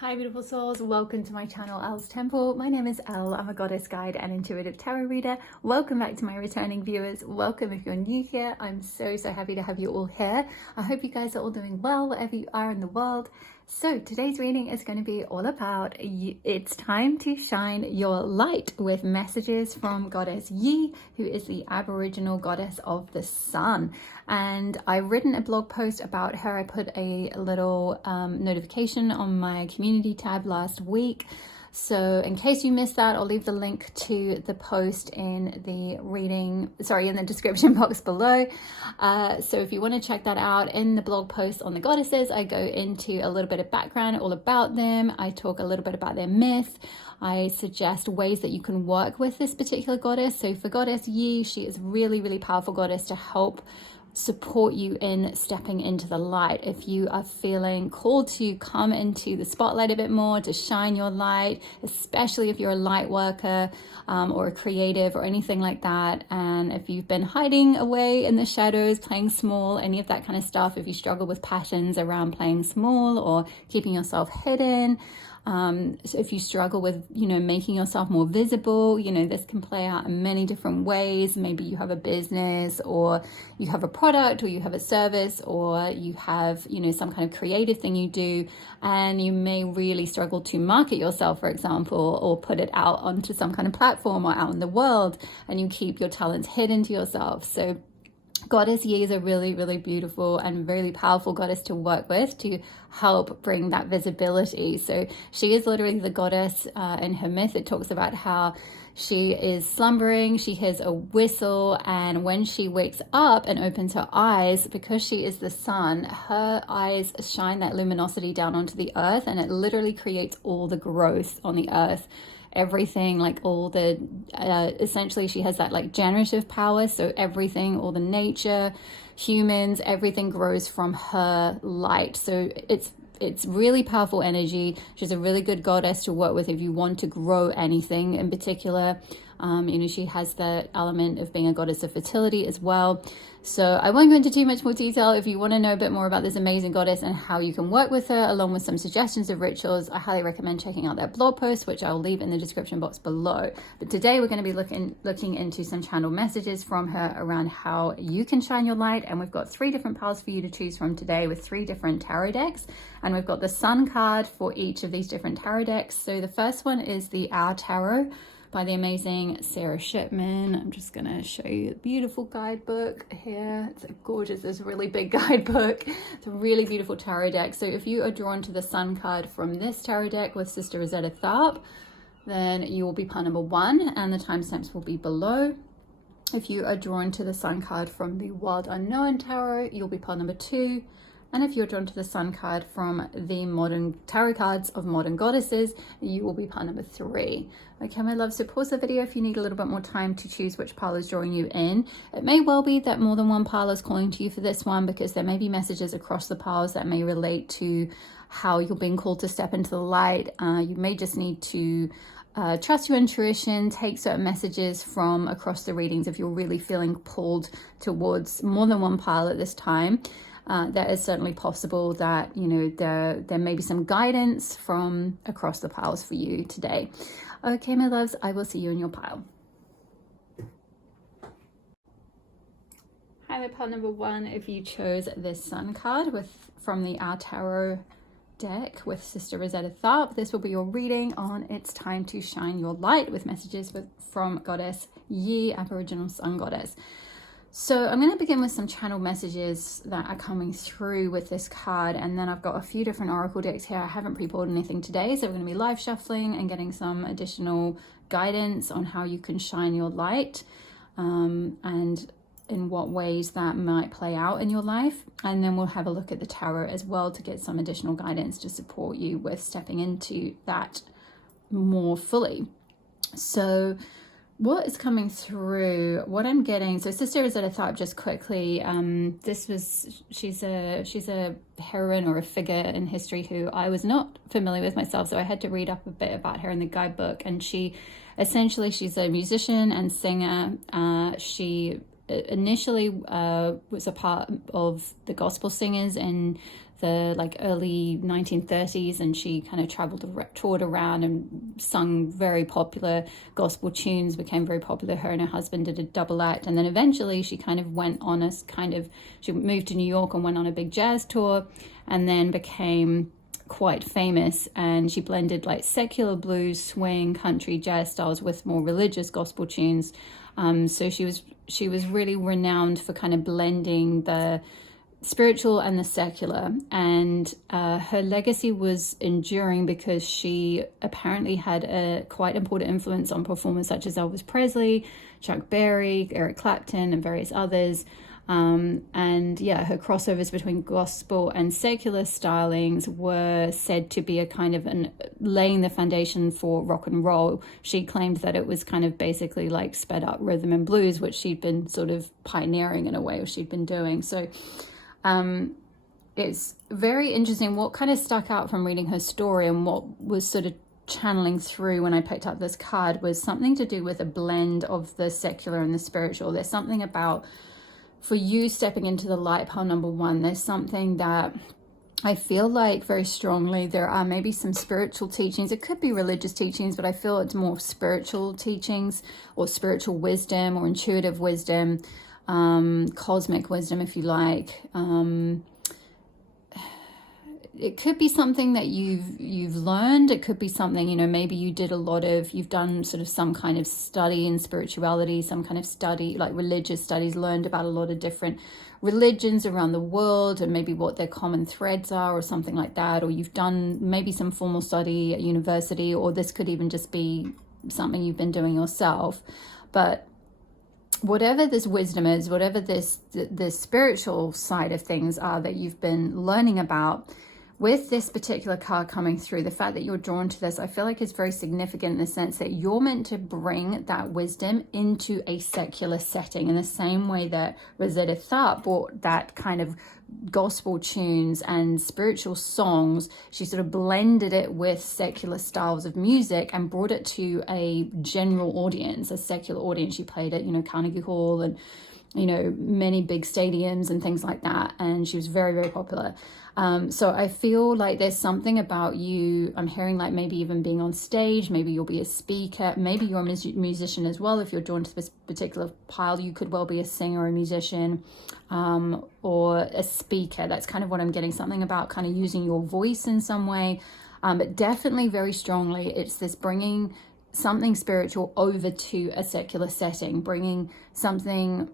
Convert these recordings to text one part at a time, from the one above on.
Hi beautiful souls, welcome to my channel Elle's Temple. My name is Elle, I'm a goddess guide and intuitive tarot reader. Welcome back to my returning viewers. Welcome if you're new here. I'm so happy to have you all here. I hope you guys are all doing well wherever you are in the world. So today's reading is going to be all about it's time to shine your light with messages from Goddess Yhi, who is the Aboriginal goddess of the sun. And I've written a blog post about her. I put a little notification on my community tab last week. So in case you missed that, I'll leave the link to the post in the description box below. So if you want to check that out, in the blog post on the goddesses, I go into a little bit of background all about them. I talk a little bit about their myth. I suggest ways that you can work with this particular goddess. So for Goddess Yhi, she is really powerful goddess to help support you in stepping into the light. If you are feeling called to come into the spotlight a bit more, to shine your light, especially if you're a light worker or a creative or anything like that, and if you've been hiding away in the shadows, playing small, any of that kind of stuff, if you struggle with patterns around playing small or keeping yourself hidden, so if you struggle with, making yourself more visible, this can play out in many different ways. Maybe you have a business, or you have a product, or you have a service, or you have, some kind of creative thing you do, and you may really struggle to market yourself, for example, or put it out onto some kind of platform or out in the world, and you keep your talents hidden to yourself. So Goddess Yhi is a really beautiful and really powerful goddess to work with to help bring that visibility. So she is literally the goddess in her myth. It talks about how she is slumbering, she hears a whistle, and when she wakes up and opens her eyes, because she is the sun, her eyes shine that luminosity down onto the earth, and it literally creates all the growth on the earth. Everything, like all the essentially she has that like generative power, so everything, all the nature, humans, everything grows from her light. So it's really powerful energy. She's a really good goddess to work with if you want to grow anything in particular. She has the element of being a goddess of fertility as well. So I won't go into too much more detail. If you want to know a bit more about this amazing goddess and how you can work with her, along with some suggestions of rituals, I highly recommend checking out that blog post, which I'll leave in the description box below. But today we're going to be looking into some channel messages from her around how you can shine your light. And we've got 3 different piles for you to choose from today with 3 different tarot decks. And we've got the sun card for each of these different tarot decks. So the first one is the Our Tarot by the amazing Sarah Shipman. I'm just going to show you the beautiful guidebook here. It's a gorgeous, this really big guidebook. It's a really beautiful tarot deck. So if you are drawn to the sun card from this tarot deck with Sister Rosetta Tharpe, then you will be pile number 1, and the timestamps will be below. If you are drawn to the sun card from the Wild Unknown Tarot, you'll be pile number 2. And if you're drawn to the sun card from the Modern Tarot Cards of Modern Goddesses, you will be pile number 3. Okay, my love, so pause the video if you need a little bit more time to choose which pile is drawing you in. It may well be that more than one pile is calling to you for this one, because there may be messages across the piles that may relate to how you're being called to step into the light. You may just need to trust your intuition, take certain messages from across the readings if you're really feeling pulled towards more than one pile at this time. That is certainly possible that, there may be some guidance from across the piles for you today. Okay, my loves, I will see you in your pile. Hi there, pile number 1. If you chose this sun card from the Our Tarot deck with Sister Rosetta Tharpe, this will be your reading on It's Time to Shine Your Light with messages from Goddess Yhi, Aboriginal Sun Goddess. So I'm going to begin with some channel messages that are coming through with this card, and then I've got a few different oracle decks here. I haven't pre-pulled anything today, so we're going to be live shuffling and getting some additional guidance on how you can shine your light and in what ways that might play out in your life. And then we'll have a look at the tarot as well to get some additional guidance to support you with stepping into that more fully. So what is coming through, what I'm getting, so Sister Rosetta Tharpe, just quickly, she's a heroine or a figure in history who I was not familiar with myself, so I had to read up a bit about her in the guidebook. And she's a musician and singer. She initially was a part of the gospel singers in the like early 1930s, and she kind of toured around and sung very popular gospel tunes, became very popular. Her and her husband did a double act, and then eventually she kind of went on a she moved to New York and went on a big jazz tour, and then became quite famous. And she blended like secular blues, swing, country, jazz styles with more religious gospel tunes. So she was really renowned for kind of blending the spiritual and the secular, and her legacy was enduring because she apparently had a quite important influence on performers such as Elvis Presley, Chuck Berry, Eric Clapton, and various others. And yeah, her crossovers between gospel and secular stylings were said to be a kind of laying the foundation for rock and roll. She claimed that it was kind of basically like sped up rhythm and blues, which she'd been sort of pioneering in a way, or she'd been doing. So it's very interesting. What kind of stuck out from reading her story and what was sort of channeling through when I picked up this card was something to do with a blend of the secular and the spiritual. There's something about, for you stepping into the light pile number one, there's something that I feel like very strongly there are maybe some spiritual teachings. It could be religious teachings, but I feel it's more spiritual teachings or spiritual wisdom or intuitive wisdom, cosmic wisdom, if you like. It could be something that you've learned. It could be something, maybe you've done sort of some kind of study in spirituality, some kind of study, like religious studies, learned about a lot of different religions around the world and maybe what their common threads are or something like that. Or you've done maybe some formal study at university, or this could even just be something you've been doing yourself. But whatever this wisdom is, whatever this spiritual side of things are that you've been learning about, with this particular card coming through, the fact that you're drawn to this, I feel like it's very significant in the sense that you're meant to bring that wisdom into a secular setting in the same way that Rosetta Tharpe brought that kind of gospel tunes and spiritual songs. She sort of blended it with secular styles of music and brought it to a general audience, a secular audience. She played at, Carnegie Hall and, many big stadiums and things like that. And she was very, very popular. So I feel like there's something about you, I'm hearing like maybe even being on stage, maybe you'll be a speaker, maybe you're a musician as well. If you're drawn to this particular pile, you could well be a singer or a musician, or a speaker. That's kind of what I'm getting, something about kind of using your voice in some way. But definitely very strongly, it's this bringing something spiritual over to a secular setting, bringing something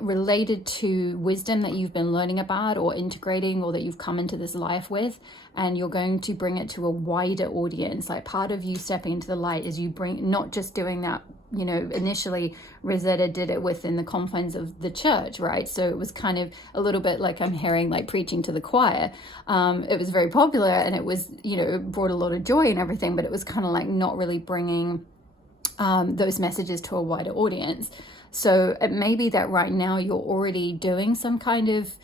related to wisdom that you've been learning about or integrating, or that you've come into this life with, and you're going to bring it to a wider audience. Like, part of you stepping into the light is you bring, not just doing that, initially Rosetta did it within the confines of the church, right? So it was kind of a little bit like I'm hearing like preaching to the choir. It was very popular and it was, it brought a lot of joy and everything, but it was kind of like not really bringing those messages to a wider audience. So it may be that right now you're already doing some kind of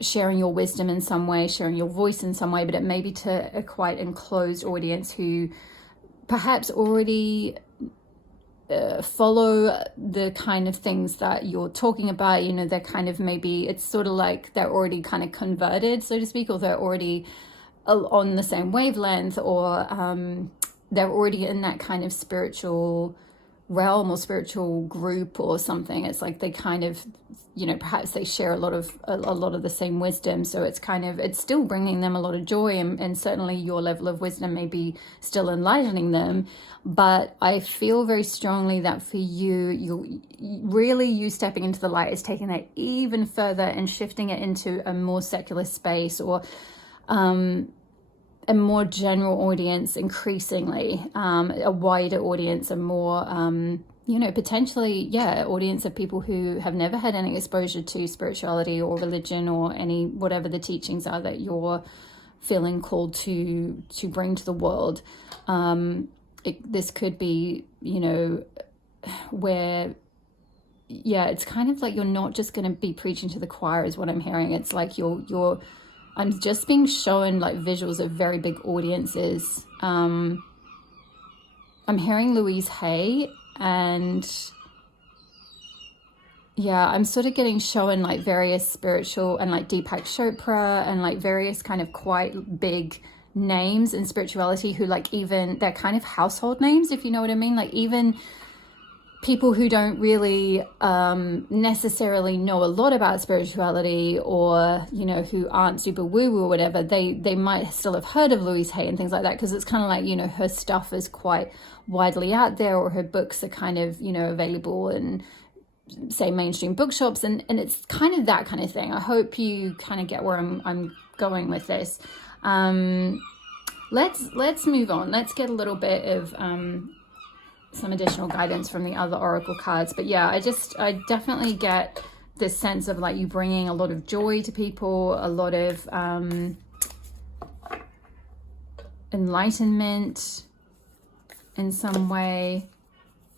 sharing your wisdom in some way, sharing your voice in some way, but it may be to a quite enclosed audience who perhaps already follow the kind of things that you're talking about. They're kind of, maybe it's sort of like they're already kind of converted, so to speak, or they're already on the same wavelength, or they're already in that kind of spiritual realm or spiritual group or something. It's like they kind of, perhaps they share a lot of the same wisdom. So it's kind of, it's still bringing them a lot of joy, and certainly your level of wisdom may be still enlightening them. But I feel very strongly that for you stepping into the light is taking that even further and shifting it into a more secular space, or a more general audience, increasingly a wider audience, a more potentially audience of people who have never had any exposure to spirituality or religion or any, whatever the teachings are that you're feeling called to bring to the world. This could be, where it's kind of like you're not just going to be preaching to the choir is what I'm hearing. It's like I'm just being shown like visuals of very big audiences. I'm hearing Louise Hay, and yeah, I'm sort of getting shown like various spiritual and like Deepak Chopra and like various kind of quite big names in spirituality who like even they're kind of household names, if you know what I mean. Like even people who don't really necessarily know a lot about spirituality, or you know, who aren't super woo woo or whatever, they might still have heard of Louise Hay and things like that, because it's kind of like, you know, her stuff is quite widely out there, or her books are kind of, you know, available in say mainstream bookshops, and it's kind of that kind of thing. I hope you kind of get where I'm going with this. Let's move on. Let's get a little bit of some additional guidance from the other oracle cards. But yeah, I definitely get this sense of like you bringing a lot of joy to people, a lot of enlightenment in some way,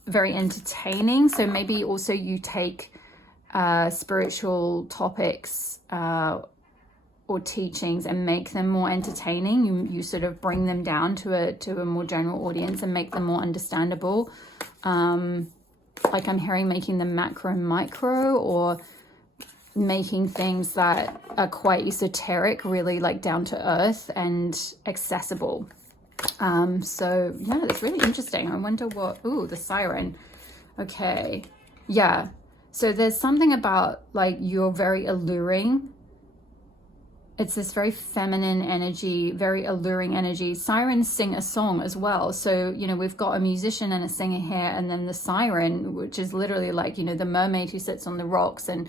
very entertaining. So maybe also you take spiritual topics or teachings and make them more entertaining. You sort of bring them down to a more general audience and make them more understandable. Like I'm hearing making them macro and micro, or making things that are quite esoteric really like down to earth and accessible. So yeah, that's really interesting. I wonder what, ooh, the siren. Okay. Yeah. So there's something about like you're very alluring. It's this very feminine energy, very alluring energy. Sirens sing a song as well. So, you know, we've got a musician and a singer here, and then the siren, which is literally like, you know, the mermaid who sits on the rocks and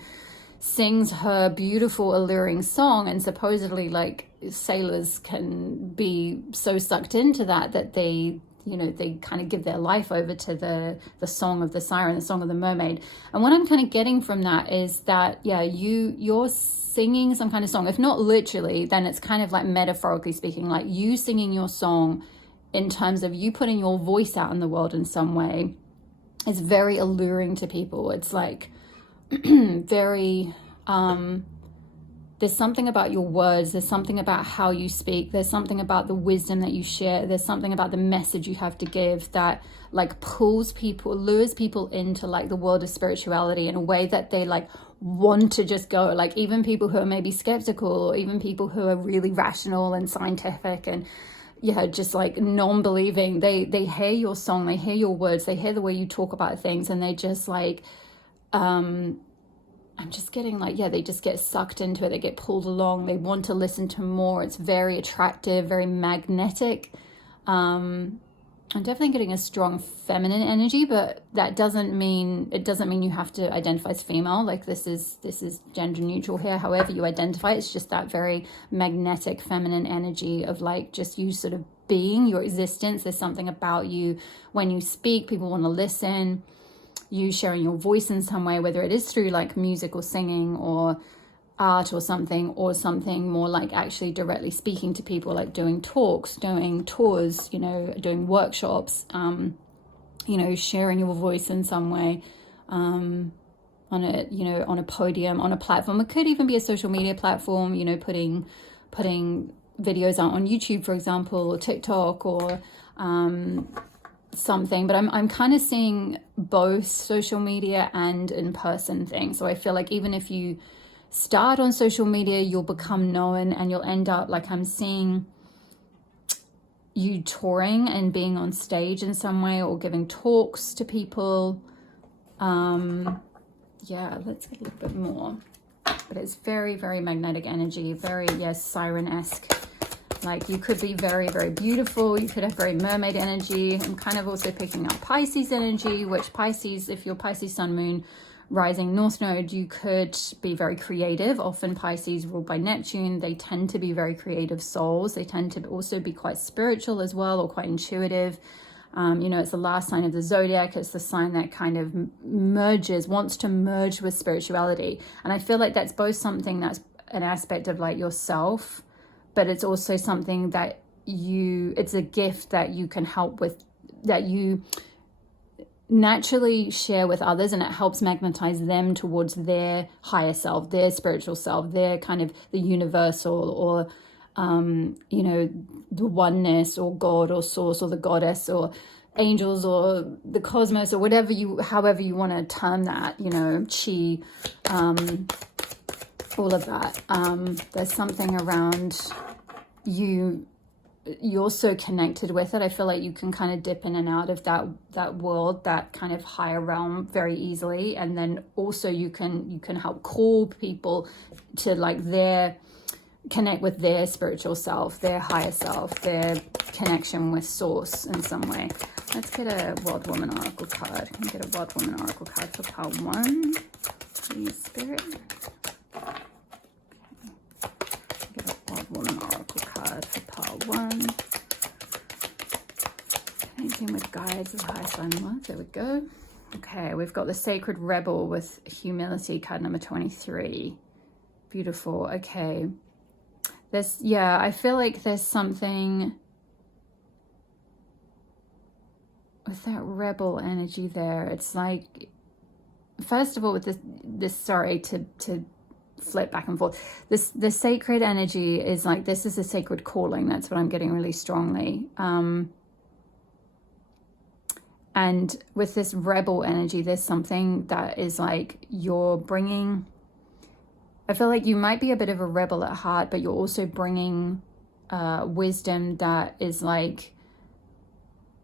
sings her beautiful alluring song, and supposedly like sailors can be so sucked into that they, you know, they kind of give their life over to the song of the siren, the song of the mermaid. And what I'm kind of getting from that is that, yeah, you're singing some kind of song. If not literally, then it's kind of like metaphorically speaking, like you singing your song in terms of you putting your voice out in the world in some way is very alluring to people. It's like very there's something about your words, there's something about how you speak, there's something about the wisdom that you share, there's something about the message you have to give that like pulls people, lures people into like the world of spirituality in a way that they like want to just go. Like even people who are maybe skeptical, or even people who are really rational and scientific and yeah, just like non-believing, they hear your song, they hear your words, they hear the way you talk about things, and they just like I'm just getting like, yeah, they just get sucked into it. They get pulled along. They want to listen to more. It's very attractive, very magnetic. I'm definitely getting a strong feminine energy, but that doesn't mean you have to identify as female. Like this is gender neutral here. However you identify, it's just that very magnetic feminine energy of like just you sort of being, your existence. There's something about you when you speak, people want to listen. You sharing your voice in some way, whether it is through like music or singing or art or something more like actually directly speaking to people, like doing talks, doing tours, you know, doing workshops, you know, sharing your voice in some way on a, you know, on a podium, on a platform. It could even be a social media platform, you know, putting videos out on YouTube, for example, or TikTok, or something. But I'm kind of seeing both social media and in-person things. So I feel like even if you start on social media, you'll become known, and you'll end up like, I'm seeing you touring and being on stage in some way, or giving talks to people. Yeah, let's get a little bit more. But it's very, very magnetic energy, very, yes, siren-esque. Like you could be very, very beautiful. You could have very mermaid energy. I'm kind of also picking up Pisces energy, which Pisces, if you're Pisces sun, moon, rising, north node, you could be very creative. Often Pisces ruled by Neptune, they tend to be very creative souls. They tend to also be quite spiritual as well, or quite intuitive. You know, it's the last sign of the zodiac. It's the sign that kind of wants to merge with spirituality. And I feel like that's both something that's an aspect of like yourself, but it's also something that it's a gift that you can help with, that you naturally share with others, and it helps magnetize them towards their higher self, their spiritual self, their kind of the universal, or you know, the oneness, or God, or source, or the goddess, or angels or the cosmos or whatever however you want to term that, you know, chi, all of that. There's something around you're so connected with it. I feel like you can kind of dip in and out of that world, that kind of higher realm very easily. And then also you can help call people to like connect with their spiritual self, their higher self, their connection with source in some way. Let's get a Wild Woman Oracle card. Can we get a Wild Woman Oracle card for part 1? Please, Spirit. Okay. Get a Wild Woman Oracle card for part 1. Connecting with guides of high sign love. There we go. Okay, we've got the Sacred Rebel with Humility, card number 23. Beautiful. Okay. I feel like there's something with that rebel energy there. It's like, first of all, with this sorry to flip back and forth, the sacred energy is like, this is a sacred calling. That's what I'm getting really strongly. And with this rebel energy, there's something that is like, you're bringing, I feel like you might be a bit of a rebel at heart, but you're also bringing wisdom that is like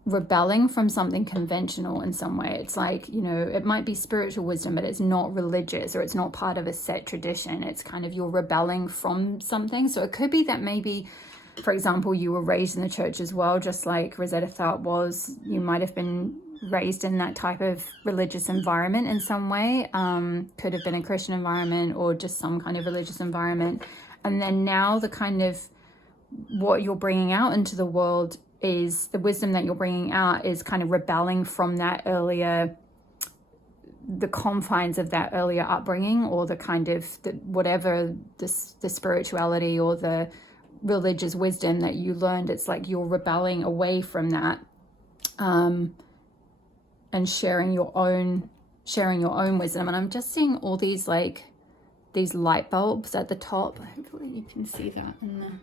rebelling from something conventional in some way. It's like, you know, it might be spiritual wisdom, but it's not religious, or it's not part of a set tradition. It's kind of, you're rebelling from something. So it could be that maybe, for example, you were raised in the church as well, just like Rosetta Tharpe was. You might have been raised in that type of religious environment in some way. Could have been a Christian environment or just some kind of religious environment. And then now the kind of what you're bringing out into the world is, the wisdom that you're bringing out is kind of rebelling from that earlier, the confines of that earlier upbringing, or the kind of whatever the spirituality or the religious wisdom that you learned. It's like you're rebelling away from that, and sharing your own wisdom. And I'm just seeing all these like these light bulbs at the top. Hopefully you can see that in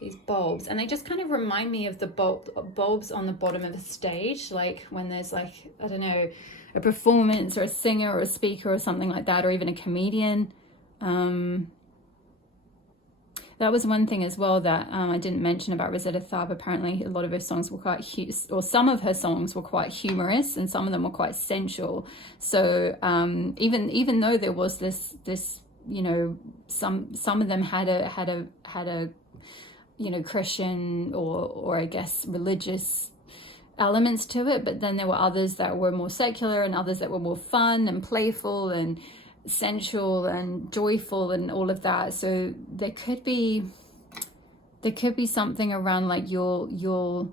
these bulbs, and they just kind of remind me of the bulbs on the bottom of a stage, like when there's like, I don't know, a performance or a singer or a speaker or something like that, or even a comedian. That was one thing as well that I didn't mention about Rosetta Tharpe. Apparently a lot of her songs were quite, some of her songs were quite humorous, and some of them were quite sensual. So even though there was this, you know, some of them had a you know, Christian or I guess religious elements to it, but then there were others that were more secular, and others that were more fun and playful and sensual and joyful and all of that. So there could be something around like you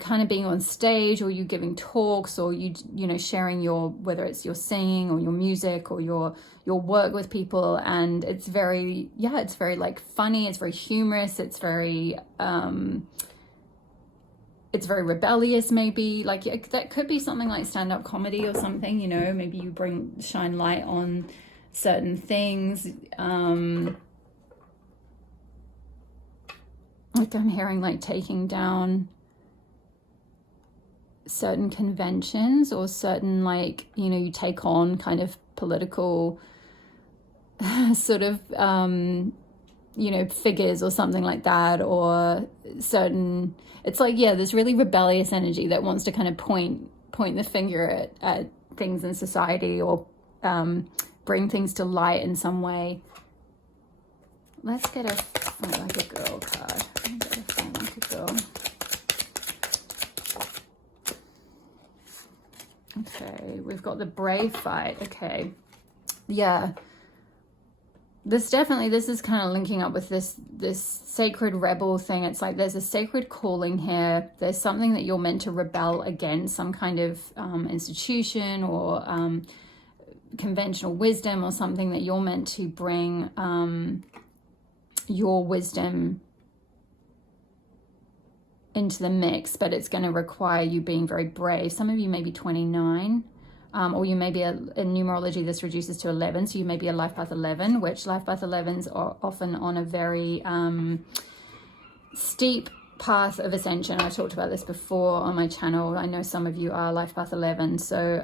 kind of being on stage, or you giving talks, or you know, sharing your, whether it's your singing or your music or your work with people, and it's very like funny, it's very humorous, it's very rebellious, maybe. Like that could be something like stand-up comedy or something, you know, maybe you shine light on certain things. Like I'm hearing like taking down certain conventions, or certain, like, you know, you take on kind of political sort of you know, figures or something like that, or certain, it's like, yeah, this really rebellious energy that wants to kind of point the finger at things in society, or bring things to light in some way. Let's get a Fight Like a Girl card. Get a Fight Like a Girl. Okay, we've got the Brave Fight. Okay, yeah. This is kind of linking up with this sacred rebel thing. It's like there's a sacred calling here. There's something that you're meant to rebel against, some kind of institution or conventional wisdom, or something that you're meant to bring your wisdom into the mix, but it's going to require you being very brave. Some of you may be 29. Or you may be, in numerology, this reduces to 11. So you may be a life path 11, which life path 11s are often on a very steep path of ascension. I talked about this before on my channel. I know some of you are life path 11, so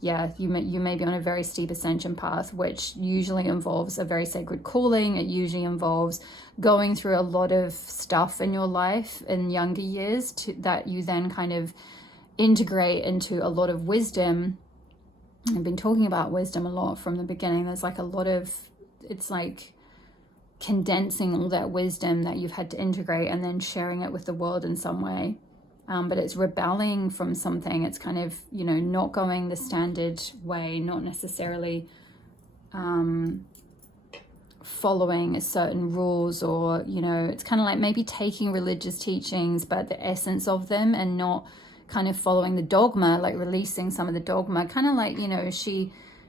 yeah, you may be on a very steep ascension path, which usually involves a very sacred calling. It usually involves going through a lot of stuff in your life in younger years that you then kind of integrate into a lot of wisdom. I've been talking about wisdom a lot from the beginning. There's like a lot of, it's like condensing all that wisdom that you've had to integrate and then sharing it with the world in some way. But it's rebelling from something. It's kind of, you know, not going the standard way, not necessarily following certain rules, or, you know, it's kind of like maybe taking religious teachings, but the essence of them, and not kind of following the dogma, like releasing some of the dogma, kind of like, you know,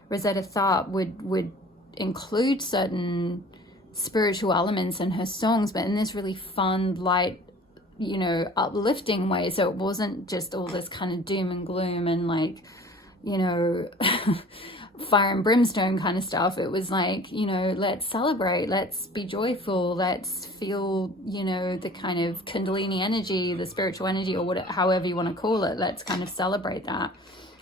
Rosetta Tharpe would include certain spiritual elements in her songs, but in this really fun, light, you know, uplifting way. So it wasn't just all this kind of doom and gloom and like, you know, fire and brimstone kind of stuff. It was like, you know, let's celebrate, let's be joyful, let's feel, you know, the kind of Kundalini energy, the spiritual energy, or whatever, however you want to call it. Let's kind of celebrate that.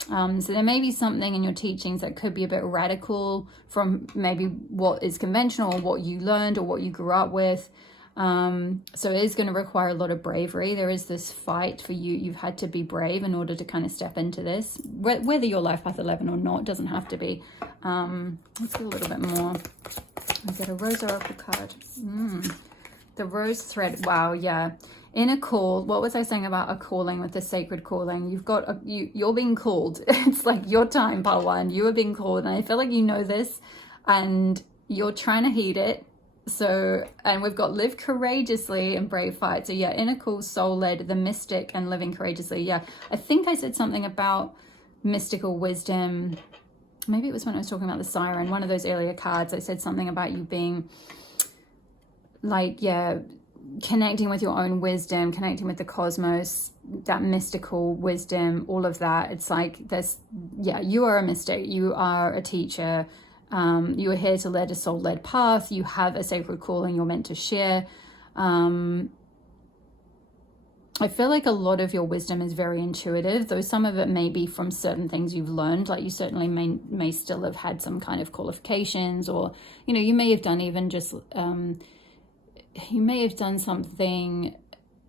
So there may be something in your teachings that could be a bit radical from maybe what is conventional, or what you learned, or what you grew up with. So it is going to require a lot of bravery. There is this fight for you. You've had to be brave in order to kind of step into this, whether you're life path 11 or not. Doesn't have to be. Let's do a little bit more. I get a rose oracle card. The rose thread. Wow. Yeah. In a call, what was I saying about a calling with the sacred calling? You've got you're being called. It's like your time, part one. You are being called, and I feel like you know this, and you're trying to heed it. So, and we've got live courageously and brave fight. So yeah, inner call, soul led, the mystic, and living courageously. Yeah, I think I said something about mystical wisdom. Maybe it was when I was talking about the siren, one of those earlier cards. I said something about you being like, yeah, connecting with your own wisdom, connecting with the cosmos, that mystical wisdom, all of that. It's like this, yeah, you are a mystic, you are a teacher. You are here to lead a soul-led path. You have a sacred calling you're meant to share. I feel like a lot of your wisdom is very intuitive, though some of it may be from certain things you've learned. Like you certainly may still have had some kind of qualifications, or, you know, you may have done even just, you may have done something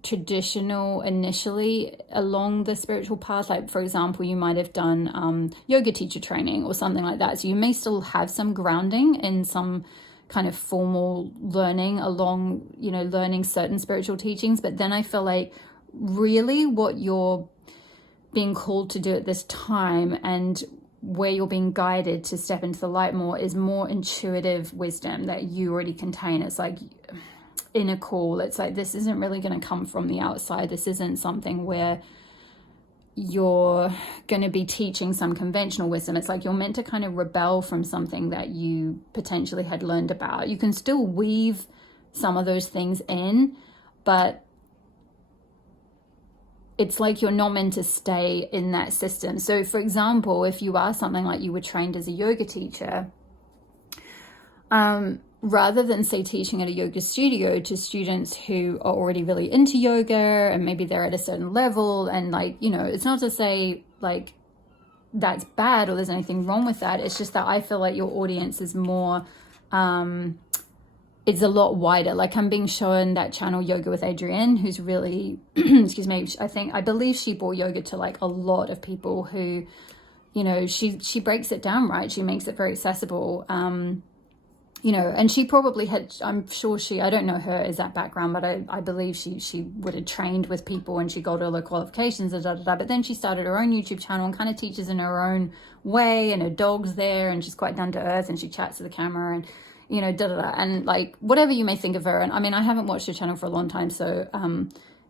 traditional initially along the spiritual path. Like, for example, you might have done yoga teacher training or something like that. So you may still have some grounding in some kind of formal learning along, you know, learning certain spiritual teachings. But then I feel like really what you're being called to do at this time, and where you're being guided to step into the light more, is more intuitive wisdom that you already contain. It's like inner call. It's like, this isn't really going to come from the outside. This isn't something where you're going to be teaching some conventional wisdom. It's like you're meant to kind of rebel from something that you potentially had learned about. You can still weave some of those things in, but it's like you're not meant to stay in that system. So for example, if you are something like you were trained as a yoga teacher, rather than say teaching at a yoga studio to students who are already really into yoga and maybe they're at a certain level, and like, you know, it's not to say like that's bad or there's anything wrong with that. It's just that I feel like your audience is more, it's a lot wider. Like I'm being shown that channel Yoga with Adrienne, who's really, excuse me, I believe she brought yoga to like a lot of people who, you know, she breaks it down, right? She makes it very accessible. You know, and she probably had, I'm sure I don't know her exact background, but I believe she would have trained with people and she got all her qualifications, but then she started her own YouTube channel and kind of teaches in her own way, and her dog's there and she's quite down to earth and she chats to the camera and, you know, and like whatever you may think of her. And I mean, I haven't watched her channel for a long time, so,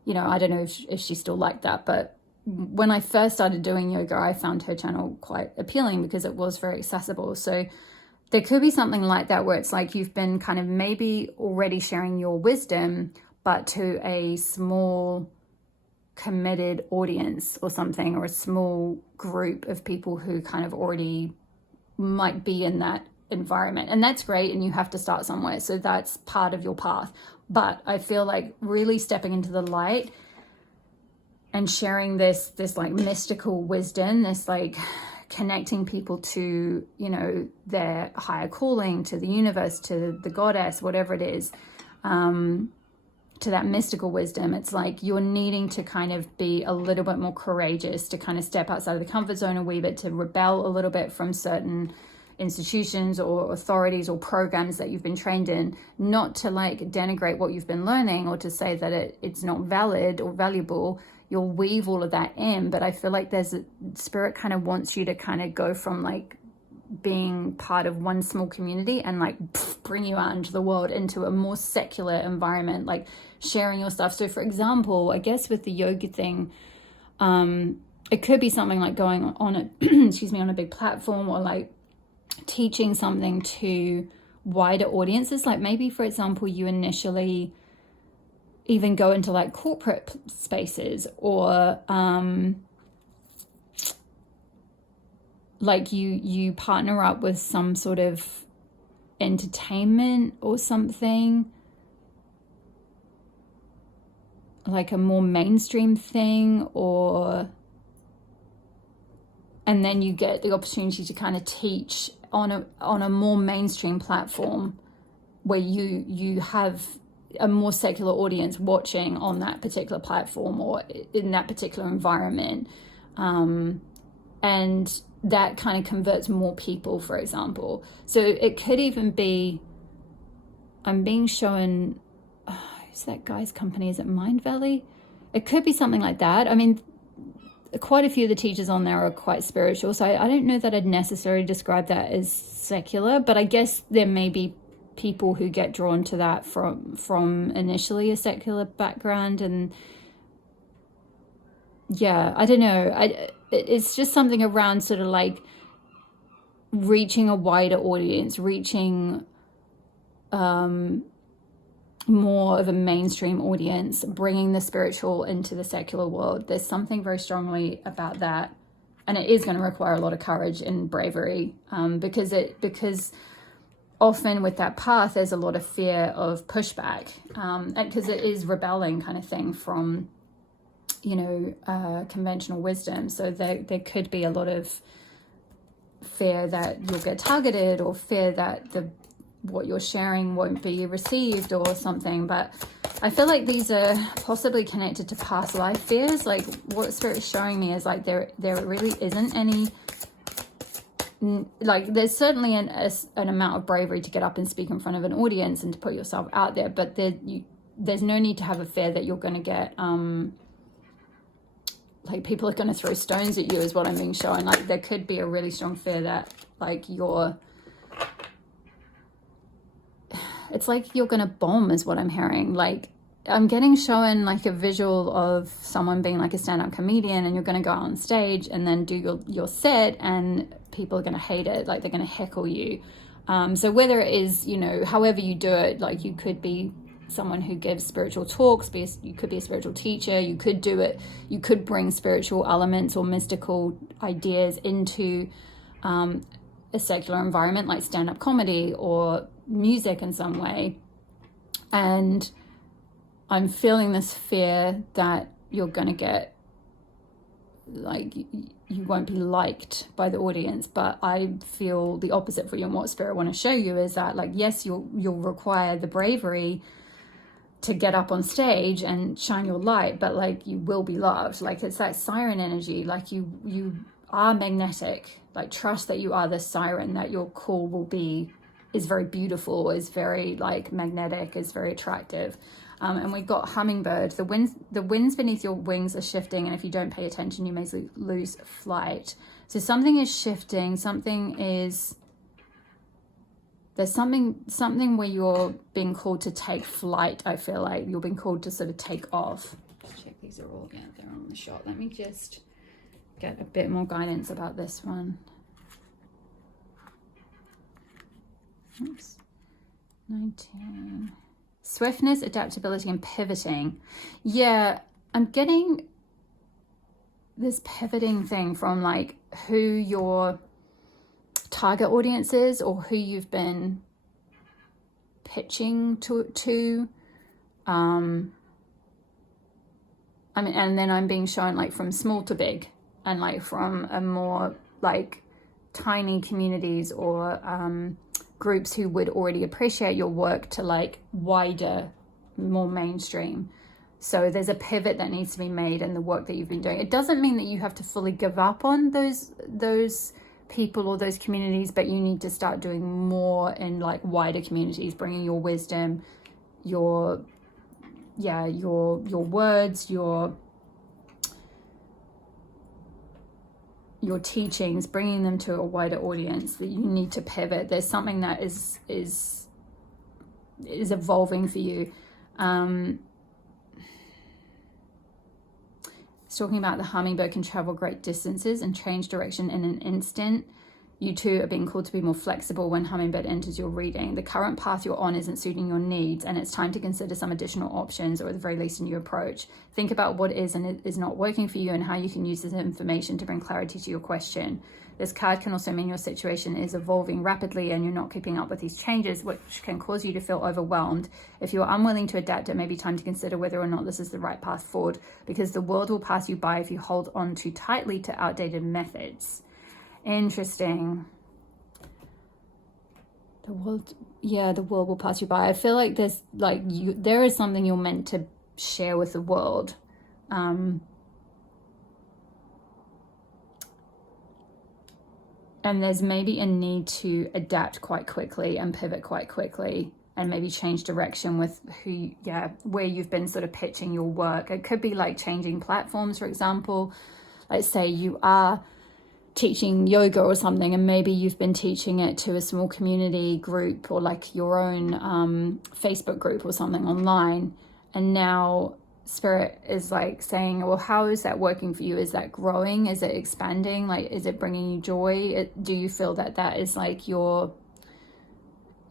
you know, I don't know if she's still like that, but when I first started doing yoga, I found her channel quite appealing because it was very accessible. So there could be something like that where it's like you've been kind of maybe already sharing your wisdom, but to a small committed audience or something, or a small group of people who kind of already might be in that environment, and that's great, and you have to start somewhere, so that's part of your path. But I feel like really stepping into the light and sharing this like mystical wisdom, this like connecting people to, you know, their higher calling, to the universe, to the goddess, whatever it is, to that mystical wisdom. It's like you're needing to kind of be a little bit more courageous, to kind of step outside of the comfort zone a wee bit, to rebel a little bit from certain institutions or authorities or programs that you've been trained in, not to like denigrate what you've been learning or to say that it's not valid or valuable. You'll weave all of that in, but I feel like there's a spirit kind of wants you to kind of go from like being part of one small community and like bring you out into the world, into a more secular environment, like sharing your stuff. So for example, I guess with the yoga thing, it could be something like going on a excuse me, on a big platform, or like teaching something to wider audiences. Like maybe, for example, you initially even go into like corporate spaces, or like you partner up with some sort of entertainment or something, like a more mainstream thing, and then you get the opportunity to kind of teach on a more mainstream platform where you have a more secular audience watching on that particular platform or in that particular environment, and that kind of converts more people, for example. So it could even be, I'm being shown, who's that guy's company? Is it Mind Valley? It could be something like that. I mean, quite a few of the teachers on there are quite spiritual, so I don't know that I'd necessarily describe that as secular, but I guess there may be people who get drawn to that from initially a secular background. And yeah, I don't know, it's just something around sort of like reaching a wider audience, reaching more of a mainstream audience, bringing the spiritual into the secular world. There's something very strongly about that, and it is going to require a lot of courage and bravery, because often with that path there's a lot of fear of pushback, because it is rebelling kind of thing from, you know, conventional wisdom. So there could be a lot of fear that you'll get targeted, or fear that what you're sharing won't be received or something. But I feel like these are possibly connected to past life fears. Like what Spirit is showing me is like there really isn't any, like there's certainly an amount of bravery to get up and speak in front of an audience and to put yourself out there, but there's no need to have a fear that you're going to get like people are going to throw stones at you, is what I'm being shown. Like there could be a really strong fear that like it's like you're going to bomb, is what I'm hearing. Like I'm getting shown like a visual of someone being like a stand-up comedian, and you're going to go out on stage and then do your set, and people are going to hate it, like they're going to heckle you. So whether it is, you know, however you do it, like you could be someone who gives spiritual talks, you could be a spiritual teacher, you could do it, you could bring spiritual elements or mystical ideas into a secular environment like stand-up comedy or music in some way. And I'm feeling this fear that you're going to get, like, you won't be liked by the audience. But I feel the opposite for you, and what Spirit want to show you is that, like, yes, you'll require the bravery to get up on stage and shine your light, but like you will be loved. Like it's that siren energy, like you are magnetic. Like trust that you are the siren, that your call is very beautiful, is very like magnetic, is very attractive. And we've got hummingbird. The winds beneath your wings are shifting, and if you don't pay attention, you may lose flight. So something is shifting. There's something where you're being called to take flight. I feel like you're being called to sort of take off. Let's check these are all again. They're on the shot. Let me just get a bit more guidance about this one. Oops. 19. Swiftness, adaptability, and pivoting. Yeah, I'm getting this pivoting thing from like who you're target audience is, or who you've been pitching to. I mean, and then I'm being shown like from small to big, and like from a more like tiny communities or groups who would already appreciate your work to like wider, more mainstream. So there's a pivot that needs to be made in the work that you've been doing. It doesn't mean that you have to fully give up on those people or those communities, but you need to start doing more in like wider communities, bringing your wisdom, your words, your teachings, bringing them to a wider audience. That you need to pivot. There's something that is evolving for you. It's talking about the hummingbird can travel great distances and change direction in an instant. You too are being called to be more flexible when hummingbird enters your reading. The current path you're on isn't suiting your needs, and it's time to consider some additional options, or at the very least a new approach. Think about what is and is not working for you and how you can use this information to bring clarity to your question. This card can also mean your situation is evolving rapidly and you're not keeping up with these changes, which can cause you to feel overwhelmed. If you're unwilling to adapt, it may be time to consider whether or not this is the right path forward, because the world will pass you by if you hold on too tightly to outdated methods. Interesting. The world will pass you by. I feel like there's like there is something you're meant to share with the world. And there's maybe a need to adapt quite quickly and pivot quite quickly, and maybe change direction with where you've been sort of pitching your work. It could be like changing platforms, for example. Let's say you are teaching yoga or something, and maybe you've been teaching it to a small community group or like your own Facebook group or something online, and now Spirit is like saying, well, how is that working for you? Is that growing? Is it expanding? Like, is it bringing you joy? Do you feel that that is like your,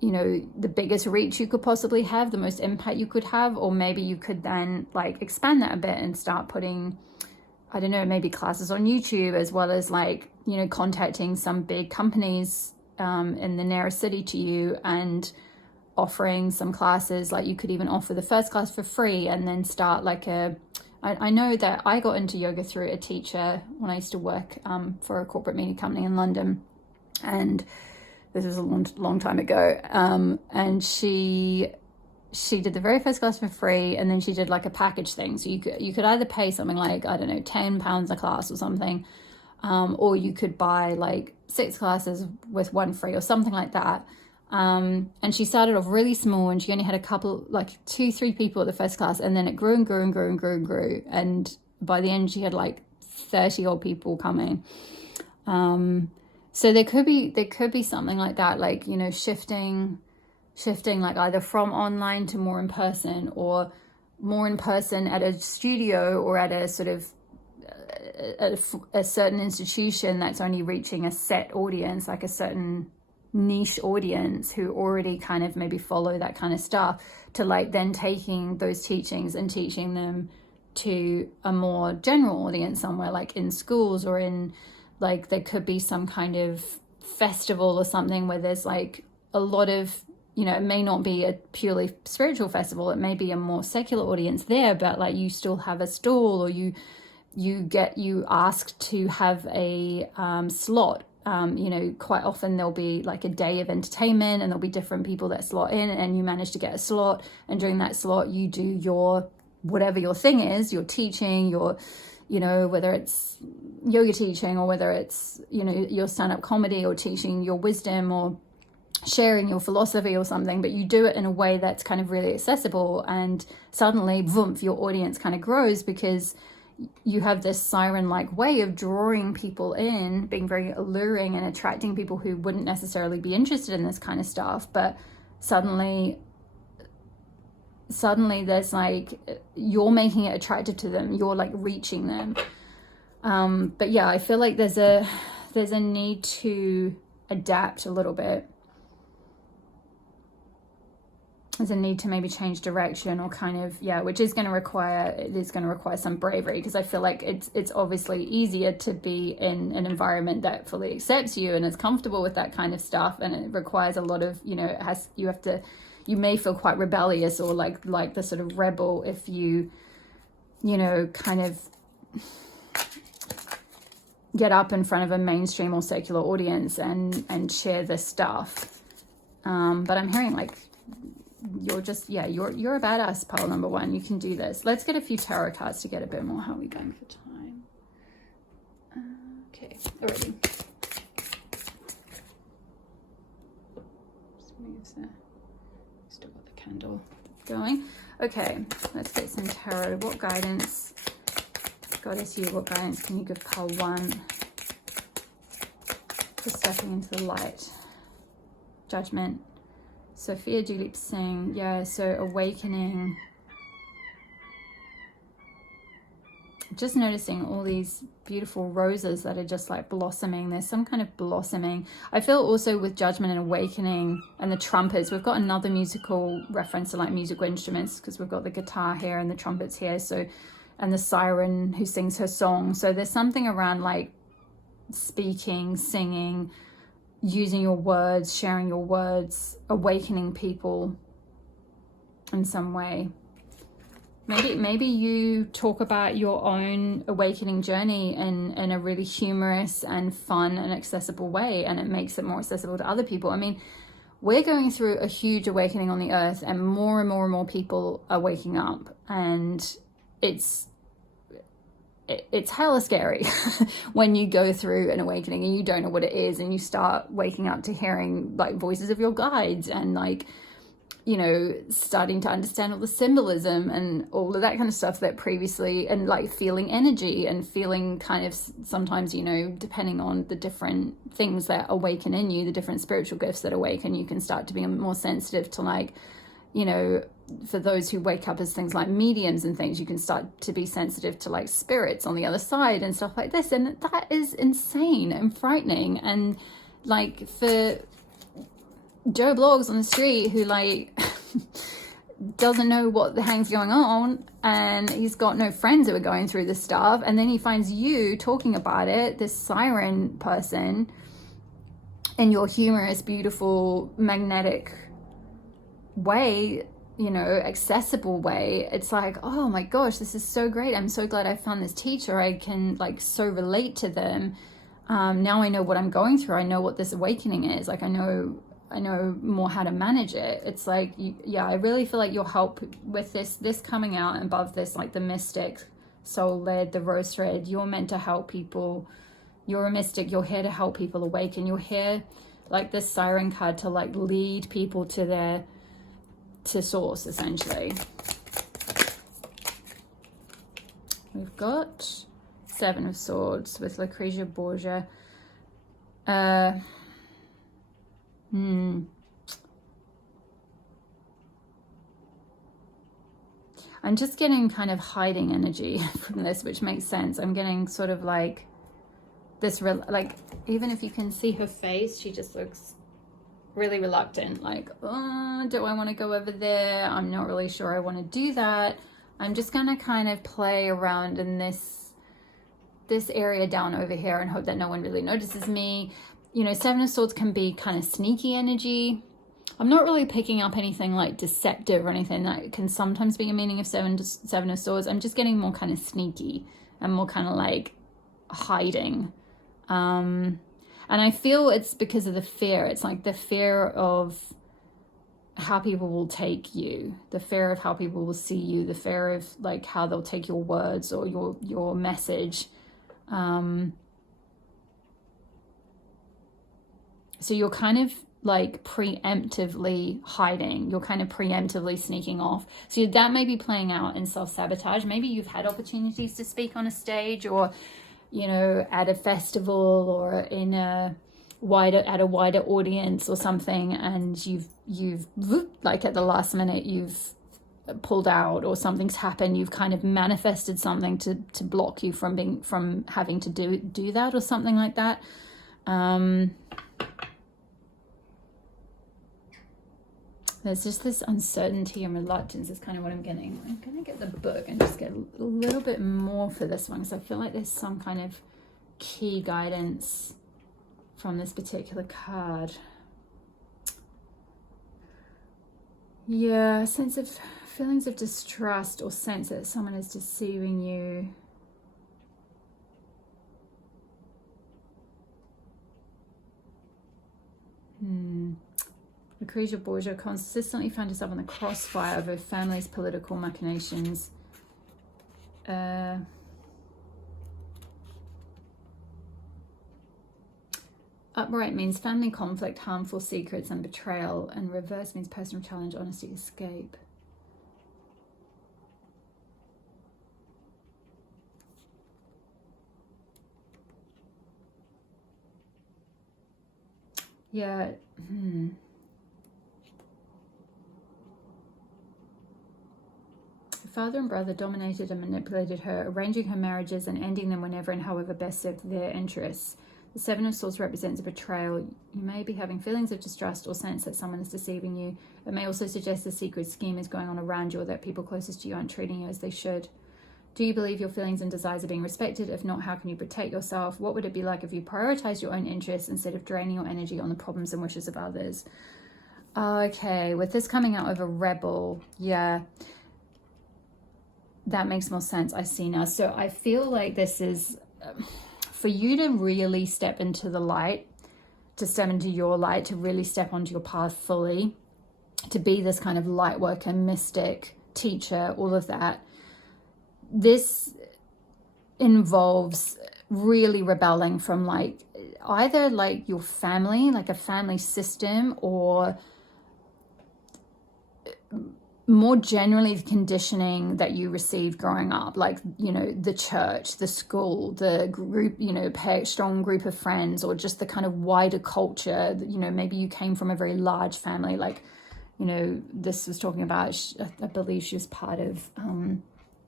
the biggest reach you could possibly have, the most impact you could have? Or maybe you could then like expand that a bit and start putting, I don't know, maybe classes on YouTube, as well as like, contacting some big companies in the nearest city to you and offering some classes. Like you could even offer the first class for free and then start like I know that I got into yoga through a teacher when I used to work for a corporate media company in London, and this was a long time ago, and she did the very first class for free, and then she did like a package thing. So you could either pay something like, I don't know, £10 a class or something, or you could buy like 6 classes with 1 free or something like that. And she started off really small, and she only had a couple, like 2-3 people at the first class, and then it grew and grew and grew and grew and grew. And by the end, she had like 30 odd people coming. So there could be something like that, like, shifting like either from online to more in person, or more in person at a studio, or at a sort of a certain institution that's only reaching a set audience, like a certain niche audience who already kind of maybe follow that kind of stuff, to like then taking those teachings and teaching them to a more general audience somewhere, like in schools, or in like there could be some kind of festival or something where there's like a lot of, it may not be a purely spiritual festival, it may be a more secular audience there, but like you still have a stall, or you ask to have a slot. Quite often there'll be like a day of entertainment, and there'll be different people that slot in, and you manage to get a slot, and during that slot you do your whatever your thing is, your teaching, your whether it's yoga teaching, or whether it's your stand-up comedy, or teaching your wisdom, or sharing your philosophy or something, but you do it in a way that's kind of really accessible, and suddenly voomp, your audience kind of grows, because you have this siren-like way of drawing people in, being very alluring and attracting people who wouldn't necessarily be interested in this kind of stuff. But suddenly there's like, you're making it attractive to them, you're like reaching them. But yeah, I feel like there's a need to adapt a little bit. there's a need to maybe change direction, or kind of, yeah, which is going to require some bravery, because I feel like it's obviously easier to be in an environment that fully accepts you and is comfortable with that kind of stuff, and it requires a lot of, you know, you may feel quite rebellious, or like the sort of rebel, if you know, kind of get up in front of a mainstream or secular audience and share this stuff. But I'm hearing like you're just, yeah, you're a badass, pile number one. You can do this. Let's get a few tarot cards to get a bit more. How are we going for time? Okay, already. Still got the candle going. Okay, let's get some tarot. What guidance, Goddess Yhi, what guidance can you give pile one for stepping into the light? Judgment. Sophia Julep Singh, yeah, so awakening. Just noticing all these beautiful roses that are just like blossoming. There's some kind of blossoming. I feel also with judgment and awakening and the trumpets, we've got another musical reference to like musical instruments, because we've got the guitar here and the trumpets here, so, and the siren who sings her song. So there's something around like speaking, singing, using your words, sharing your words, awakening people in some way. Maybe you talk about your own awakening journey in a really humorous and fun and accessible way, and it makes it more accessible to other people. I mean, we're going through a huge awakening on the earth, and more and more people are waking up, and it's hella scary when you go through an awakening and you don't know what it is, and you start waking up to hearing like voices of your guides, and like, you know, starting to understand all the symbolism and all of that kind of stuff that previously, and like feeling energy and feeling kind of sometimes, you know, depending on the different things that awaken in you, the different spiritual gifts that awaken, you can start to be more sensitive to, like, you know, for those who wake up as things like mediums and things, you can start to be sensitive to like spirits on the other side and stuff like this. And that is insane and frightening. And like for Joe Blogs on the street who like doesn't know what the hell's going on, and he's got no friends who are going through this stuff, and then he finds you talking about it, this siren person, in your humorous, beautiful, magnetic way, you know, accessible way. It's like, oh my gosh, this is so great. I'm so glad I found this teacher. I can like so relate to them. Now I know what I'm going through. I know what this awakening is. Like I know more how to manage it. It's like, yeah, I really feel like your help with this coming out above this, like the mystic, soul-led, the rose thread. You're meant to help people. You're a mystic. You're here to help people awaken. You're here, like this siren card, to like lead people to source, essentially. We've got Seven of Swords with Lucrezia Borgia. I'm just getting kind of hiding energy from this, which makes sense. I'm getting sort of like this, like, even if you can see her face, she just looks really reluctant, like, oh, do I want to go over there? I'm not really sure I want to do that. I'm just gonna kind of play around in this area down over here and hope that no one really notices me. You know, Seven of Swords can be kind of sneaky energy. I'm not really picking up anything like deceptive or anything. That can sometimes be a meaning of Seven of Swords. I'm just getting more kind of sneaky and more kind of like hiding. And I feel it's because of the fear. It's like the fear of how people will take you, the fear of how people will see you, the fear of like how they'll take your words or your message. So you're kind of like preemptively hiding. You're kind of preemptively sneaking off. So that may be playing out in self-sabotage. Maybe you've had opportunities to speak on a stage, or, you know, at a festival, or in a wider audience or something, and you've like at the last minute you've pulled out, or something's happened. You've kind of manifested something to block you from having to do that, or something like that. There's just this uncertainty and reluctance is kind of what I'm getting. I'm going to get the book and just get a little bit more for this one, because I feel like there's some kind of key guidance from this particular card. Yeah, sense of feelings of distrust or sense that someone is deceiving you. Lucrezia Borgia consistently found herself in the crossfire of her family's political machinations. Upright means family conflict, harmful secrets and betrayal, and reverse means personal challenge, honesty, escape. Yeah. Father and brother dominated and manipulated her, arranging her marriages and ending them whenever and however best served their interests. The Seven of Swords represents a betrayal. You may be having feelings of distrust or sense that someone is deceiving you. It may also suggest a secret scheme is going on around you, or that people closest to you aren't treating you as they should. Do you believe your feelings and desires are being respected? If not, how can you protect yourself? What would it be like if you prioritized your own interests instead of draining your energy on the problems and wishes of others? Okay, with this coming out of a rebel, yeah, that makes more sense. I see now. So I feel like this is for you to really step into the light, to step into your light, to really step onto your path fully, to be this kind of light worker, mystic, teacher, all of that. This involves really rebelling from like either like your family, like a family system, or more generally the conditioning that you received growing up, like, you know, the church, the school, the group, you know, strong group of friends, or just the kind of wider culture. You know, maybe you came from a very large family, like, you know, this was talking about, I believe she was part of,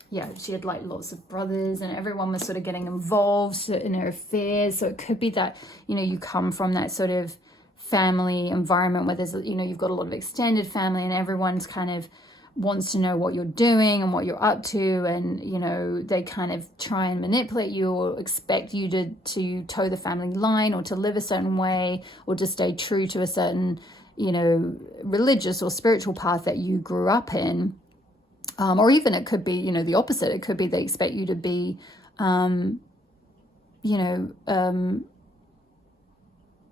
yeah, she had like lots of brothers and everyone was sort of getting involved in her affairs. So it could be that, you know, you come from that sort of family environment where there's, you know, you've got a lot of extended family and everyone's kind of wants to know what you're doing and what you're up to, and, you know, they kind of try and manipulate you or expect you to toe the family line, or to live a certain way, or to stay true to a certain, you know, religious or spiritual path that you grew up in. Or even it could be, you know, the opposite. It could be they expect you to be, you know,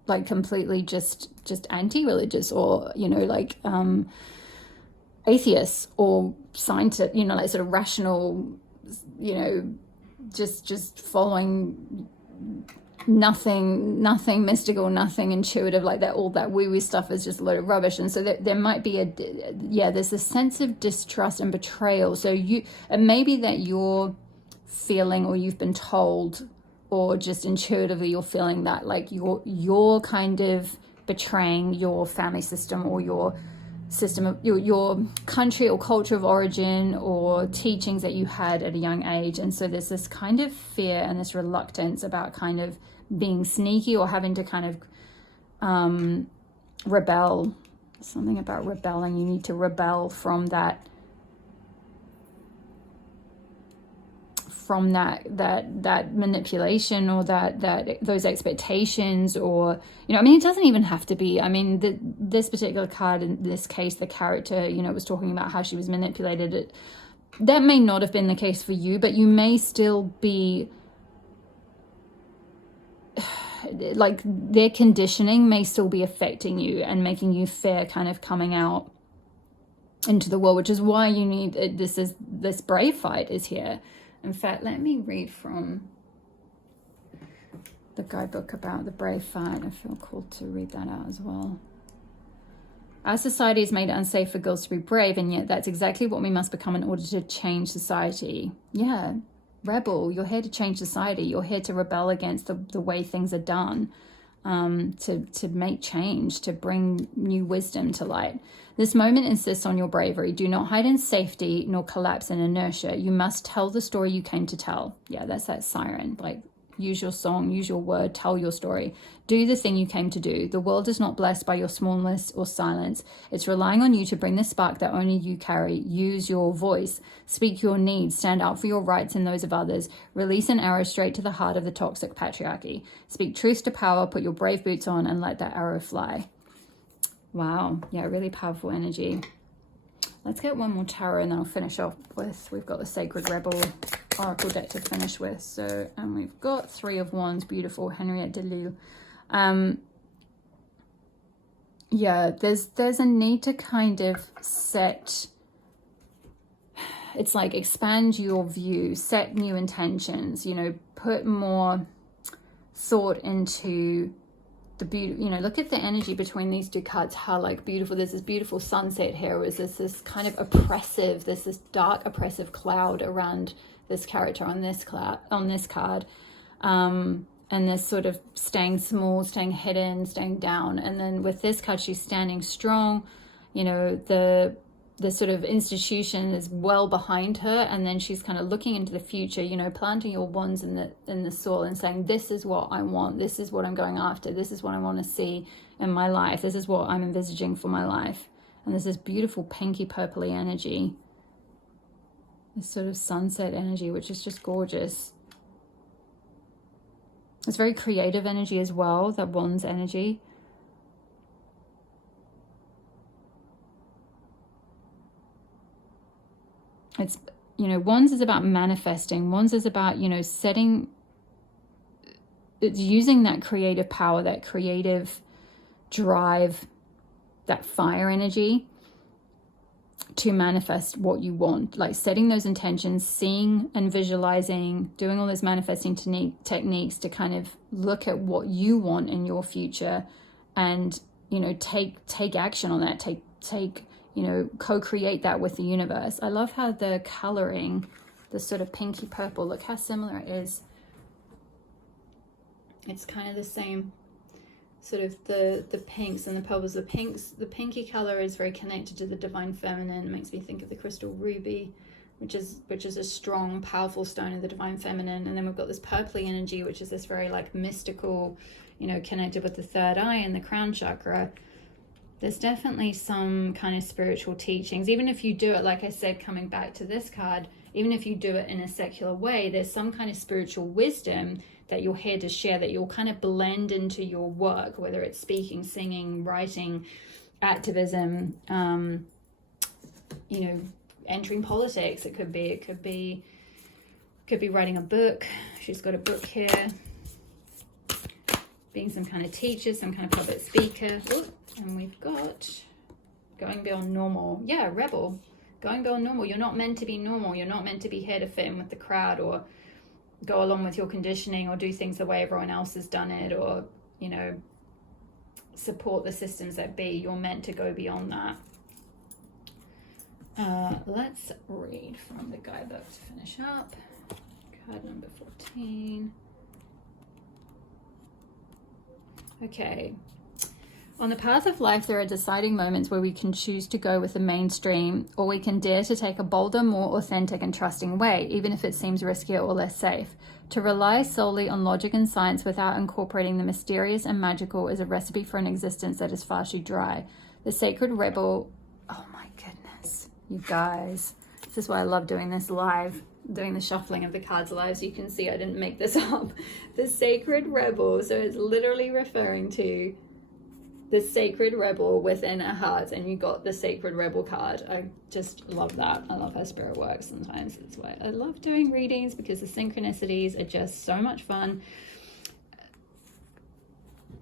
like completely just anti-religious, or, you know, like atheists or scientists, you know, like sort of rational, you know, just following nothing mystical, nothing intuitive, like that. All that woo-woo stuff is just a load of rubbish. And so there might be there's a sense of distrust and betrayal. So it may be that you're feeling, or you've been told, or just intuitively you're feeling that like you're kind of betraying your family system, or your system of your country or culture of origin, or teachings that you had at a young age. And so there's this kind of fear and this reluctance about kind of being sneaky, or having to kind of rebel. Something about rebelling. You need to rebel from that manipulation, or that those expectations, or, you know, I mean, it doesn't even have to be, I mean, this particular card, in this case, the character, you know, was talking about how she was manipulated. That may not have been the case for you, but you may still be like, their conditioning may still be affecting you and making you fear kind of coming out into the world, which is why you need this brave fight is here. In fact, let me read from the guidebook about the brave fight. I feel called to read that out as well. Our society has made it unsafe for girls to be brave, and yet that's exactly what we must become in order to change society. Yeah, rebel. You're here to change society. You're here to rebel against the way things are done, to make change, to bring new wisdom to light. This moment insists on your bravery. Do not hide in safety, nor collapse in inertia. You must tell the story you came to tell. Yeah, that's that siren. Like, use your song, use your word, tell your story. Do the thing you came to do. The world is not blessed by your smallness or silence. It's relying on you to bring the spark that only you carry. Use your voice. Speak your needs. Stand out for your rights and those of others. Release an arrow straight to the heart of the toxic patriarchy. Speak truth to power. Put your brave boots on and let that arrow fly. Wow. Yeah, really powerful energy. Let's get one more tarot and then I'll finish off with, we've got the Sacred Rebel Oracle deck to finish with. So, and we've got Three of Wands, beautiful, Henriette Delille. Yeah, there's a need to kind of set, it's like expand your view, set new intentions, you know, put more thought into the beauty, you know, look at the energy between these two cards, how like beautiful, there's this beautiful sunset here, is this kind of oppressive, there's this dark oppressive cloud around this character on this card, and this sort of staying small, staying hidden, staying down, and then with this card she's standing strong, you know, the sort of institution is well behind her, and then she's kind of looking into the future, you know, planting your wands in the soil and saying, this is what I want, this is what I'm going after, this is what I want to see in my life, this is what I'm envisaging for my life. And there's this beautiful pinky purpley energy, this sort of sunset energy, which is just gorgeous. It's very creative energy as well, that wands energy. It's, you know, wands is about manifesting. Wands is about, you know, setting, it's using that creative power, that creative drive, that fire energy to manifest what you want, like setting those intentions, seeing and visualizing, doing all those manifesting techniques to kind of look at what you want in your future and, you know, take action on that, take you know, co-create that with the universe. I love how the coloring, the sort of pinky purple, look how similar it is. It's kind of the same sort of the pinks and the purples. The pinky color is very connected to the divine feminine. It makes me think of the crystal ruby, which is a strong, powerful stone of the divine feminine. And then we've got this purpley energy, which is this very like mystical, you know, connected with the third eye and the crown chakra. There's definitely some kind of spiritual teachings, even if you do it, like I said, coming back to this card, even if you do it in a secular way, there's some kind of spiritual wisdom that you're here to share, that you'll kind of blend into your work, whether it's speaking, singing, writing, activism, you know, entering politics. It could be writing a book. She's got a book here. Being some kind of teacher, some kind of public speaker. Ooh. And we've got going beyond normal. Yeah, rebel. Going beyond normal. You're not meant to be normal. You're not meant to be here to fit in with the crowd or go along with your conditioning or do things the way everyone else has done it or, you know, support the systems that be. You're meant to go beyond that. Let's read from the guidebook to finish up. Card number 14. Okay. On the path of life, there are deciding moments where we can choose to go with the mainstream, or we can dare to take a bolder, more authentic and trusting way, even if it seems riskier or less safe. To rely solely on logic and science without incorporating the mysterious and magical is a recipe for an existence that is far too dry. The Sacred Rebel, oh my goodness, you guys. This is why I love doing this live, doing the shuffling of the cards live, so you can see I didn't make this up. The Sacred Rebel, so it's literally referring to the Sacred Rebel within a heart, and you got the Sacred Rebel card. I just love that. I love how spirit works sometimes. That's why I love doing readings, because the synchronicities are just so much fun.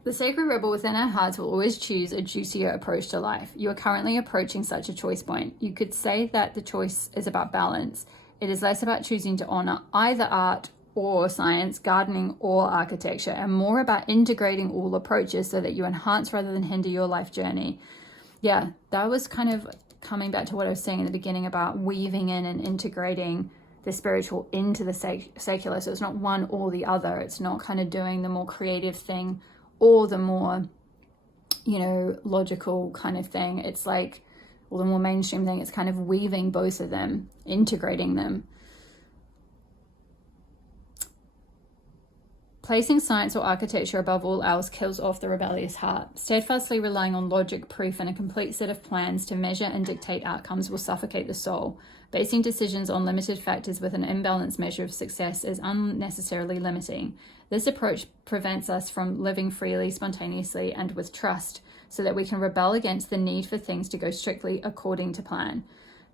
The Sacred Rebel within our hearts will always choose a juicier approach to life. You are currently approaching such a choice point. You could say that the choice is about balance. It is less about choosing to honor either art or science, gardening or architecture, and more about integrating all approaches so that you enhance rather than hinder your life journey. Yeah, that was kind of coming back to what I was saying in the beginning about weaving in and integrating the spiritual into the secular. So it's not one or the other. It's not kind of doing the more creative thing or the more, you know, logical kind of thing. It's like, or the more mainstream thing. It's kind of weaving both of them, integrating them. Placing science or architecture above all else kills off the rebellious heart. Steadfastly relying on logic, proof, and a complete set of plans to measure and dictate outcomes will suffocate the soul. Basing decisions on limited factors with an imbalanced measure of success is unnecessarily limiting. This approach prevents us from living freely, spontaneously, and with trust, so that we can rebel against the need for things to go strictly according to plan.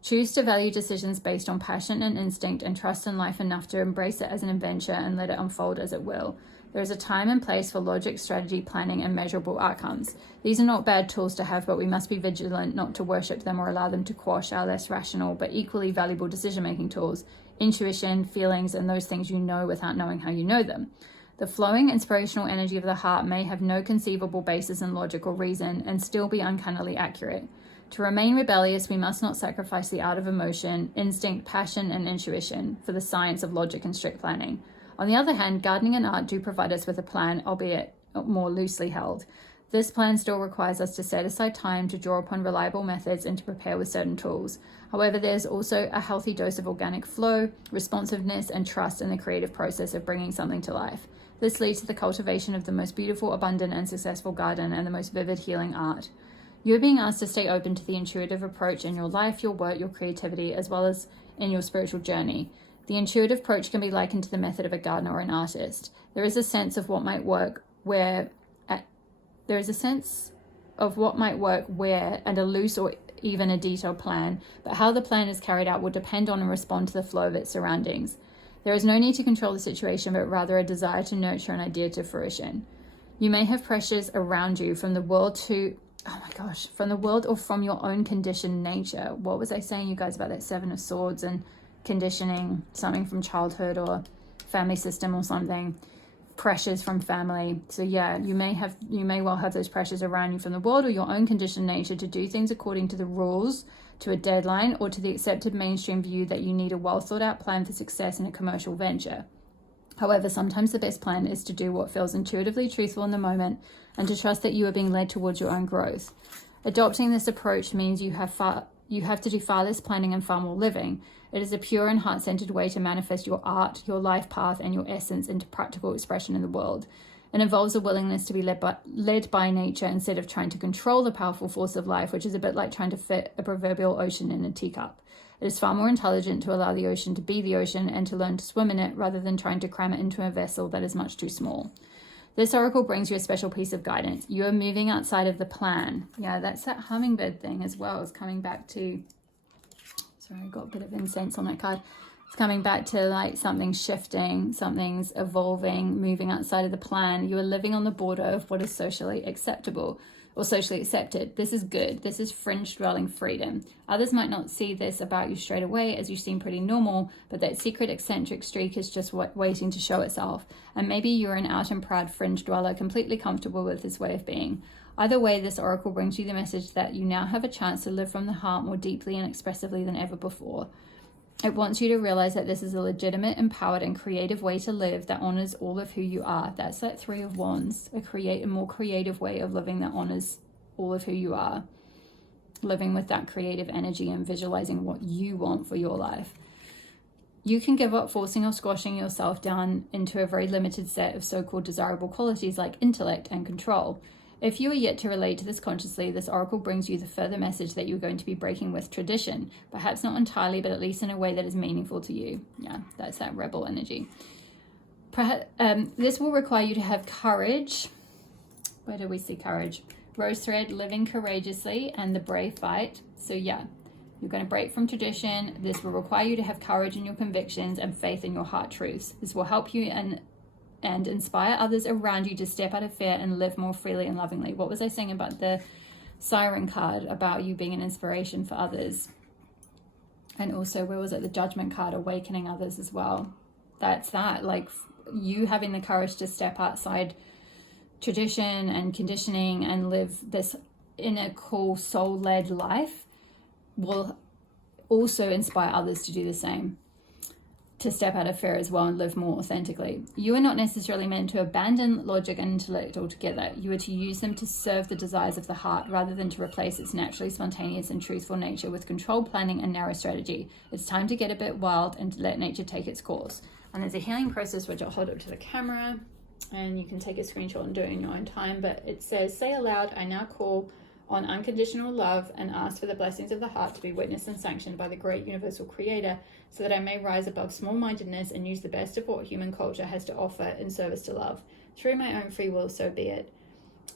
Choose to value decisions based on passion and instinct, and trust in life enough to embrace it as an adventure and let it unfold as it will. There is a time and place for logic, strategy, planning, and measurable outcomes. These are not bad tools to have, but we must be vigilant not to worship them or allow them to quash our less rational but equally valuable decision-making tools: intuition, feelings, and those things you know without knowing how you know them. The flowing inspirational energy of the heart may have no conceivable basis in logic or reason and still be uncannily accurate. To remain rebellious, we must not sacrifice the art of emotion, instinct, passion, and intuition for the science of logic and strict planning. On the other hand, gardening and art do provide us with a plan, albeit more loosely held. This plan still requires us to set aside time to draw upon reliable methods and to prepare with certain tools. However, there's also a healthy dose of organic flow, responsiveness, and trust in the creative process of bringing something to life. This leads to the cultivation of the most beautiful, abundant, and successful garden and the most vivid healing art. You're being asked to stay open to the intuitive approach in your life, your work, your creativity, as well as in your spiritual journey. The intuitive approach can be likened to the method of a gardener or an artist. There is a sense of what might work where, and a loose or even a detailed plan, but how the plan is carried out will depend on and respond to the flow of its surroundings. There is no need to control the situation, but rather a desire to nurture an idea to fruition. You may have pressures around you from the world or from your own conditioned nature. What was I saying, you guys, about that Seven of Swords and conditioning, something from childhood or family system or something, pressures from family? So yeah, you may well have those pressures around you from the world or your own conditioned nature to do things according to the rules, to a deadline, or to the accepted mainstream view that you need a well thought out plan for success in a commercial venture. However, sometimes the best plan is to do what feels intuitively truthful in the moment and to trust that you are being led towards your own growth. Adopting this approach means you have to do far less planning and far more living. It is a pure and heart-centered way to manifest your art, your life path, and your essence into practical expression in the world. It involves a willingness to be led by nature instead of trying to control the powerful force of life, which is a bit like trying to fit a proverbial ocean in a teacup. It is far more intelligent to allow the ocean to be the ocean and to learn to swim in it rather than trying to cram it into a vessel that is much too small. This oracle brings you a special piece of guidance. You are moving outside of the plan. Yeah, that's that hummingbird thing as well. It's coming back to, sorry, I got a bit of incense on that card. It's coming back to like something's shifting, something's evolving, moving outside of the plan. You are living on the border of what is socially acceptable or socially accepted. This is good. This is fringe dwelling freedom. Others might not see this about you straight away as you seem pretty normal, but that secret eccentric streak is just waiting to show itself. And maybe you're an out and proud fringe dweller, completely comfortable with this way of being. Either way, this oracle brings you the message that you now have a chance to live from the heart more deeply and expressively than ever before. It wants you to realize that this is a legitimate, empowered, and creative way to live that honors all of who you are. That's that Three of Wands, a more creative way of living that honors all of who you are. Living with that creative energy and visualizing what you want for your life. You can give up forcing or squashing yourself down into a very limited set of so-called desirable qualities like intellect and control. If you are yet to relate to this consciously, this oracle brings you the further message that you're going to be breaking with tradition. Perhaps not entirely, but at least in a way that is meaningful to you. Yeah, that's that rebel energy. This will require you to have courage. Where do we see courage? Rose thread, living courageously, and the brave fight. So yeah, you're going to break from tradition. This will require you to have courage in your convictions and faith in your heart truths. This will help you and inspire others around you to step out of fear and live more freely and lovingly. What was I saying about the Siren card, about you being an inspiration for others? And also, where was it? The Judgment card, awakening others as well. That's that, like you having the courage to step outside tradition and conditioning and live this inner, cool, soul-led life will also inspire others to do the same, to step out of fear as well and live more authentically. You are not necessarily meant to abandon logic and intellect altogether. You are to use them to serve the desires of the heart rather than to replace its naturally spontaneous and truthful nature with controlled planning and narrow strategy. It's time to get a bit wild and to let nature take its course. And there's a healing process which I'll hold up to the camera. and you can take a screenshot and do it in your own time, but it says, say aloud, I now call on unconditional love and ask for the blessings of the heart to be witnessed and sanctioned by the great universal creator, so that I may rise above small-mindedness and use the best of what human culture has to offer in service to love. Through my own free will, so be it.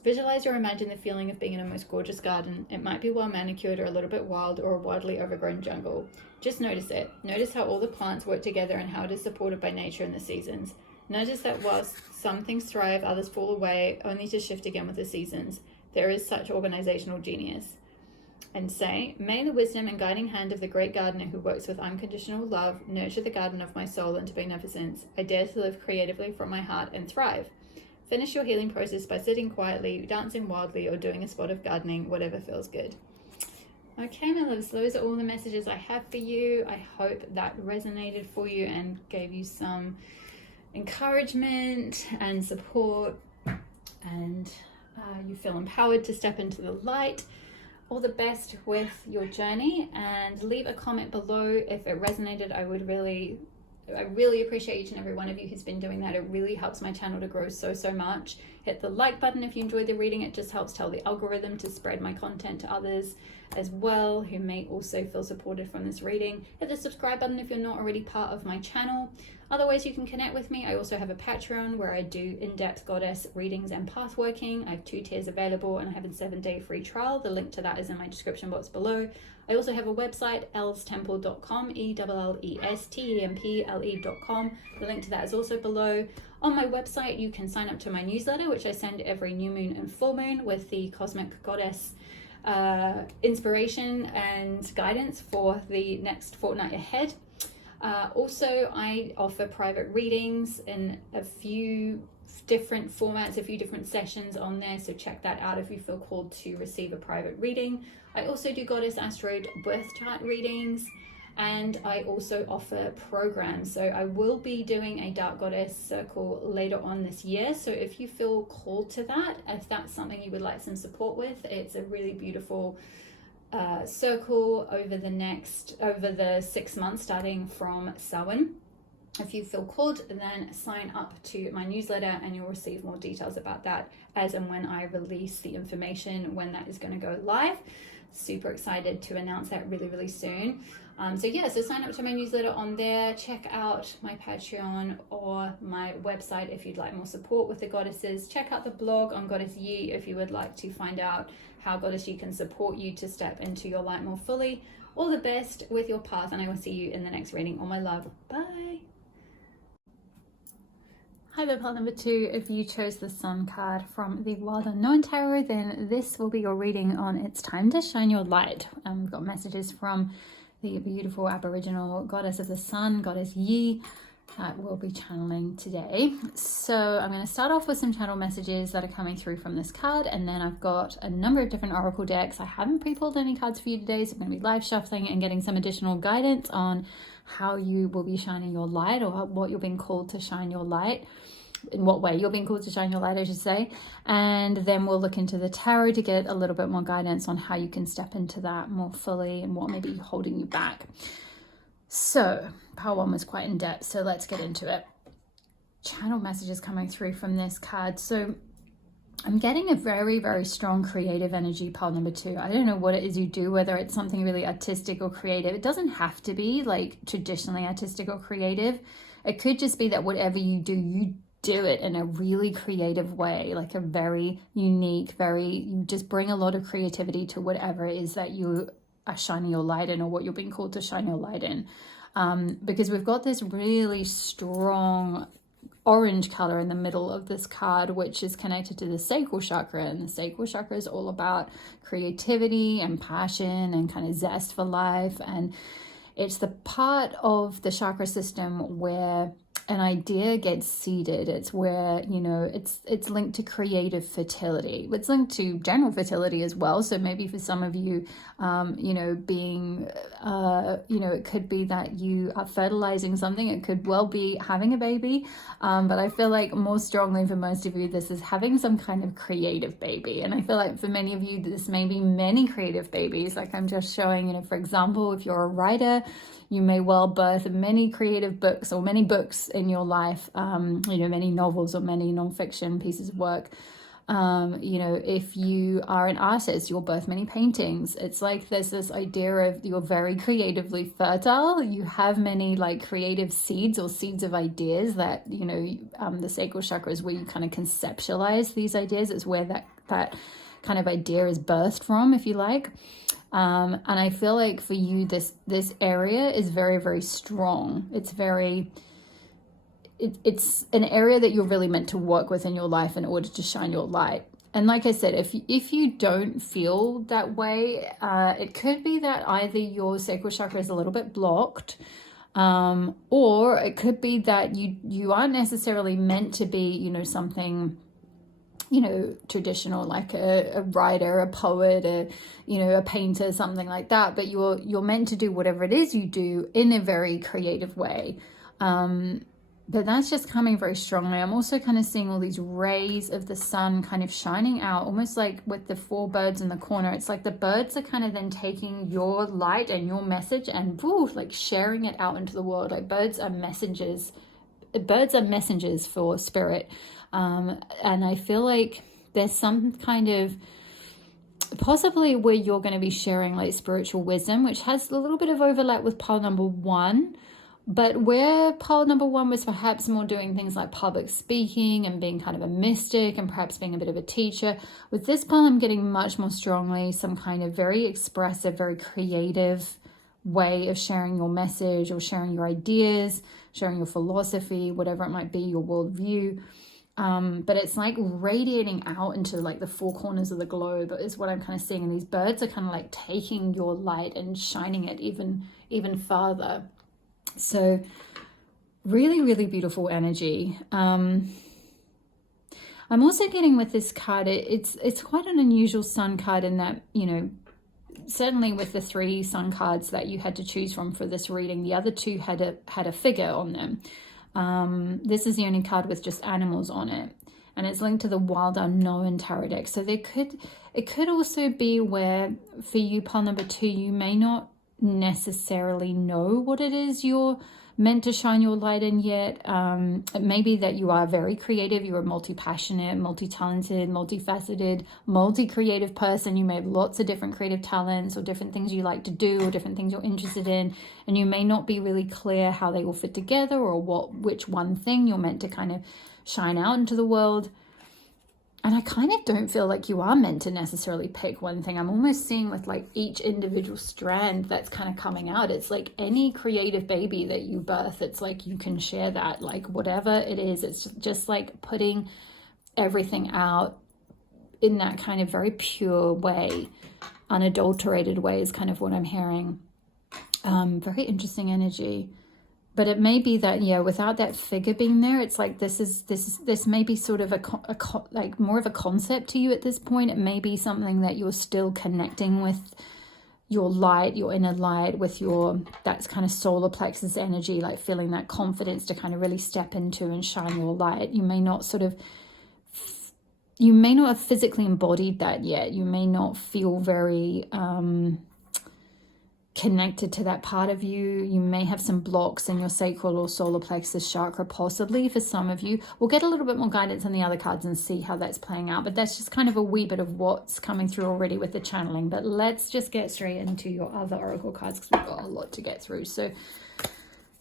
Visualize or imagine the feeling of being in a most gorgeous garden. It might be well manicured or a little bit wild or a wildly overgrown jungle. Just notice it. Notice how all the plants work together and how it is supported by nature and the seasons. Notice that whilst some things thrive, others fall away, only to shift again with the seasons. There is such organizational genius. And say, may the wisdom and guiding hand of the great gardener who works with unconditional love nurture the garden of my soul into beneficence. I dare to live creatively from my heart and thrive. Finish your healing process by sitting quietly, dancing wildly, or doing a spot of gardening, whatever feels good. Okay, my loves, those are all the messages I have for you. I hope that resonated for you and gave you some encouragement and support, and you feel empowered to step into the light. All the best with your journey, and leave a comment below if it resonated. I really appreciate each and every one of you who's been doing that. It really helps my channel to grow so much. Hit the like button if you enjoyed the reading. It just helps tell the algorithm to spread my content to others as well who may also feel supported from this reading. Hit the subscribe button if you're not already part of my channel. Other ways you can connect with me, I also have a Patreon where I do in-depth goddess readings and path working. I have 2 tiers available, and I have a 7-day free trial. The link to that is in my description box below. I also have a website, ellstemple.com, ELLESTEMPLE.com. The link to that is also below. On my website, you can sign up to my newsletter, which I send every new moon and full moon with the cosmic goddess inspiration and guidance for the next fortnight ahead. Also, I offer private readings in a few different formats, a few different sessions on there, so check that out if you feel called to receive a private reading. I also do Goddess Asteroid birth chart readings, and I also offer programs. So I will be doing a Dark Goddess circle later on this year, so if you feel called to that, if that's something you would like some support with, it's a really beautiful circle over the 6 months starting from Samhain. If you feel called, then sign up to my newsletter and you'll receive more details about that as and when I release the information when that is going to go live. Super excited to announce that really soon. So sign up to my newsletter on there. Check out my Patreon or my website if you'd like more support with the goddesses. Check out the blog on Goddess Yhi if you would like to find out how Goddess Yhi can support you to step into your light more fully. All the best with your path, and I will see you in the next reading. All my love. Bye. Hi there, pile number 2. If you chose the Sun card from the Wild Unknown Tarot, then this will be your reading on It's Time to Shine Your Light. We've got messages from the beautiful Aboriginal goddess of the sun, Goddess Yhi, that we'll be channeling today. So I'm going to start off with some channel messages that are coming through from this card, and then I've got a number of different oracle decks. I haven't pre-pulled any cards for you today, so I'm going to be live shuffling and getting some additional guidance on how you will be shining your light, or what you're being called to shine your light, in what way you're being called to shine your light, I should say. And then we'll look into the tarot to get a little bit more guidance on how you can step into that more fully and what may be holding you back. So part 1 was quite in depth, so let's get into it. Channel messages coming through from this card. So I'm getting a very strong creative energy, pile number 2. I don't know what it is you do, whether it's something really artistic or creative. It doesn't have to be like traditionally artistic or creative. It could just be that whatever you do it in a really creative way, like a very unique, you just bring a lot of creativity to whatever it is that you are shining your light in, or what you're being called to shine your light in. Because we've got this really strong orange color in the middle of this card, which is connected to the sacral chakra, and the sacral chakra is all about creativity and passion and kind of zest for life, and it's the part of the chakra system where an idea gets seeded. It's where, it's linked to creative fertility. It's linked to general fertility as well. So maybe for some of you, it could be that you are fertilizing something. It could well be having a baby. But I feel like more strongly for most of you, this is having some kind of creative baby. And I feel like for many of you, this may be many creative babies. Like I'm just showing, for example, if you're a writer, You may well birth many creative books or many books in your life, many novels or many nonfiction pieces of work. If you are an artist, you'll birth many paintings. It's like there's this idea of you're very creatively fertile. You have many like creative seeds or seeds of ideas that, the sacral chakra is where you kind of conceptualize these ideas. It's where that kind of idea is birthed from, if you like. And I feel like for you, this area is very, very strong. It's an area that you're really meant to work with in your life in order to shine your light. And like I said, if you don't feel that way, it could be that either your sacral chakra is a little bit blocked, or it could be that you aren't necessarily meant to be, something, traditional, like a writer, a poet, a painter, something like that. But you're meant to do whatever it is you do in a very creative way. But that's just coming very strongly. I'm also kind of seeing all these rays of the sun kind of shining out, almost like with the 4 birds in the corner. It's like the birds are kind of then taking your light and your message and like sharing it out into the world. Like birds are messengers. Birds are messengers for spirit. And I feel like there's some kind of possibly where you're going to be sharing like spiritual wisdom, which has a little bit of overlap with pile number 1. But where pile number 1 was perhaps more doing things like public speaking and being kind of a mystic and perhaps being a bit of a teacher, with this pile I'm getting much more strongly some kind of very expressive, very creative way of sharing your message or sharing your ideas, sharing your philosophy, whatever it might be, your worldview. But it's like radiating out into like the 4 corners of the globe is what I'm kind of seeing. And these birds are kind of like taking your light and shining it even farther. So really, really beautiful energy. I'm also getting with this card, it's quite an unusual sun card in that, certainly with the 3 sun cards that you had to choose from for this reading, the other 2 had a figure on them. This is the only card with just animals on it, and it's linked to the Wild Unknown tarot deck. So it could also be where for you, pile number 2, you may not necessarily know what it is you're meant to shine your light in yet. It may be that you are very creative, you're a multi-passionate, multi-talented, multifaceted, multi-creative person. You may have lots of different creative talents or different things you like to do or different things you're interested in, and you may not be really clear how they all fit together or which one thing you're meant to kind of shine out into the world. And I kind of don't feel like you are meant to necessarily pick one thing. I'm almost seeing with like each individual strand that's kind of coming out. It's like any creative baby that you birth, it's like you can share that, like whatever it is. It's just like putting everything out in that kind of very pure way, unadulterated way is kind of what I'm hearing. Very interesting energy. But it may be that, without that figure being there, it's like this may be sort of like more of a concept to you at this point. It may be something that you're still connecting with your light, your inner light, with that's kind of solar plexus energy, like feeling that confidence to kind of really step into and shine your light. You may not have physically embodied that yet. You may not feel very connected to that part of you. You may have some blocks in your sacral or solar plexus chakra, possibly for some of you. We'll get a little bit more guidance on the other cards and see how that's playing out, but that's just kind of a wee bit of what's coming through already with the channeling. But let's just get straight into your other oracle cards because we've got a lot to get through. So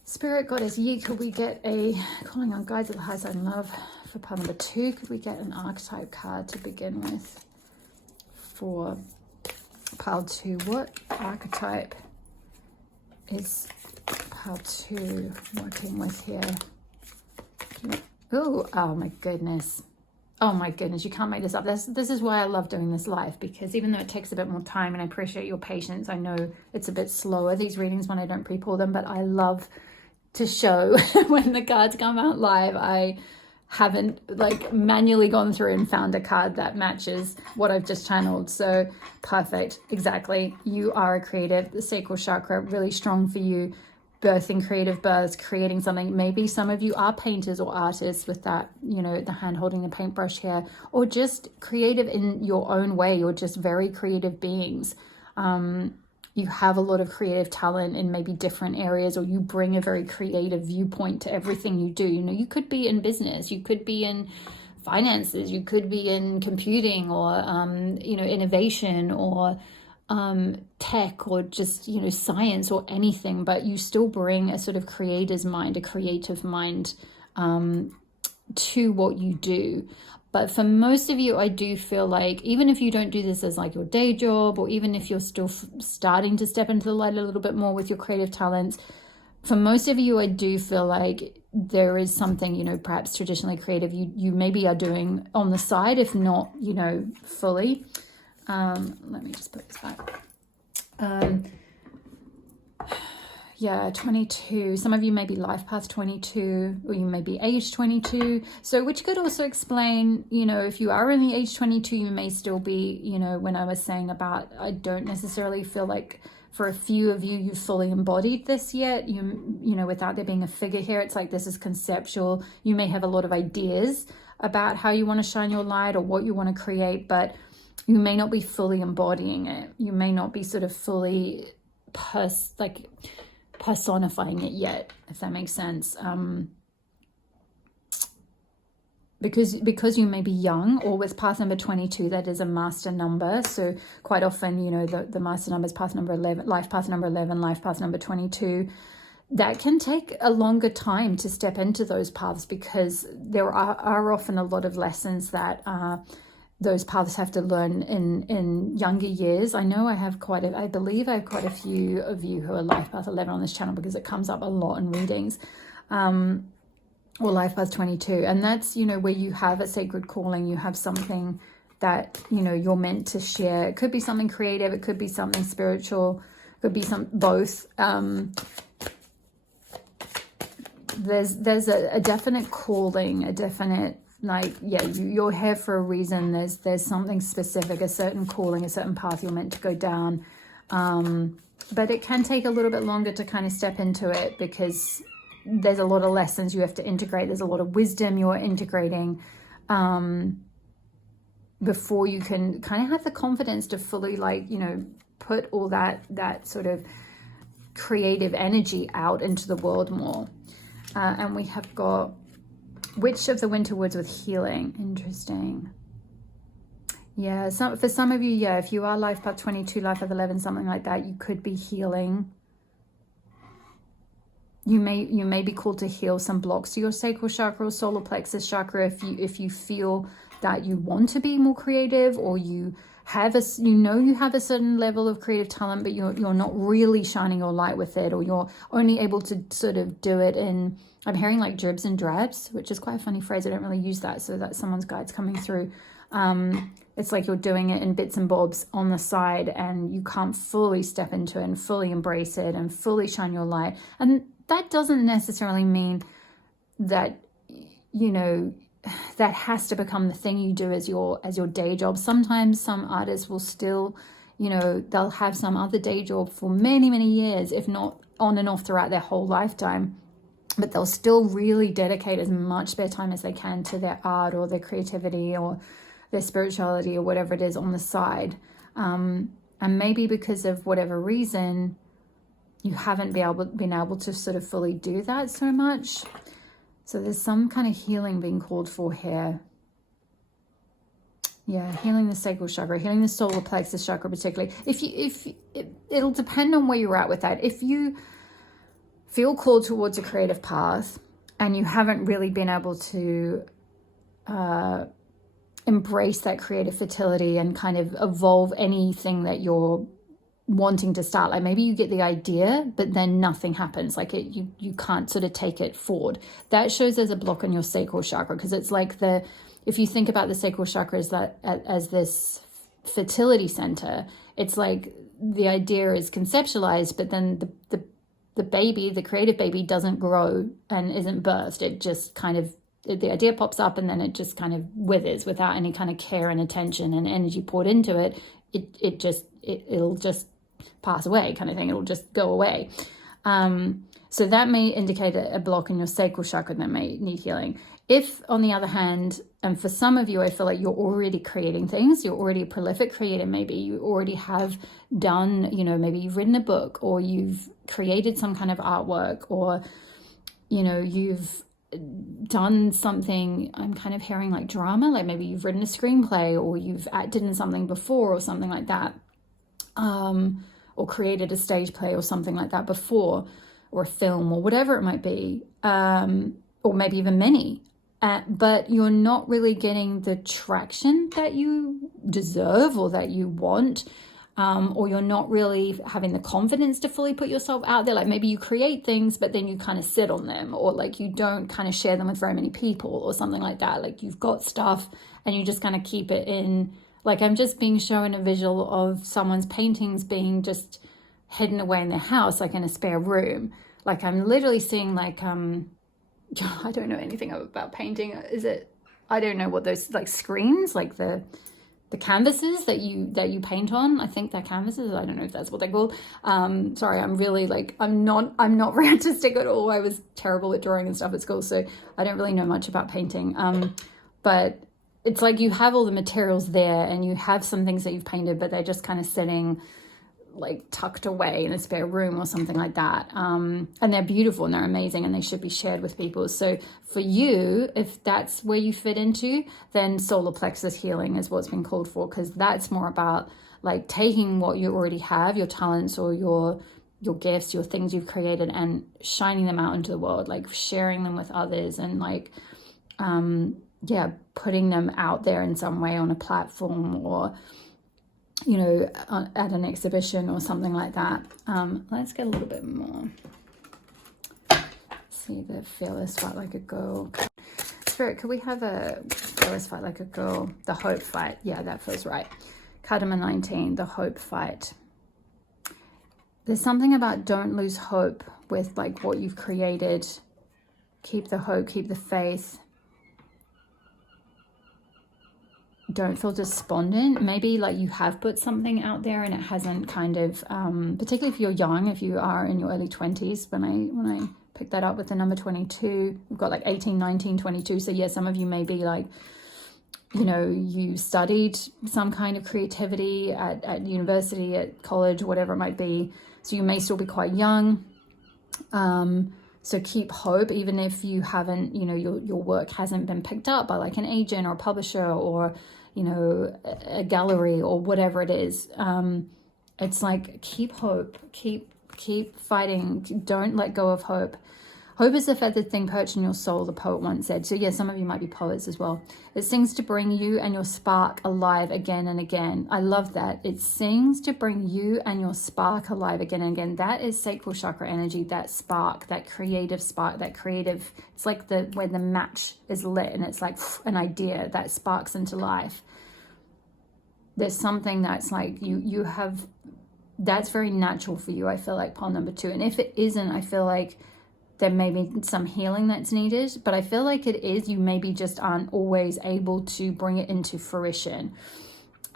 Spirit Goddess Yhi, could we get a calling on guides of the high side and love for pile number 2? Could we get an archetype card to begin with for pile 2? What archetype is pile 2 working with here? Oh my goodness. Oh my goodness, you can't make this up. This is why I love doing this live, because even though it takes a bit more time, and I appreciate your patience, I know it's a bit slower, these readings, when I don't pre-pull them, but I love to show when the cards come out live. I haven't like manually gone through and found a card that matches what I've just channeled. So perfect. Exactly. You are a creative. The sacral chakra really strong for you. Birthing creative births, creating something. Maybe some of you are painters or artists with that, the hand holding the paintbrush here, or just creative in your own way. You're just very creative beings. you have a lot of creative talent in maybe different areas, or you bring a very creative viewpoint to everything you do. You know, you could be in business, you could be in finances, you could be in computing, or you know, innovation, or tech, or just, you know, science, or anything, but you still bring a sort of creator's mind, a creative mind to what you do. But for most of you, I do feel like, even if you don't do this as like your day job, or even if you're still starting to step into the light a little bit more with your creative talents, for most of you, I do feel like there is something, you know, perhaps traditionally creative you maybe are doing on the side, if not, you know, fully. Let me just put this back. Yeah, 22. Some of you may be life path 22, or you may be age 22. So, which could also explain, you know, if you are in the age 22, you may still be, you know, when I was saying about, I don't necessarily feel like for a few of you, you've fully embodied this yet. You know, without there being a figure here, it's like this is conceptual. You may have a lot of ideas about how you want to shine your light or what you want to create, but you may not be fully embodying it. You may not be sort of fully personifying it yet, if that makes sense. Because you may be young, or with path number 22, that is a master number. So quite often, you know, the master number is path number 11, life path number 11, life path number 22. That can take a longer time to step into those paths, because there are often a lot of lessons that those paths have to learn in younger years. I know I believe I have quite a few of you who are life path 11 on this channel, because it comes up a lot in readings, or life path 22. And that's, you know, where you have a sacred calling, you have something that, you know, you're meant to share. It could be something creative, it could be something spiritual, it could be both. There's a definite calling, a definite, like, yeah, you're here for a reason. There's something specific, a certain calling, a certain path you're meant to go down. But it can take a little bit longer to kind of step into it, because there's a lot of lessons you have to integrate. There's a lot of wisdom you're integrating before you can kind of have the confidence to fully, like, you know, put all that sort of creative energy out into the world more. And we have got Witch of the Winter Woods with healing. Interesting. Yeah, for some of you, yeah, if you are life path 22, life path 11, something like that, you could be healing. You may be called to heal some blocks to your sacral chakra or solar plexus chakra, if you feel that you want to be more creative, or you have you have a certain level of creative talent, but you're not really shining your light with it, or you're only able to sort of do it in, I'm hearing like dribs and drabs, which is quite a funny phrase. I don't really use that, so that's someone's guides coming through. It's like you're doing it in bits and bobs on the side, and you can't fully step into it and fully embrace it and fully shine your light. And that doesn't necessarily mean that, you know, that has to become the thing you do as your day job. Sometimes some artists will still, you know, they'll have some other day job for many, many years, if not on and off throughout their whole lifetime, but they'll still really dedicate as much spare time as they can to their art or their creativity or their spirituality or whatever it is on the side. And maybe because of whatever reason, you haven't been able to sort of fully do that so much. So there's some kind of healing being called for here. Yeah, healing the sacral chakra, healing the solar plexus chakra particularly. It'll depend on where you're at with that. If you feel called towards a creative path and you haven't really been able to embrace that creative fertility and kind of evolve anything that you're wanting to start, like maybe you get the idea but then nothing happens, like you can't sort of take it forward, that shows there's a block on your sacral chakra. Because it's like if you think about the sacral chakra as this fertility center, it's like the idea is conceptualized, but then the baby, the creative baby, doesn't grow and isn't birthed. It just kind of, the idea pops up and then it just kind of withers without any kind of care and attention and energy poured into it. It'll just pass away kind of thing. It'll just go away. So that may indicate a block in your sacral chakra that may need healing. If, on the other hand, and for some of you, I feel like you're already creating things, you're already a prolific creator, maybe you already have done, you know, maybe you've written a book, or you've created some kind of artwork, or, you know, you've done something. I'm kind of hearing like drama, like maybe you've written a screenplay, or you've acted in something before, or something like that, or created a stage play or something like that before, or a film, or whatever it might be, or maybe even many, but you're not really getting the traction that you deserve or that you want, or you're not really having the confidence to fully put yourself out there. Like maybe you create things, but then you kind of sit on them, or like you don't kind of share them with very many people or something like that. Like you've got stuff and you just kind of keep it in. Like I'm just being shown a visual of someone's paintings being just hidden away in their house, like in a spare room. Like I'm literally seeing like, I don't know anything about painting. Is it, I don't know what those like screens, like the canvases that you paint on. I think they're canvases. I don't know if that's what they're called. Sorry, I'm really like, I'm not very artistic at all. I was terrible at drawing and stuff at school, so I don't really know much about painting. But it's like you have all the materials there and you have some things that you've painted, but they're just kind of sitting like tucked away in a spare room or something like that. And they're beautiful and they're amazing and they should be shared with people. So for you, if that's where you fit into, then solar plexus healing is what's been called for, because that's more about like taking what you already have, your talents or your gifts, your things you've created, and shining them out into the world, like sharing them with others, and like putting them out there in some way on a platform, or you know, at an exhibition or something like that. Let's get a little bit more. See the fearless fight like a girl. Spirit, could we have a fearless fight like a girl? The hope fight. Yeah, that feels right. Card number 19, the hope fight. There's something about don't lose hope with like what you've created. Keep the hope, keep the faith. Don't feel despondent. Maybe like you have put something out there and it hasn't kind of, particularly if you're young, if you are in your early 20s, when I picked that up with the number 22, we've got like 18, 19, 22. So yeah, some of you may be like, you know, you studied some kind of creativity at university, at college, whatever it might be. So you may still be quite young. So keep hope, even if you haven't, you know, your work hasn't been picked up by like an agent or a publisher or, you know, a gallery or whatever it is. It's like, keep hope, keep fighting. Don't let go of hope. Hope is the feathered thing perched in your soul, the poet once said. So yeah, some of you might be poets as well. It sings to bring you and your spark alive again and again. I love that. It sings to bring you and your spark alive again and again. That is sacral chakra energy, that spark, that creative spark, that creative, it's like where the match is lit and it's like an idea that sparks into life. There's something that's like you have, that's very natural for you, I feel like, pole number 2. And if it isn't, I feel like there may be some healing that's needed, but I feel like it is. You maybe just aren't always able to bring it into fruition.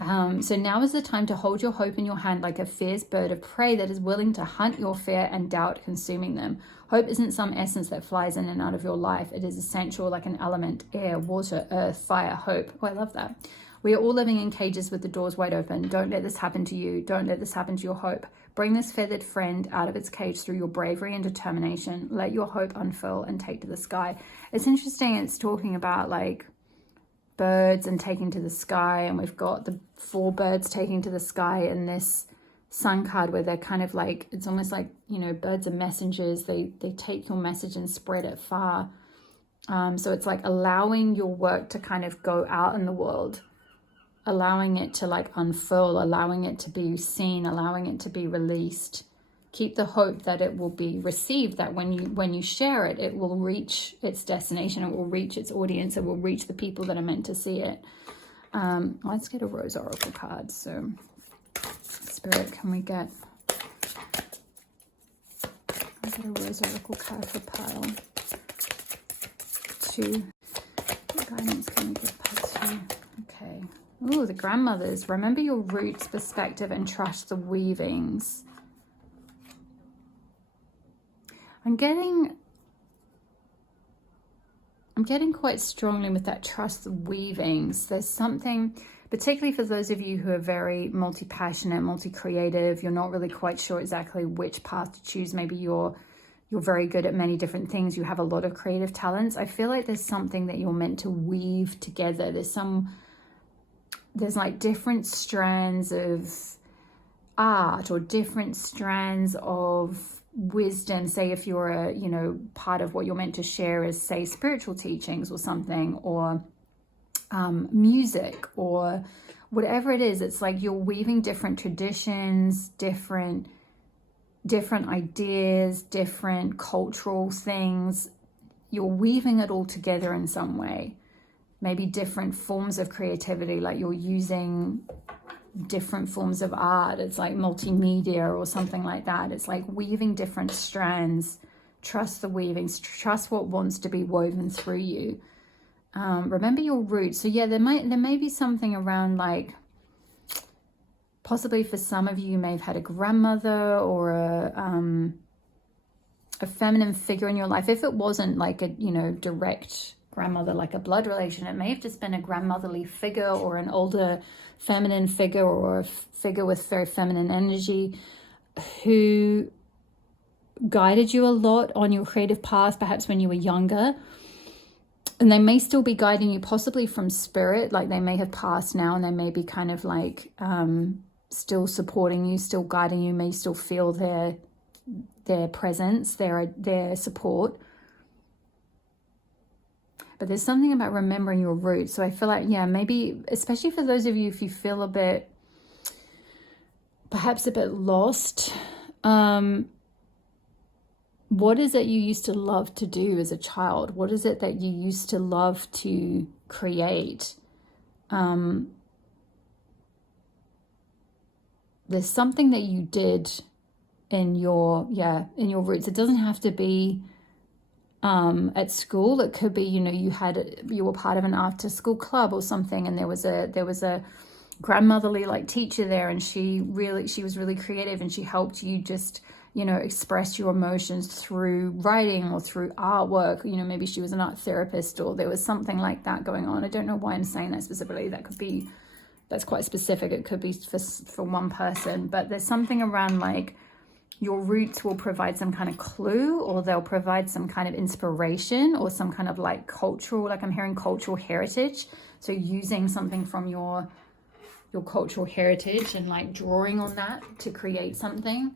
So now is the time to hold your hope in your hand like a fierce bird of prey that is willing to hunt your fear and doubt consuming them. Hope isn't some essence that flies in and out of your life. It is essential, like an element: air, water, earth, fire, hope. Oh, I love that. We are all living in cages with the doors wide open. Don't let this happen to you. Don't let this happen to your hope. Bring this feathered friend out of its cage through your bravery and determination. Let your hope unfurl and take to the sky. It's interesting. It's talking about like birds and taking to the sky. And we've got the 4 birds taking to the sky in this sun card, where they're kind of like, it's almost like, you know, birds are messengers. They take your message and spread it far. So it's like allowing your work to kind of go out in the world, allowing it to like unfurl, allowing it to be seen, allowing it to be released. Keep the hope that it will be received, that when you share it, it will reach its destination, it will reach its audience, it will reach the people that are meant to see it. Let's get a Rose Oracle card. So Spirit, can we get a Rose Oracle card for pile 2? What guidance can we give pile 2? Okay. Oh, the grandmothers. Remember your roots, perspective, and trust the weavings. I'm getting quite strongly with that trust weavings. There's something, particularly for those of you who are very multi-passionate, multi-creative, you're not really quite sure exactly which path to choose. Maybe you're very good at many different things. You have a lot of creative talents. I feel like there's something that you're meant to weave together. There's like different strands of art or different strands of wisdom. Say if you're a, you know, part of what you're meant to share is, say, spiritual teachings or something, or music or whatever it is. It's like you're weaving different traditions, different ideas, different cultural things. You're weaving it all together in some way. Maybe different forms of creativity, like you're using different forms of art. It's like multimedia or something like that. It's like weaving different strands. Trust the weavings, trust what wants to be woven through you. Remember your roots. So yeah, there may be something around, like, possibly for some of you may have had a grandmother or a feminine figure in your life. If it wasn't like a, you know, direct grandmother, like a blood relation, it may have just been a grandmotherly figure or an older feminine figure or a figure with very feminine energy who guided you a lot on your creative path, perhaps when you were younger. And they may still be guiding you, possibly from spirit, like they may have passed now and they may be kind of like still supporting you, still guiding you, may still feel their presence, their support. But there's something about remembering your roots. So I feel like, yeah, maybe, especially for those of you, if you feel perhaps a bit lost, what is it you used to love to do as a child? What is it that you used to love to create? There's something that you did in your roots. It doesn't have to be at school. It could be, you know, you were part of an after school club or something, and there was a grandmotherly like teacher there, and she was really creative, and she helped you just, you know, express your emotions through writing or through artwork. You know, maybe she was an art therapist, or there was something like that going on. I don't know why I'm saying that specifically. That's quite specific. It could be for one person, but there's something around like your roots will provide some kind of clue, or they'll provide some kind of inspiration, or some kind of like cultural, like I'm hearing cultural heritage. So using something from your cultural heritage and like drawing on that to create something.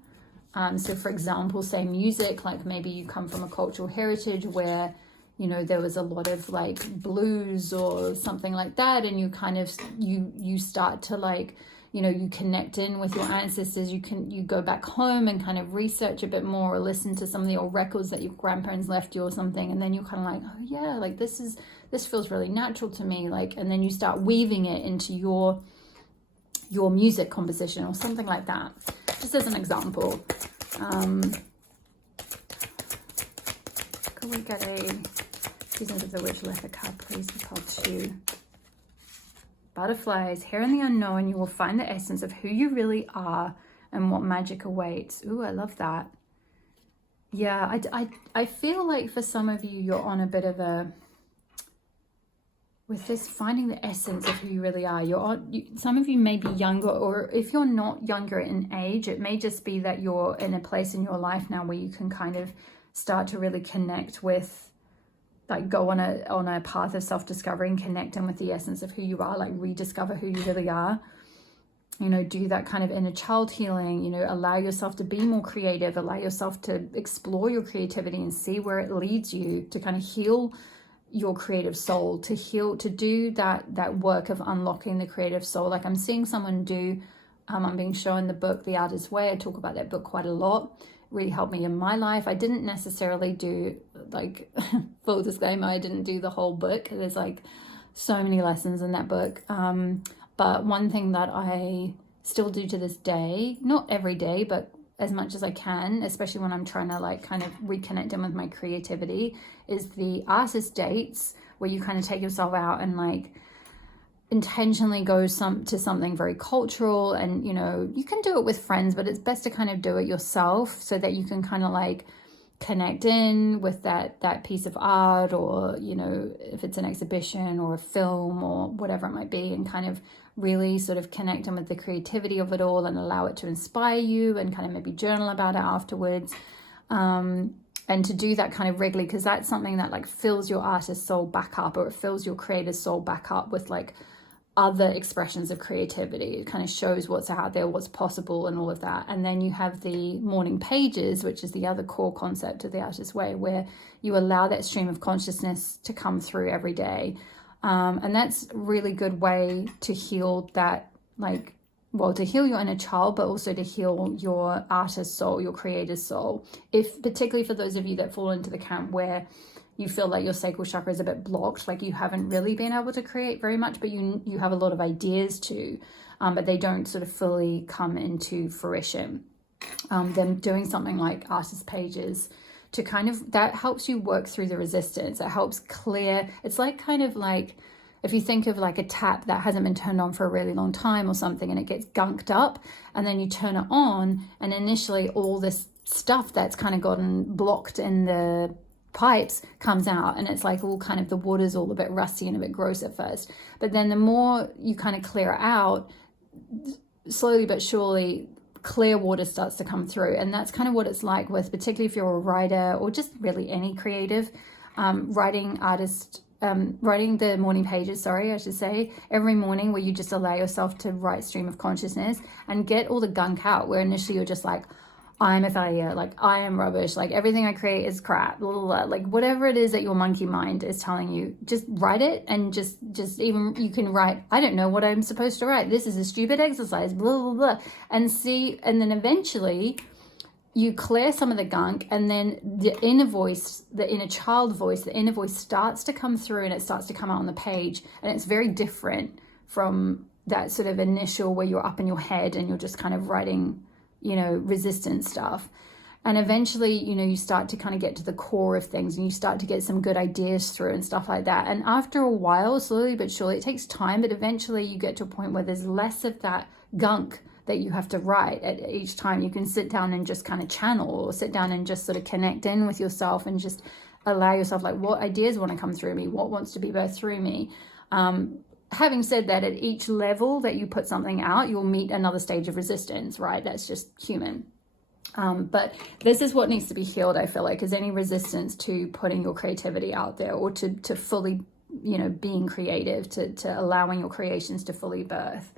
So for example, say music, like maybe you come from a cultural heritage where, you know, there was a lot of like blues or something like that, and you kind of, you start to like, you know, you connect in with your ancestors. You go back home and kind of research a bit more, or listen to some of the old records that your grandparents left you or something, and then you're kind of like, oh yeah, like this feels really natural to me, like, and then you start weaving it into your music composition or something like that, just as an example. Could we get a Seasons of the Witch letter card, please? The card 2. Butterflies, here in the unknown, you will find the essence of who you really are and what magic awaits. Ooh, I love that. Yeah, I feel like for some of you, you're on a bit of a, with this finding the essence of who you really are. Some of you may be younger, or if you're not younger in age, it may just be that you're in a place in your life now where you can kind of start to really connect with, like go on a path of self-discovery and connecting with the essence of who you are, like rediscover who you really are. You know, do that kind of inner child healing, you know, allow yourself to be more creative, allow yourself to explore your creativity and see where it leads you, to kind of heal your creative soul, to do that work of unlocking the creative soul. Like I'm seeing someone do, I'm being shown the book The Artist's Way. I talk about that book quite a lot. Really helped me in my life. I didn't necessarily do, like, full disclaimer, I didn't do the whole book. There's like so many lessons in that book. But one thing that I still do to this day, not every day, but as much as I can, especially when I'm trying to like kind of reconnect in with my creativity, is the artist dates, where you kind of take yourself out and like intentionally go to something very cultural. And, you know, you can do it with friends, but it's best to kind of do it yourself, so that you can kind of like connect in with that piece of art, or, you know, if it's an exhibition or a film or whatever it might be, and kind of really sort of connect in with the creativity of it all and allow it to inspire you, and kind of maybe journal about it afterwards. And to do that kind of regularly, because that's something that like fills your artist's soul back up, or it fills your creator's soul back up with like other expressions of creativity. It kind of shows what's out there, what's possible, and all of that. And then you have the morning pages, which is the other core concept of the Artist's Way, where you allow that stream of consciousness to come through every day. And that's a really good way to heal that, like, well, to heal your inner child, but also to heal your artist's soul, your creator's soul. If particularly for those of you that fall into the camp where you feel like your sacral chakra is a bit blocked, like you haven't really been able to create very much, but you have a lot of ideas too, but they don't sort of fully come into fruition. Then doing something like artist pages to kind of, that helps you work through the resistance. It helps clear. It's like kind of like, if you think of like a tap that hasn't been turned on for a really long time or something, and it gets gunked up, and then you turn it on, and initially all this stuff that's kind of gotten blocked in the pipes comes out, and it's like all kind of, the water's all a bit rusty and a bit gross at first, but then the more you kind of clear it out, slowly but surely clear water starts to come through. And that's kind of what it's like with, particularly if you're a writer or just really any creative, writing the morning pages, I should say, every morning, where you just allow yourself to write stream of consciousness and get all the gunk out, where initially you're just like, I'm a failure, like I am rubbish, like everything I create is crap, blah, blah, blah. Like whatever it is that your monkey mind is telling you, just write it. And just even, you can write, I don't know what I'm supposed to write, this is a stupid exercise, blah, blah, blah, and see. And then eventually you clear some of the gunk, and then the inner voice, the inner child voice, the inner voice starts to come through, and it starts to come out on the page. And it's very different from that sort of initial where you're up in your head and you're just kind of writing, you know, resistant stuff. And eventually, you know, you start to kind of get to the core of things, and you start to get some good ideas through and stuff like that. And after a while, slowly but surely, it takes time, but eventually you get to a point where there's less of that gunk that you have to write at each time. You can sit down and just kind of channel, or sit down and just sort of connect in with yourself, and just allow yourself, like, what ideas want to come through me, what wants to be birthed through me. Having said that, at each level that you put something out, you'll meet another stage of resistance, right? That's just human. But this is what needs to be healed, I feel like, is any resistance to putting your creativity out there, or to fully, you know, being creative, to allowing your creations to fully birth.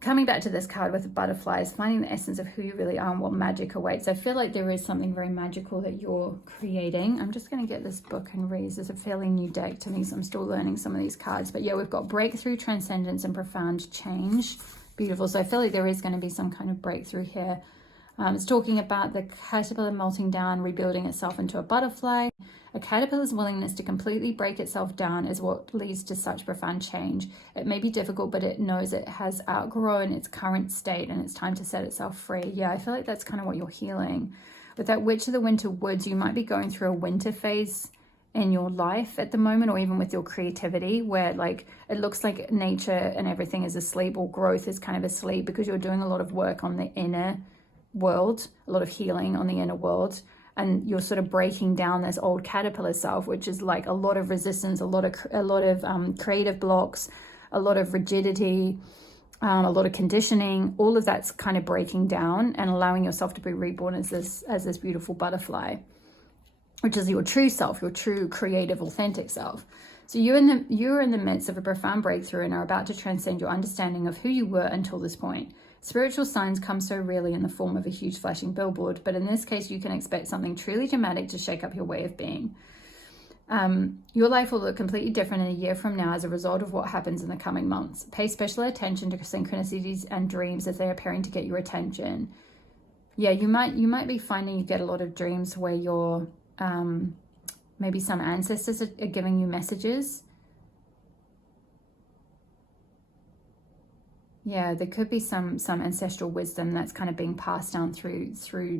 Coming back to this card with the butterflies, finding the essence of who you really are and what magic awaits. I feel like there is something very magical that you're creating. I'm just going to get this book and read. It's a fairly new deck to me, so I'm still learning some of these cards. But yeah, we've got breakthrough, transcendence, and profound change. Beautiful. So I feel like there is going to be some kind of breakthrough here. It's talking about the caterpillar melting down, rebuilding itself into a butterfly. A caterpillar's willingness to completely break itself down is what leads to such profound change. It may be difficult, but it knows it has outgrown its current state and it's time to set itself free. Yeah, I feel like that's kind of what you're healing. With that Witch of the Winter Woods, you might be going through a winter phase in your life at the moment, or even with your creativity, where like it looks like nature and everything is asleep, or growth is kind of asleep, because you're doing a lot of work on the inner world, a lot of healing on the inner world, and you're sort of breaking down this old caterpillar self, which is like a lot of resistance, a lot of creative blocks, a lot of rigidity, a lot of conditioning. All of that's kind of breaking down and allowing yourself to be reborn as this beautiful butterfly, which is your true self, your true creative, authentic self. So you're in the midst of a profound breakthrough and are about to transcend your understanding of who you were until this point. Spiritual signs come so rarely in the form of a huge flashing billboard, but in this case, you can expect something truly dramatic to shake up your way of being. Your life will look completely different in a year from now as a result of what happens in the coming months. Pay special attention to synchronicities and dreams as they are appearing to get your attention. Yeah, you might be finding you get a lot of dreams where you're maybe some ancestors are giving you messages. Yeah, there could be some ancestral wisdom that's kind of being passed down through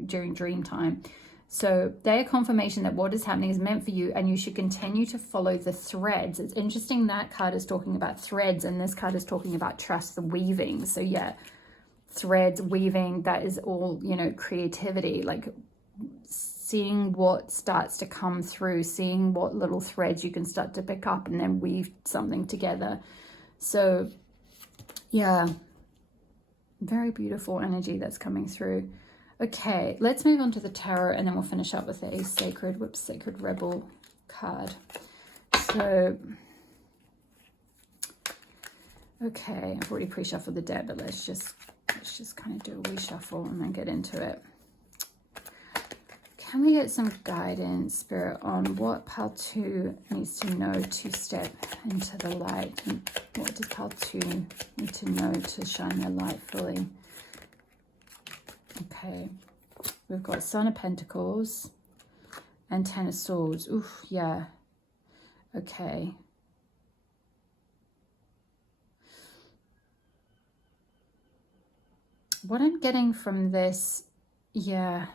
during dream time. So they are confirmation that what is happening is meant for you, and you should continue to follow the threads. It's interesting that card is talking about threads, and this card is talking about trust, the weaving. So yeah, threads weaving, that is all, you know, creativity, like seeing what starts to come through, seeing what little threads you can start to pick up and then weave something together. So yeah, very beautiful energy that's coming through. Okay, let's move on to the tarot, and then we'll finish up with a sacred rebel card. So okay, I've already pre-shuffled the deck, but let's just kind of do a reshuffle and then get into it. Can we get some guidance, Spirit, on what Pile 2 needs to know to step into the light? And what does Pile 2 need to know to shine their light fully? Okay, we've got Son of Pentacles and Ten of Swords. Oof, yeah. Okay. What I'm getting from this, yeah,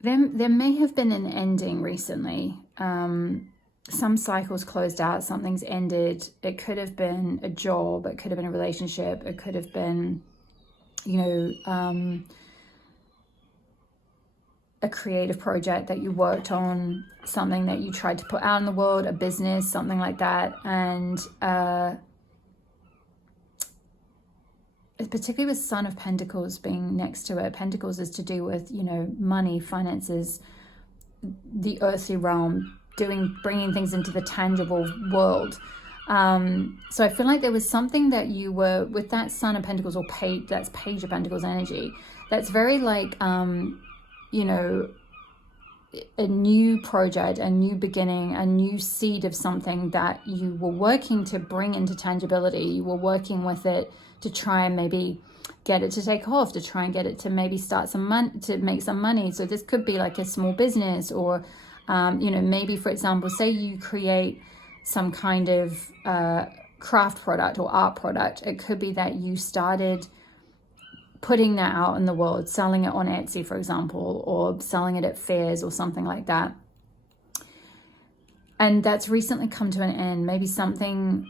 there may have been an ending recently. Some cycles closed out, something's ended. It could have been a job, it could have been a relationship, it could have been, you know, a creative project that you worked on, something that you tried to put out in the world, a business, something like that. And particularly with Son of Pentacles being next to it, Pentacles is to do with, you know, money, finances, the earthly realm, bringing things into the tangible world. So I feel like there was something that you were, with that Son of Pentacles, or Page, that's Page of Pentacles energy, that's very like, you know, a new project, a new beginning, a new seed of something that you were working to bring into tangibility. You were working with it to try and maybe get it to take off, to try and get it to maybe start some money, to make some money. So this could be like a small business, or, you know, maybe, for example, say you create some kind of craft product or art product. It could be that you started putting that out in the world, selling it on Etsy, for example, or selling it at fairs or something like that. And that's recently come to an end. Maybe something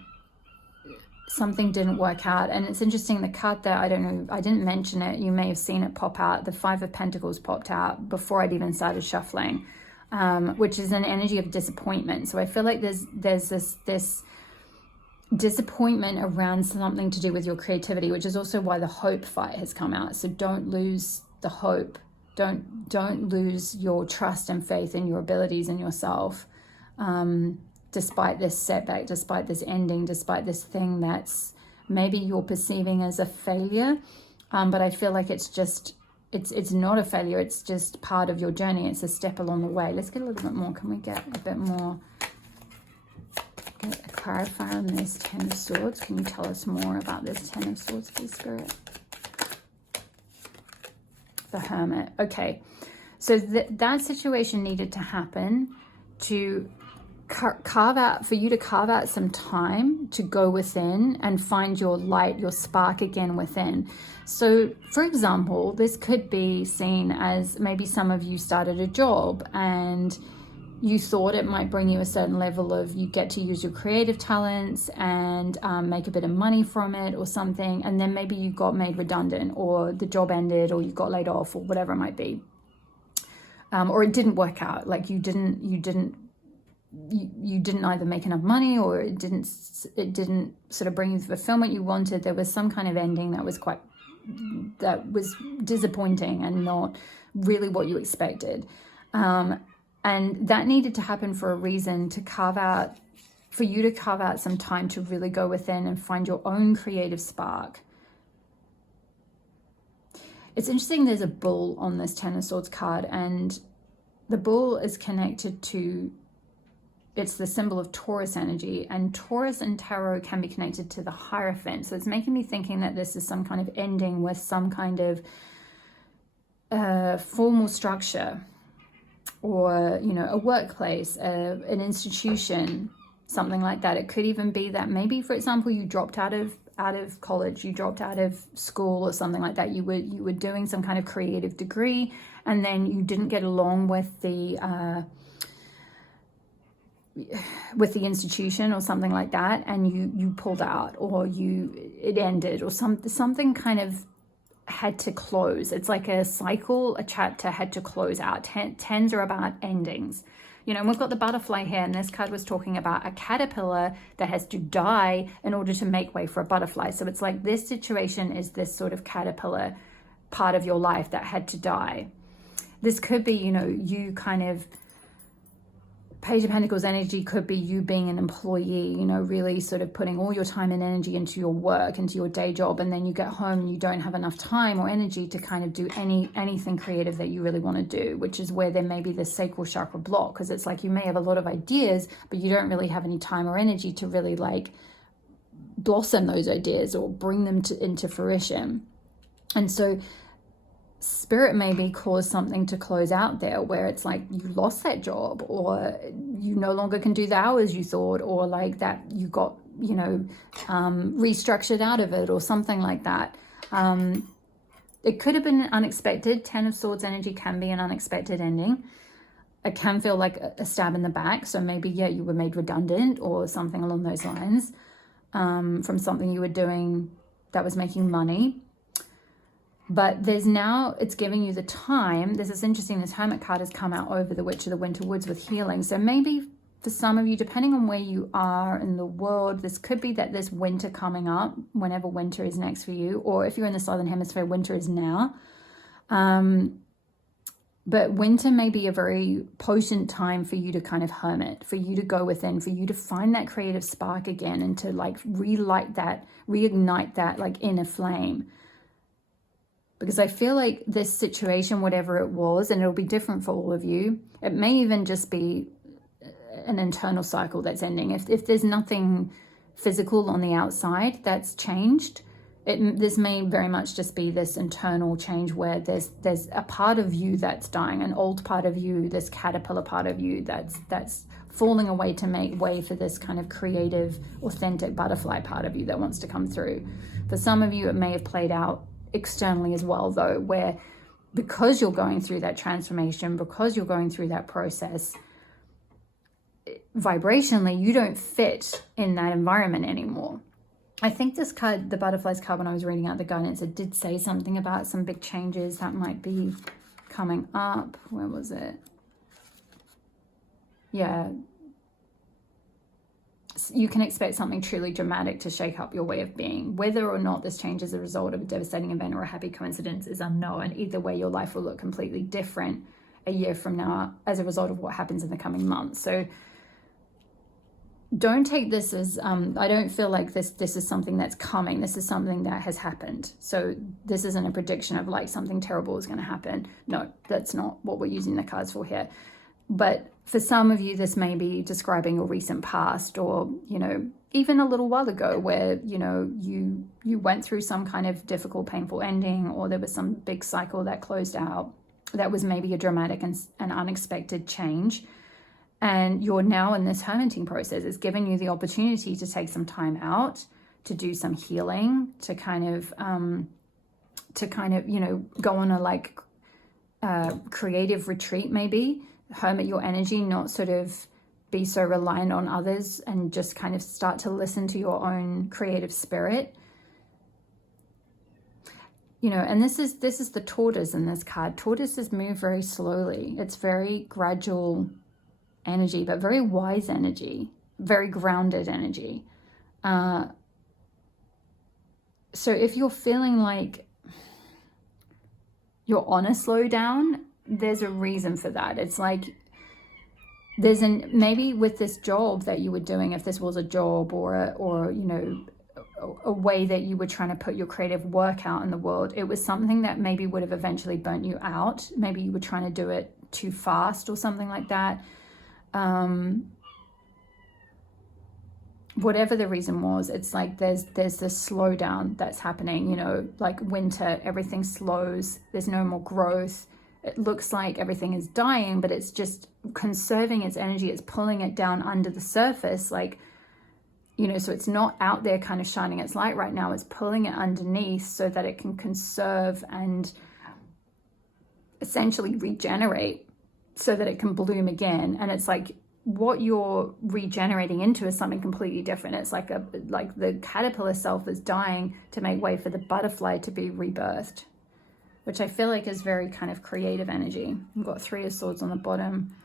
didn't work out. And it's interesting, the card there, I don't know, I didn't mention it, you may have seen it pop out. The Five of Pentacles popped out before I'd even started shuffling, which is an energy of disappointment. So I feel like there's this disappointment around something to do with your creativity, which is also why the hope fight has come out. So don't lose the hope. Don't lose your trust and faith in your abilities and yourself. Despite this setback, despite this ending, despite this thing that's maybe you're perceiving as a failure, but I feel like it's not a failure, it's just part of your journey, it's a step along the way. Let's get a little bit more, can we get a bit more, get a clarifier on this Ten of Swords? Can you tell us more about this Ten of Swords, please, Spirit? The Hermit. Okay, so that situation needed to happen to for you to carve out some time to go within and find your light, your spark again within. So for example, this could be seen as maybe some of you started a job and you thought it might bring you a certain level of, you get to use your creative talents and make a bit of money from it or something, and then maybe you got made redundant, or the job ended, or you got laid off, or whatever it might be, or it didn't work out. Like you didn't either make enough money, or it didn't sort of bring you the fulfillment you wanted. There was some kind of ending that was disappointing and not really what you expected. And that needed to happen for a reason, for you to carve out some time to really go within and find your own creative spark. It's interesting, there's a bull on this Ten of Swords card, and the bull is connected to, it's the symbol of Taurus energy, and Taurus and tarot can be connected to the Hierophant. So it's making me thinking that this is some kind of ending with some kind of formal structure, or, you know, a workplace, an institution, something like that. It could even be that maybe, for example, you dropped out of college, you dropped out of school or something like that. You were doing some kind of creative degree, and then you didn't get along with the with the institution or something like that, and you pulled out, or it ended, or something kind of had to close. It's like a cycle, a chapter had to close out. Tens are about endings. You know, and we've got the butterfly here, and this card was talking about a caterpillar that has to die in order to make way for a butterfly. So it's like this situation is this sort of caterpillar part of your life that had to die. This could be, you know, you kind of, Page of Pentacles energy could be you being an employee, you know, really sort of putting all your time and energy into your work, into your day job, and then you get home and you don't have enough time or energy to kind of do anything creative that you really want to do, which is where there may be this sacral chakra block, because it's like you may have a lot of ideas, but you don't really have any time or energy to really like blossom those ideas or bring them into fruition. And so Spirit maybe caused something to close out there, where it's like you lost that job, or you no longer can do the hours you thought, or like that you got, you know, restructured out of it, or something like that. It could have been unexpected. 10 of Swords energy can be an unexpected ending. It can feel like a stab in the back. So maybe, yeah, you were made redundant or something along those lines, from something you were doing that was making money. But there's now, it's giving you the time. This is interesting. This Hermit card has come out over the Witch of the Winter Woods with healing. So maybe for some of you, depending on where you are in the world, this could be that there's winter coming up, whenever winter is next for you. Or if you're in the Southern Hemisphere, winter is now. But winter may be a very potent time for you to kind of hermit, for you to go within, for you to find that creative spark again, and to like reignite that like inner flame. Because I feel like this situation, whatever it was, and it'll be different for all of you, it may even just be an internal cycle that's ending. If there's nothing physical on the outside that's changed, this may very much just be this internal change where there's a part of you that's dying, an old part of you, this caterpillar part of you that's falling away to make way for this kind of creative, authentic butterfly part of you that wants to come through. For some of you, it may have played out externally as well, though, where because you're going through that transformation, because you're going through that process, vibrationally, you don't fit in that environment anymore. I think this card, the Butterflies card, when I was reading out the guidance, it did say something about some big changes that might be coming up. Where was it? Yeah. You can expect something truly dramatic to shake up your way of being. Whether or not this change is a result of a devastating event or a happy coincidence is unknown. Either way, your life will look completely different a year from now as a result of what happens in the coming months. So don't take this as, I don't feel like this is something that's coming. This is something that has happened. So this isn't a prediction of like something terrible is going to happen. No, that's not what we're using the cards for here. But for some of you, this may be describing your recent past, or, you know, even a little while ago where, you know, you went through some kind of difficult, painful ending, or there was some big cycle that closed out that was maybe a dramatic and unexpected change. And you're now in this hermiting process. It's given you the opportunity to take some time out, to do some healing, to kind of, you know, go on a like creative retreat maybe. Hermit your energy, not sort of be so reliant on others, and just kind of start to listen to your own creative spirit. You know, and this is the tortoise in this card. Tortoises move very slowly. It's very gradual energy, but very wise energy, very grounded energy. So if you're feeling like you're on a slowdown, there's a reason for that. It's like maybe with this job that you were doing, if this was a job or you know, a way that you were trying to put your creative work out in the world, it was something that maybe would have eventually burnt you out. Maybe you were trying to do it too fast or something like that. Whatever the reason was, it's like there's this slowdown that's happening, you know, like winter, everything slows, there's no more growth. It looks like everything is dying, but it's just conserving its energy. It's pulling it down under the surface, like, you know, so it's not out there kind of shining its light right now. It's pulling it underneath so that it can conserve and essentially regenerate so that it can bloom again. And it's like what you're regenerating into is something completely different. It's like the caterpillar self is dying to make way for the butterfly to be rebirthed, which I feel like is very kind of creative energy. We've got 3 of Swords on the bottom,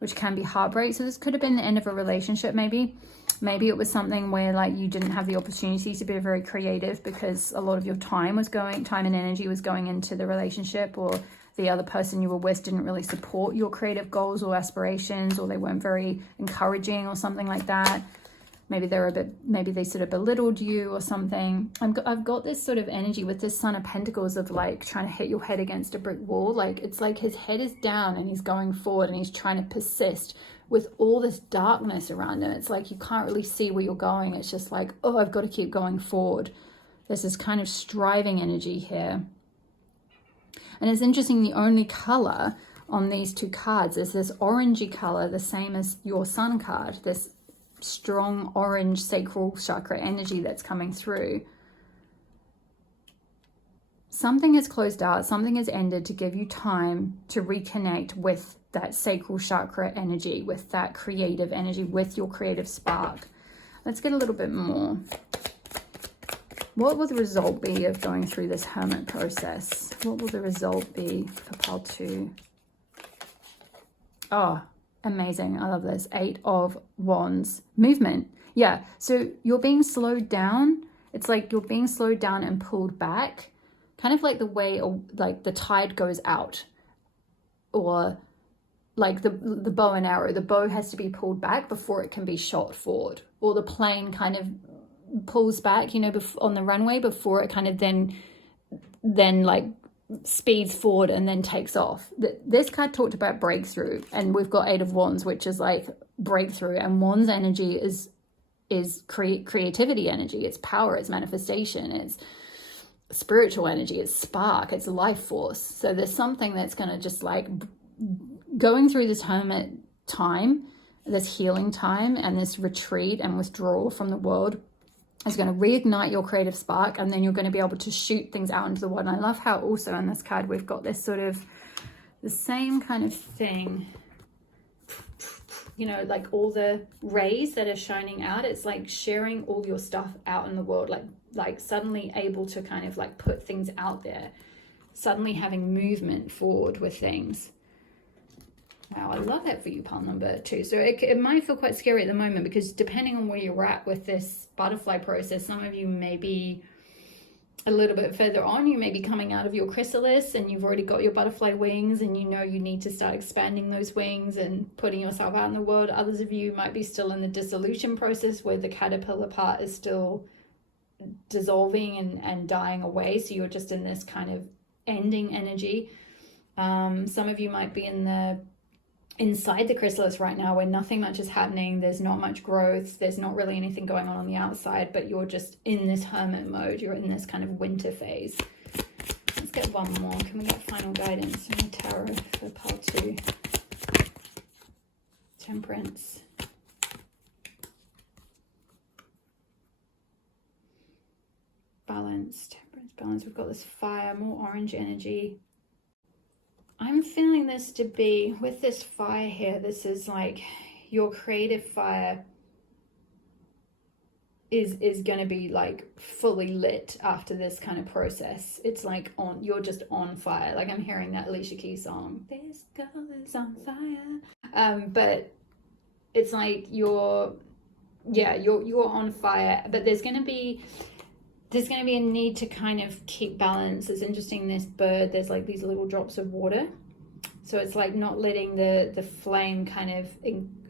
which can be heartbreak. So this could have been the end of a relationship. Maybe it was something where like you didn't have the opportunity to be very creative because a lot of your time and energy was going into the relationship, or the other person you were with didn't really support your creative goals or aspirations, or they weren't very encouraging or something like that. Maybe they sort of belittled you or something. I've got this sort of energy with this Son of Pentacles of like trying to hit your head against a brick wall. Like it's like his head is down and he's going forward and he's trying to persist with all this darkness around him. It's like you can't really see where you're going. It's just like, oh, I've got to keep going forward. There's this kind of striving energy here. And it's interesting, the only color on these 2 cards is this orangey color, the same as your Sun card, this strong orange sacral chakra energy that's coming through. Something has closed out, something has ended to give you time to reconnect with that sacral chakra energy, with that creative energy, with your creative spark. Let's get a little bit more. What will the result be of going through this hermit process? What will the result be for pile 2? Oh, amazing. I love this. 8 of Wands. Movement. Yeah. So you're being slowed down. It's like you're being slowed down and pulled back. Kind of like the way like the tide goes out. Or like the bow and arrow. The bow has to be pulled back before it can be shot forward. Or the plane kind of pulls back, you know, on the runway before it kind of then like speeds forward and then takes off. This card talked about breakthrough, and we've got 8 of Wands, which is like breakthrough. And Wands energy is creativity energy. It's power, it's manifestation, it's spiritual energy, it's spark, it's life force. So there's something that's going to just like going through this hermit time, this healing time, and this retreat and withdrawal from the world is going to reignite your creative spark, and then you're going to be able to shoot things out into the world. And I love how also in this card we've got this sort of the same kind of thing, you know, like all the rays that are shining out. It's like sharing all your stuff out in the world, like suddenly able to kind of like put things out there, suddenly having movement forward with things. Wow, I love that for you, pile number 2. So it might feel quite scary at the moment, because depending on where you're at with this butterfly process, some of you may be a little bit further on. You may be coming out of your chrysalis and you've already got your butterfly wings, and you know you need to start expanding those wings and putting yourself out in the world. Others of you might be still in the dissolution process, where the caterpillar part is still dissolving and dying away. So you're just in this kind of ending energy. Some of you might be inside the chrysalis right now, where nothing much is happening. There's not much growth. There's not really anything going on the outside, but you're just in this hermit mode. You're in this kind of winter phase. Let's get one more. Can we get final guidance from the tarot for pile 2? Temperance. Balance. Temperance, balance. We've got this fire, more orange energy. I'm feeling this to be, with this fire here, this is like your creative fire is going to be like fully lit after this kind of process. It's like you're just on fire. Like I'm hearing that Alicia Keys song, "This girl is on fire." But it's like you're on fire, but there's going to be a need to kind of keep balance. It's interesting, this bird, there's like these little drops of water. So it's like not letting the flame kind of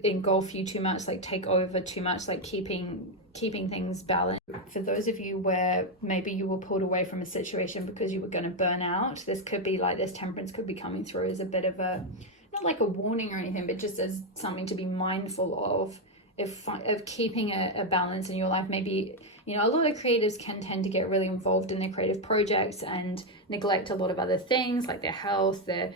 engulf you too much, like take over too much, like keeping things balanced. For those of you where maybe you were pulled away from a situation because you were going to burn out, this could be like, this temperance could be coming through as a bit of a, not like a warning or anything, but just as something to be mindful of keeping a balance in your life. Maybe, you know, a lot of creatives can tend to get really involved in their creative projects and neglect a lot of other things, like their health, their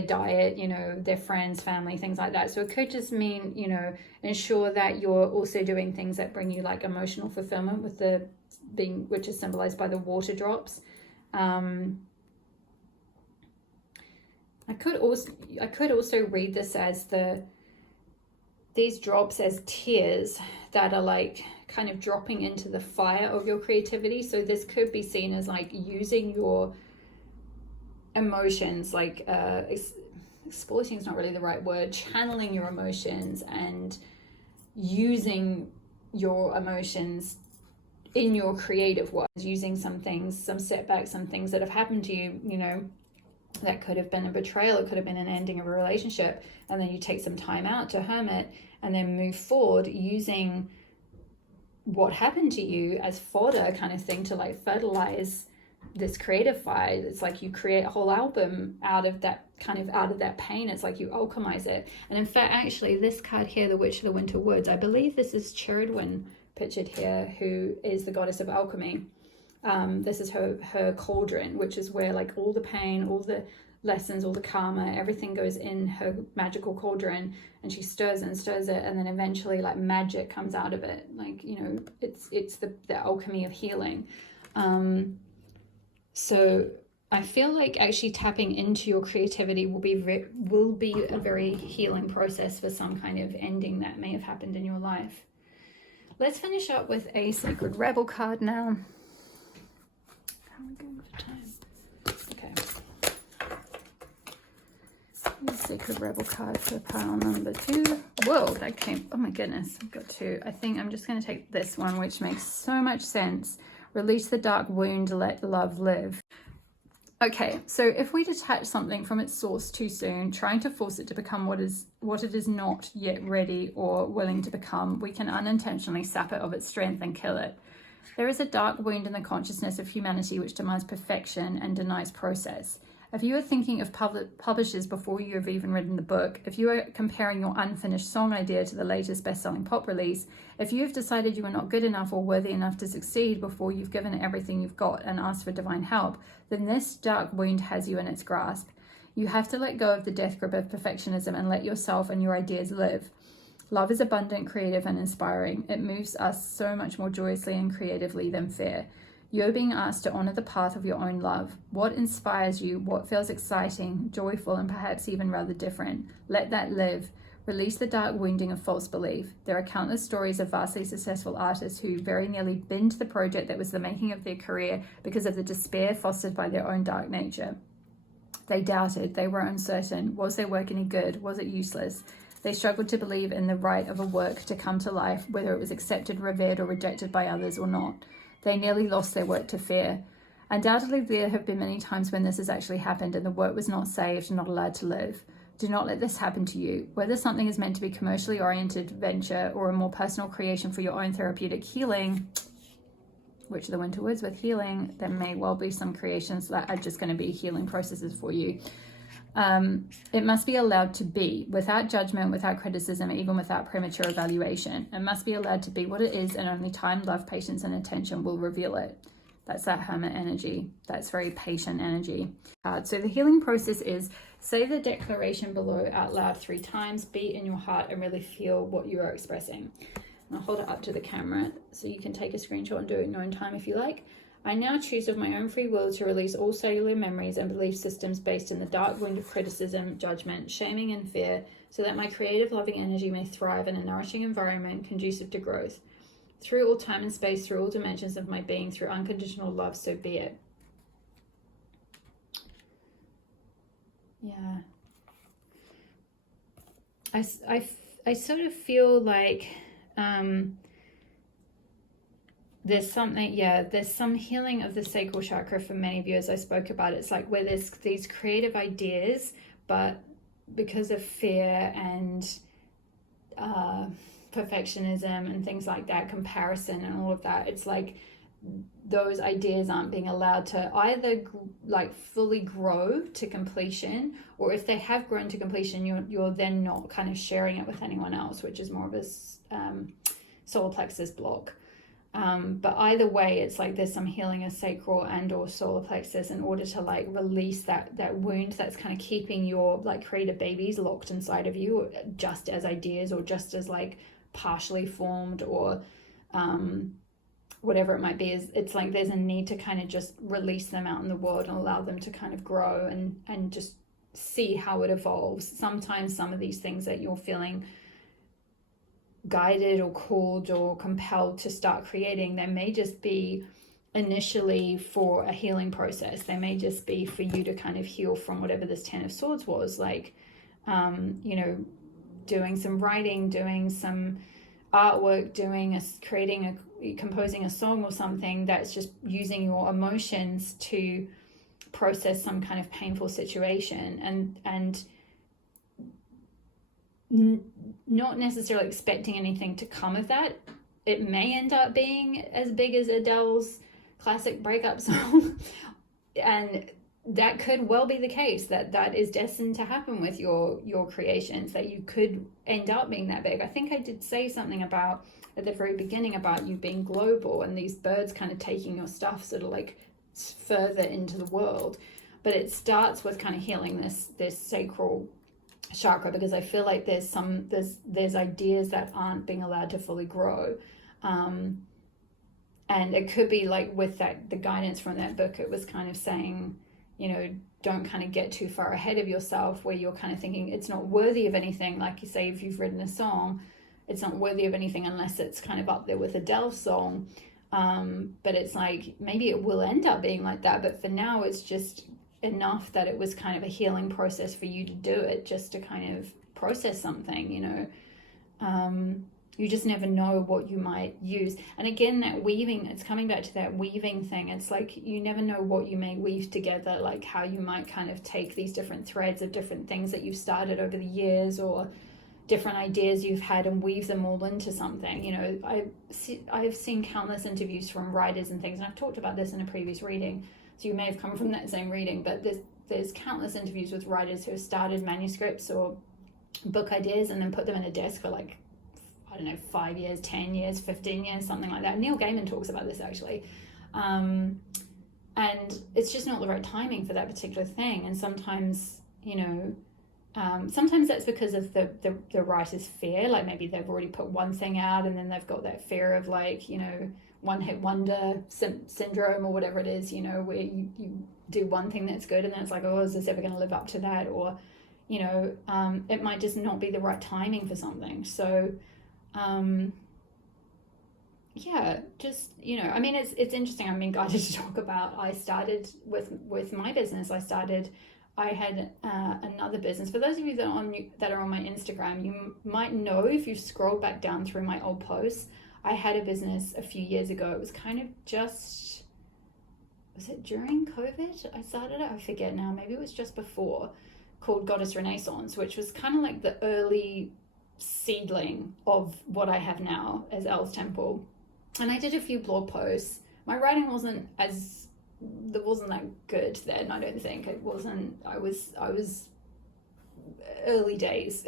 diet, you know, their friends, family, things like that. So it could just mean, you know, ensure that you're also doing things that bring you like emotional fulfillment, with the being, which is symbolized by the water drops. I could also read this as these drops as tears that are like kind of dropping into the fire of your creativity. So this could be seen as like using your emotions, like exploiting is not really the right word, channeling your emotions and using your emotions in your creative work, using some things, some setbacks, some things that have happened to you, you know, that could have been a betrayal, it could have been an ending of a relationship, and then you take some time out to hermit and then move forward using what happened to you as fodder kind of thing to like fertilize this creative fire. It's like you create a whole album out of that out of that pain. It's like you alchemize it. And in fact, actually, this card here, the Witch of the Winter Woods, I believe this is Cheridwen pictured here, who is the goddess of alchemy. This is her cauldron, which is where like all the pain, all the lessons, all the karma, everything goes in her magical cauldron, and she stirs it and stirs it, and then eventually like magic comes out of it. Like, you know, it's the alchemy of healing. So I feel like actually tapping into your creativity will be a very healing process for some kind of ending that may have happened in your life. Let's finish up with a Sacred Rebel card now. How are we going for time? Okay. Sacred Rebel card for pile number 2. Whoa, that came, oh my goodness, I've got 2. I think I'm just going to take this one, which makes so much sense. Release the dark wound, let love live. Okay, so if we detach something from its source too soon, trying to force it to become what it is not yet ready or willing to become, we can unintentionally sap it of its strength and kill it. There is a dark wound in the consciousness of humanity which demands perfection and denies process. If you are thinking of publishers before you have even written the book, if you are comparing your unfinished song idea to the latest best-selling pop release, if you have decided you are not good enough or worthy enough to succeed before you've given it everything you've got and asked for divine help, then this dark wound has you in its grasp. You have to let go of the death grip of perfectionism and let yourself and your ideas live. Love is abundant, creative, and inspiring. It moves us so much more joyously and creatively than fear. You're being asked to honor the path of your own love. What inspires you? What feels exciting, joyful, and perhaps even rather different? Let that live. Release the dark wounding of false belief. There are countless stories of vastly successful artists who very nearly binned the project that was the making of their career because of the despair fostered by their own dark nature. They doubted. They were uncertain. Was their work any good? Was it useless? They struggled to believe in the right of a work to come to life, whether it was accepted, revered, or rejected by others or not. They nearly lost their work to fear. Undoubtedly, there have been many times when this has actually happened and the work was not saved, not allowed to live. Do not let this happen to you. Whether something is meant to be commercially oriented venture or a more personal creation for your own therapeutic healing, Witch of the Winter Woods with healing, there may well be some creations that are just going to be healing processes for you. It must be allowed to be, without judgment, without criticism, even without premature evaluation. It must be allowed to be what it is, and only time, love, patience, and attention will reveal it. That's that hermit energy. That's very patient energy. So the healing process is, say the declaration below out loud 3 times, be in your heart, and really feel what you are expressing. And I'll hold it up to the camera so you can take a screenshot and do it in your own time if you like. I now choose of my own free will to release all cellular memories and belief systems based in the dark wound of criticism, judgment, shaming, and fear, so that my creative, loving energy may thrive in a nourishing environment conducive to growth. Through all time and space, through all dimensions of my being, through unconditional love, so be it. Yeah. I sort of feel like there's some healing of the sacral chakra for many of you, as I spoke about. It's like where there's these creative ideas, but because of fear and perfectionism and things like that, comparison and all of that, it's like those ideas aren't being allowed to either like fully grow to completion, or if they have grown to completion, you're then not kind of sharing it with anyone else, which is more of a solar plexus block. But either way, it's like there's some healing of sacral and or solar plexus in order to like release that wound that's kind of keeping your like creative babies locked inside of you, just as ideas or just as like partially formed or whatever it might be. It's like there's a need to kind of just release them out in the world and allow them to kind of grow and just see how it evolves. Sometimes some of these things that you're feeling guided or called or compelled to start creating. They may just be initially for a healing process. They may just be for you to kind of heal from whatever this Ten of Swords was, like, you know, doing some writing, doing some artwork, composing a song or something that's just using your emotions to process some kind of painful situation, and not necessarily expecting anything to come of that. It may end up being as big as Adele's classic breakup song, and that could well be the case, that is destined to happen with your creations, that you could end up being that big. I think I did say something about at the very beginning about you being global and these birds kind of taking your stuff sort of like further into the world, but it starts with kind of healing this sacral chakra, because I feel like there's ideas that aren't being allowed to fully grow, and it could be like with the guidance from that book, it was kind of saying, you know, don't kind of get too far ahead of yourself where you're kind of thinking it's not worthy of anything. Like you say, if you've written a song, it's not worthy of anything unless it's kind of up there with Adele's song, but it's like maybe it will end up being like that, but for now it's just enough that it was kind of a healing process for you to do it, just to kind of process something, you know. You just never know what you might use. And again, that weaving, it's coming back to that weaving thing. It's like you never know what you may weave together, like how you might kind of take these different threads of different things that you've started over the years, or different ideas you've had, and weave them all into something. You know, I've seen countless interviews from writers and things, and I've talked about this in a previous reading, so you may have come from that same reading, but there's countless interviews with writers who have started manuscripts or book ideas and then put them in a desk for like, I don't know, 5 years, 10 years, 15 years, something like that. Neil Gaiman talks about this actually. And it's just not the right timing for that particular thing. And sometimes, you know, sometimes that's because of the writer's fear. Like maybe they've already put one thing out and then they've got that fear of like, you know, one-hit wonder syndrome or whatever it is, you know, where you do one thing that's good and then it's like, oh, is this ever going to live up to that? Or, you know, it might just not be the right timing for something. So, yeah, just, you know, I mean, it's interesting. I'm being guided to talk about, I started with my business. I had another business. For those of you that are on my Instagram, you might know if you scroll back down through my old posts, I had a business a few years ago. It was kind of just, was it during COVID I started it? I forget now. Maybe it was just before, called Goddess Renaissance, which was kind of like the early seedling of what I have now as Elle's Temple. And I did a few blog posts. My writing wasn't that good then, I don't think. It wasn't, I was early days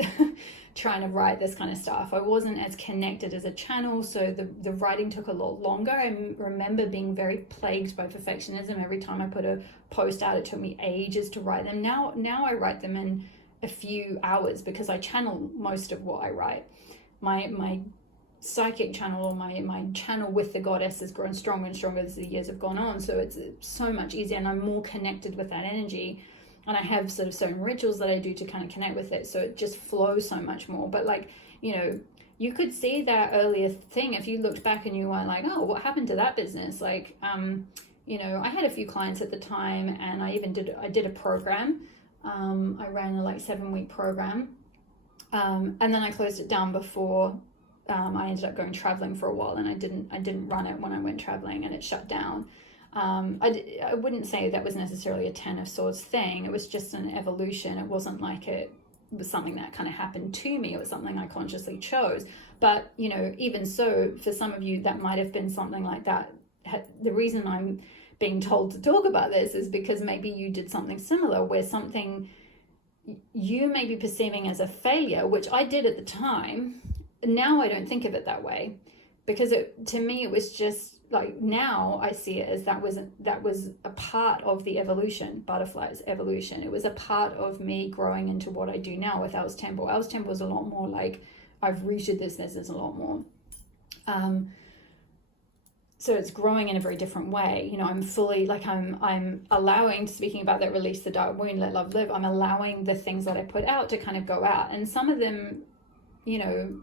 trying to write this kind of stuff. I wasn't as connected as a channel, so the writing took a lot longer. I remember being very plagued by perfectionism. Every time I put a post out, it took me ages to write them. Now I write them in a few hours because I channel most of what I write. My psychic channel, or my channel with the goddess, has grown stronger and stronger as the years have gone on, so it's so much easier and I'm more connected with that energy, and I have sort of certain rituals that I do to kind of connect with it, so it just flows so much more. But like, you know, you could see that earlier thing if you looked back and you were like, oh, what happened to that business? Like, you know, I had a few clients at the time, and I did a program. I ran a like 7-week program, and then I closed it down before I ended up going traveling for a while, and I didn't run it when I went traveling, and it shut down. I wouldn't say that was necessarily a 10 of Swords thing. It was just an evolution. It wasn't like it was something that kind of happened to me. It was something I consciously chose. But, you know, even so, for some of you, that might have been something like that. The reason I'm being told to talk about this is because maybe you did something similar, where something you may be perceiving as a failure, which I did at the time. Now I don't think of it that way, because to me it was just like, now I see it as that was a part of the evolution, butterfly's evolution. It was a part of me growing into what I do now with Elle's Temple. Elle's Temple is a lot more like, I've rooted this business a lot more. So it's growing in a very different way. You know, I'm fully, like, I'm allowing, speaking about that release the dark wound, let love live, I'm allowing the things that I put out to kind of go out. And some of them, you know,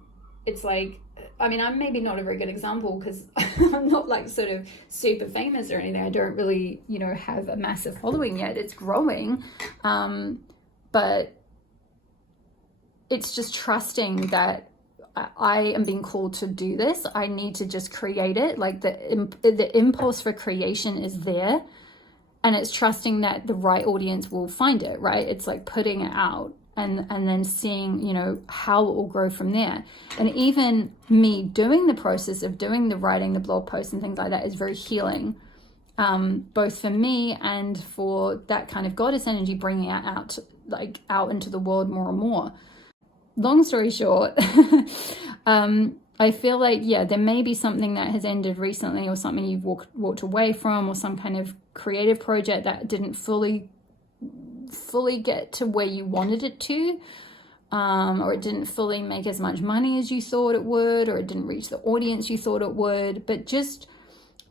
it's like, I mean, I'm maybe not a very good example because I'm not like sort of super famous or anything. I don't really, you know, have a massive following yet. It's growing. But it's just trusting that I am being called to do this. I need to just create it. Like the impulse for creation is there, and it's trusting that the right audience will find it, right? It's like putting it out and then seeing, you know, how it will grow from there. And even me doing the process of doing the writing, the blog posts and things like that is very healing, both for me and for that kind of goddess energy, bringing it out into the world more and more. Long story short, I feel like, yeah, there may be something that has ended recently, or something you've walked away from, or some kind of creative project that didn't fully get to where you wanted it to, or it didn't fully make as much money as you thought it would, or it didn't reach the audience you thought it would. But just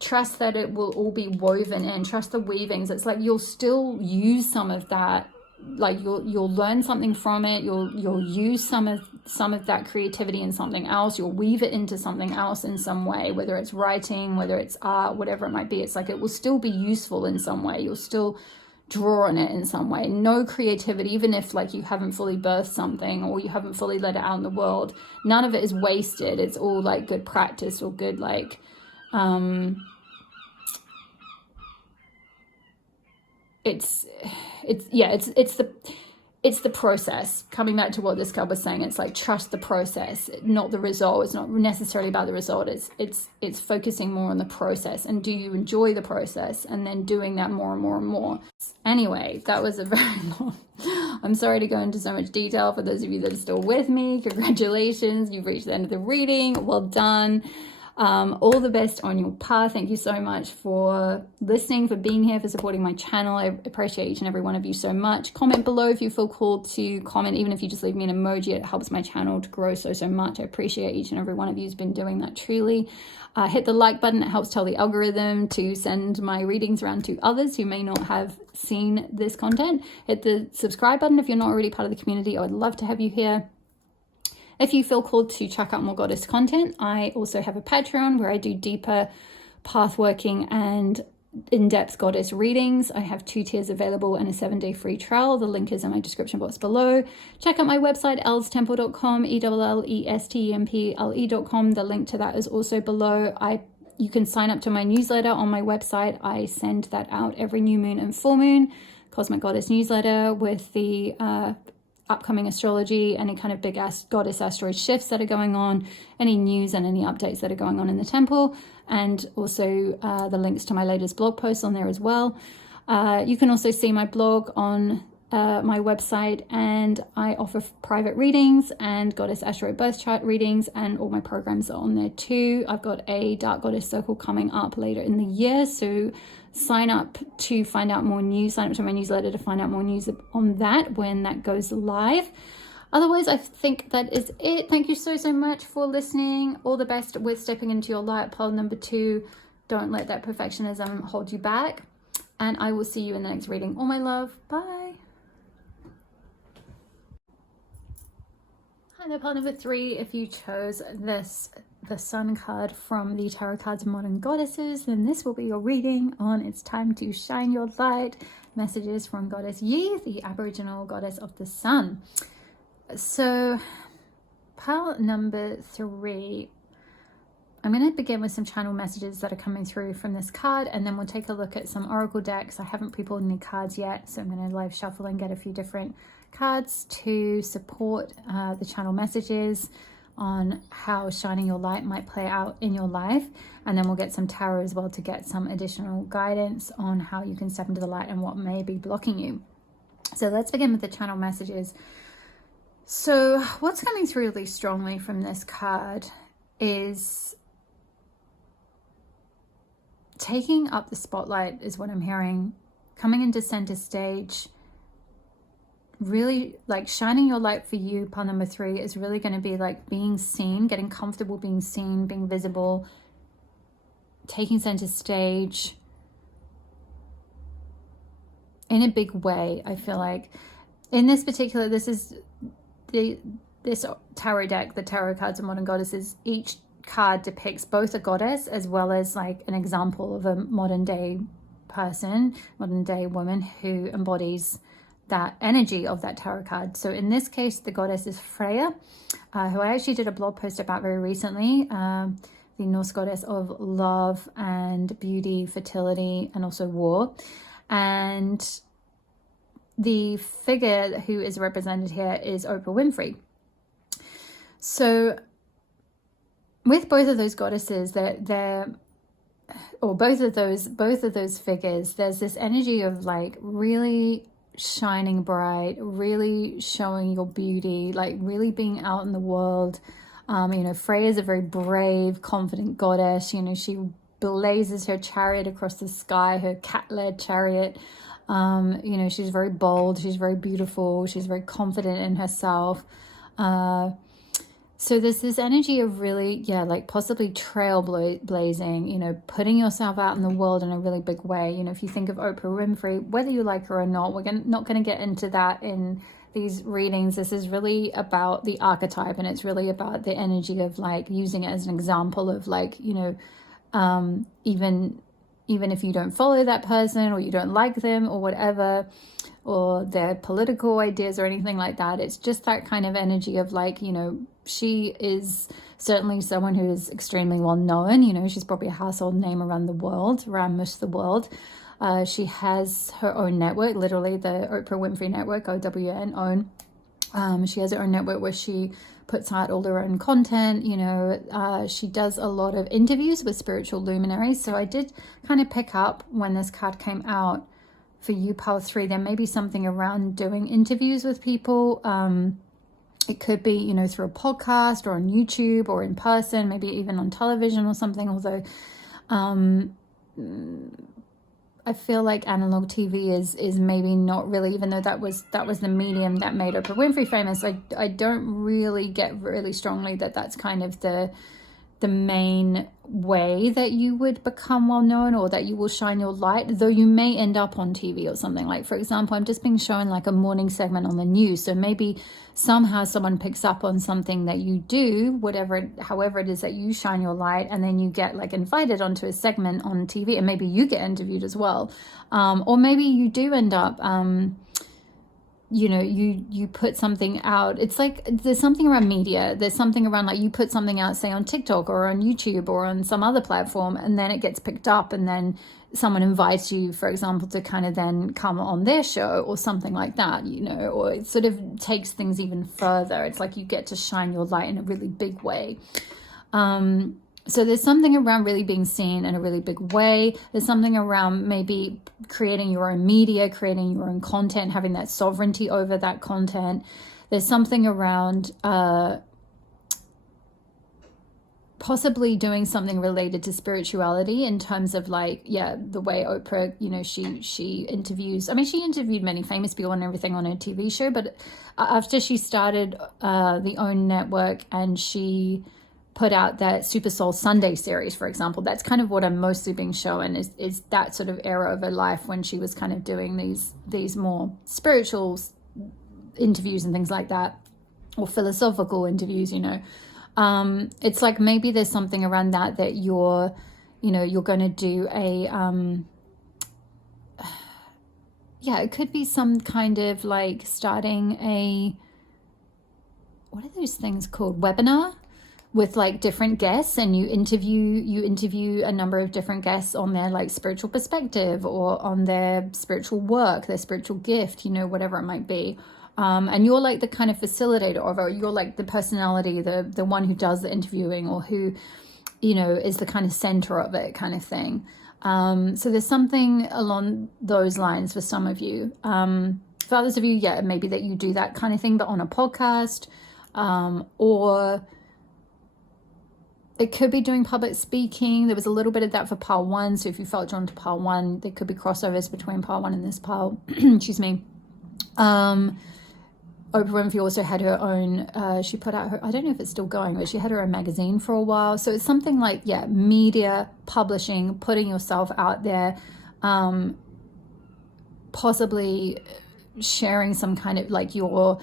trust that it will all be woven in. Trust the weavings. It's like you'll still use some of that. Like you'll learn something from it. You'll use some of that creativity in something else. You'll weave it into something else in some way, whether it's writing, whether it's art, whatever it might be. It's like it will still be useful in some way. You'll still draw on it in some way. No creativity, even if like you haven't fully birthed something or you haven't fully let it out in the world, none of it is wasted. It's all like good practice or good like it's the process. Coming back to what this card was saying, it's like trust the process, not the result. It's not necessarily about the result. It's focusing more on the process, and do you enjoy the process, and then doing that more and more and more. Anyway, that was a very long, I'm sorry to go into so much detail. For those of you that are still with me, congratulations, you've reached the end of the reading. Well done. All the best on your path. Thank you so much for listening, for being here, for supporting my channel. I appreciate each and every one of you so much. Comment below if you feel called to comment, even if you just leave me an emoji. It helps my channel to grow so much. I appreciate each and every one of you who's been doing that truly. Hit the like button. It helps tell the algorithm to send my readings around to others who may not have seen this content. Hit the subscribe button if you're not already part of the community. I would love to have you here. If you feel called to check out more goddess content, I also have a Patreon where I do deeper path working and in-depth goddess readings. I have 2 tiers available and a 7-day free trial. The link is in my description box below. Check out my website, ellstemple.com, ELLESTEMPLE.com. The link to that is also below. You can sign up to my newsletter on my website. I send that out every new moon and full moon, Cosmic Goddess newsletter with the upcoming astrology, any kind of big goddess asteroid shifts that are going on, any news and any updates that are going on in the temple, and also the links to my latest blog posts on there as well. You can also see my blog on my website, and I offer private readings and goddess asteroid birth chart readings, and all my programs are on there too. I've got a Dark Goddess Circle coming up later in the year, so sign up to find out more news. Sign up to my newsletter to find out more news on that when that goes live. Otherwise, I think that is it. Thank you so much for listening. All the best with stepping into your light. Pile number 2. Don't let that perfectionism hold you back. And I will see you in the next reading. All my love. Bye. Hi there, pile number 3. If you chose the Sun card from the Tarot Cards of Modern Goddesses, then this will be your reading on It's Time to Shine Your Light. Messages from Goddess Yhi, the Aboriginal goddess of the sun. So, pile number 3, I'm going to begin with some channel messages that are coming through from this card, and then we'll take a look at some oracle decks. I haven't pre-pulled any cards yet, so I'm going to live shuffle and get a few different cards to support the channel messages on how shining your light might play out in your life. And then we'll get some tarot as well to get some additional guidance on how you can step into the light and what may be blocking you. So let's begin with the channel messages. So what's coming through really strongly from this card is taking up the spotlight is what I'm hearing, coming into center stage. Really like shining your light for you, pile number 3, is really going to be like being seen, getting comfortable being seen, being visible, taking center stage in a big way. I feel like in this particular, this is this tarot deck, the tarot cards of modern goddesses, each card depicts both a goddess as well as like an example of a modern day person, modern day woman who embodies that energy of that tarot card. So in this case, the goddess is Freya, who I actually did a blog post about very recently, the Norse goddess of love and beauty, fertility, and also war. And the figure who is represented here is Oprah Winfrey. So with both of those goddesses, or both of those figures, there's this energy of like really shining bright, really showing your beauty, like really being out in the world. You know, Freya is a very brave, confident goddess. You know, she blazes her chariot across the sky, her cat-led chariot. You know, she's very bold, she's very beautiful, she's very confident in herself. So there's this energy of really, yeah, like possibly trailblazing, you know, putting yourself out in the world in a really big way. You know, if you think of Oprah Winfrey, whether you like her or not, we're not going to get into that in these readings. This is really about the archetype, and it's really about the energy of like using it as an example of like, you know, even if you don't follow that person or you don't like them or whatever, or their political ideas or anything like that, it's just that kind of energy of like, you know, she is certainly someone who is extremely well known. You know, she's probably a household name around the world, around most of the world. She has her own network, literally the Oprah Winfrey Network, OWN, own. She has her own network where she puts out all her own content. You know, she does a lot of interviews with spiritual luminaries. So I did kind of pick up when this card came out for you, Pile 3, there may be something around doing interviews with people. It could be, you know, through a podcast or on YouTube or in person, maybe even on television or something. Although I feel like analog TV is maybe not really, even though that was the medium that made Oprah Winfrey famous. I don't really get really strongly that that's kind of the main way that you would become well known or that you will shine your light, though you may end up on TV or something. Like, for example, I'm just being shown like a morning segment on the news, so maybe somehow someone picks up on something that you do, however it is that you shine your light, and then you get like invited onto a segment on TV, and maybe you get interviewed as well, or maybe you do end up you know, you put something out. It's like there's something around media, there's something around like you put something out, say on TikTok or on YouTube or on some other platform, and then it gets picked up, and then someone invites you, for example, to kind of then come on their show or something like that, you know, or it sort of takes things even further. It's like you get to shine your light in a really big way. So there's something around really being seen in a really big way. There's something around maybe creating your own media, creating your own content, having that sovereignty over that content. There's something around possibly doing something related to spirituality in terms of like, yeah, the way Oprah, you know, she interviews. I mean, she interviewed many famous people and everything on her TV show, but after she started the OWN network and she put out that Super Soul Sunday series, for example, that's kind of what I'm mostly being shown is that sort of era of her life when she was kind of doing these more spiritual interviews and things like that, or philosophical interviews, you know. It's like maybe there's something around that you're going to do a yeah, it could be some kind of like starting a, what are those things called, webinar with like different guests, and you interview a number of different guests on their like spiritual perspective or on their spiritual work, their spiritual gift, you know, whatever it might be. And you're like the kind of facilitator of it. You're like the personality, the one who does the interviewing, or who, you know, is the kind of center of it kind of thing. So there's something along those lines for some of you. For others of you, yeah, maybe that you do that kind of thing, but on a podcast, or it could be doing public speaking. There was a little bit of that for pile 1. So if you felt drawn to pile 1, there could be crossovers between pile 1 and this pile. Excuse me. Oprah Winfrey also had her own, she put out her, I don't know if it's still going, but she had her own magazine for a while. So it's something like, yeah, media, publishing, putting yourself out there, possibly sharing some kind of like your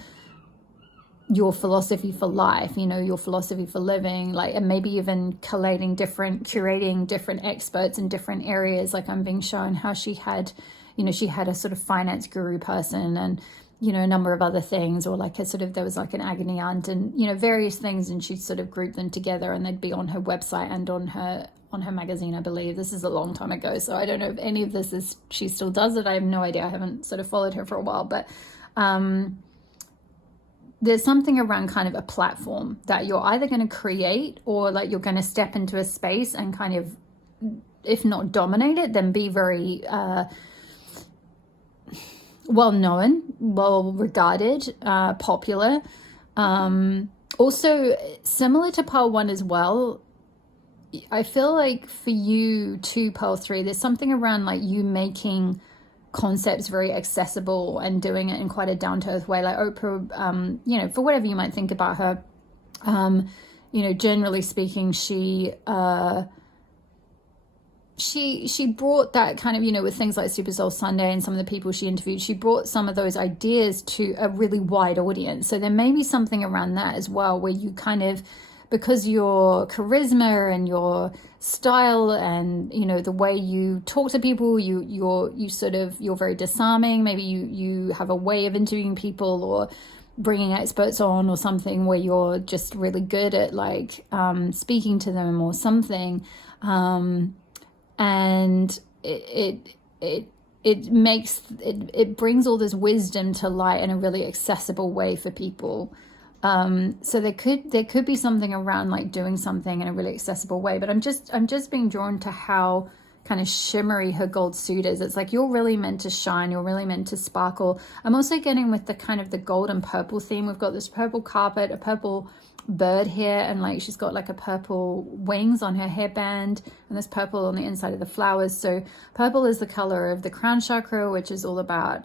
your philosophy for life, you know, your philosophy for living, like, and maybe even curating different experts in different areas. Like, I'm being shown how she had, you know, she had a sort of finance guru person, and, you know, a number of other things, or like a sort of, there was like an agony aunt, and, you know, various things, and she'd sort of group them together, and they'd be on her website and on her magazine, I believe. This is a long time ago, so I don't know if any of this is, she still does it. I have no idea. I haven't sort of followed her for a while, but there's something around kind of a platform that you're either going to create, or like you're going to step into a space and kind of, if not dominate it, then be very well known, well regarded, popular. Also, similar to Pearl 1 as well, I feel like for you to Pearl 3, there's something around like you making concepts very accessible and doing it in quite a down-to-earth way. Like Oprah, you know, for whatever you might think about her, you know, generally speaking, she brought that kind of, you know, with things like Super Soul Sunday and some of the people she interviewed, she brought some of those ideas to a really wide audience. So there may be something around that as well, where you kind of, because your charisma and your style and, you know, the way you talk to people, you're very disarming. Maybe you have a way of interviewing people or bringing experts on, or something where you're just really good at like speaking to them or something. And it brings all this wisdom to light in a really accessible way for people. So there could be something around like doing something in a really accessible way, but I'm just being drawn to how kind of shimmery her gold suit is. It's like you're really meant to shine, you're really meant to sparkle. I'm also getting with the kind of the gold and purple theme. We've got this purple carpet, a purple bird here, and like she's got like a purple wings on her hairband, and there's purple on the inside of the flowers. So purple is the color of the crown chakra, which is all about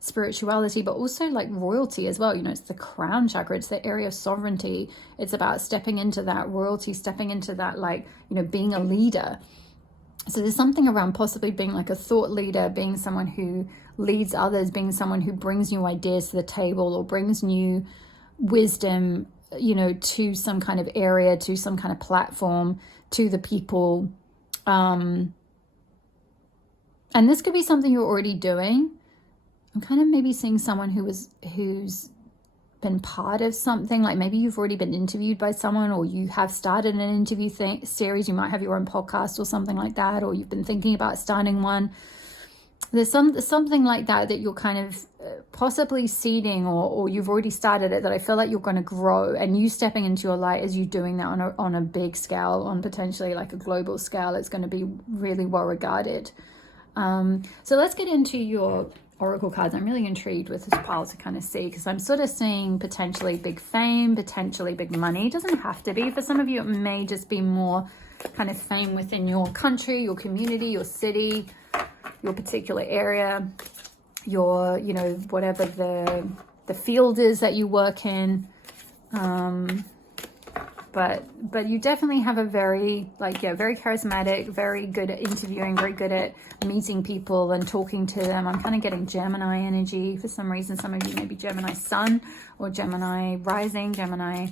spirituality, but also like royalty as well. You know, it's the crown chakra, it's the area of sovereignty. It's about stepping into that royalty, stepping into that, like, you know, being a leader. So there's something around possibly being like a thought leader, being someone who leads others, being someone who brings new ideas to the table, or brings new wisdom, you know, to some kind of area, to some kind of platform, to the people. And this could be something you're already doing. I'm kind of maybe seeing someone who's been part of something, like maybe you've already been interviewed by someone, or you have started an interview series. You might have your own podcast or something like that, or you've been thinking about starting one. There's something like that you're kind of possibly seeding, or you've already started it, that I feel like you're going to grow, and you stepping into your light as you doing that on a big scale, on potentially like a global scale. It's going to be really well regarded. So let's get into your oracle cards. I'm really intrigued with this pile to kind of see, because I'm sort of seeing potentially big fame, potentially big money. It doesn't have to be. For some of you, it may just be more kind of fame within your country, your community, your city, your particular area, your, you know, whatever the field is that you work in. But you definitely have a very, like, yeah, very charismatic, very good at interviewing, very good at meeting people and talking to them. I'm kind of getting Gemini energy for some reason. Some of you may be Gemini Sun or Gemini Rising, Gemini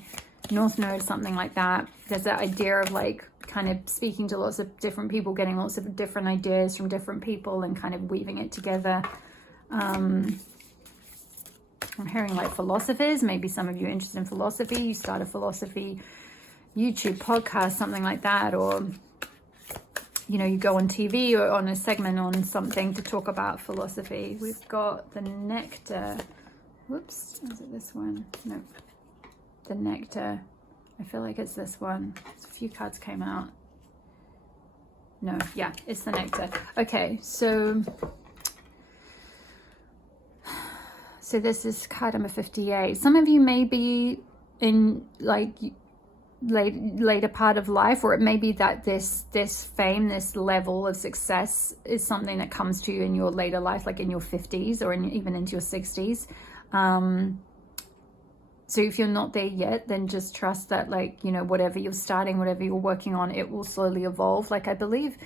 North Node, something like that. There's that idea of like kind of speaking to lots of different people, getting lots of different ideas from different people and kind of weaving it together. I'm hearing like philosophers. Maybe some of you are interested in philosophy. You start a philosophy YouTube podcast, something like that, or, you know, you go on TV or on a segment on something to talk about philosophy. We've got the nectar. Whoops, is it this one? No, the nectar. I feel like it's this one. A few cards came out. No, yeah, it's the nectar. Okay, so this is card number 58. Some of you may be in like later part of life, or it may be that this fame, this level of success is something that comes to you in your later life, like in your 50s or even into your 60s. So if you're not there yet, then just trust that, like, you know, whatever you're starting, whatever you're working on, it will slowly evolve. Like, I believe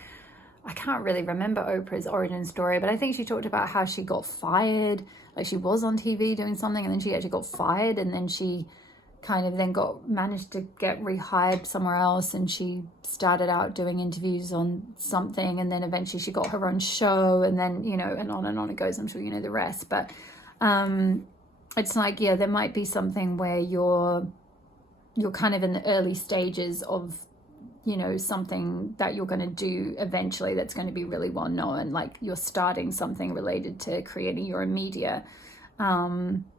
I can't really remember Oprah's origin story, but I think she talked about how she got fired. Like she was on TV doing something and then she actually got fired, and then she kind of then managed to get rehired somewhere else, and she started out doing interviews on something, and then eventually she got her own show, and then, you know, and on it goes. I'm sure you know the rest. But it's like, yeah, there might be something where you're kind of in the early stages of, you know, something that you're going to do eventually that's going to be really well known. Like you're starting something related to creating your own media.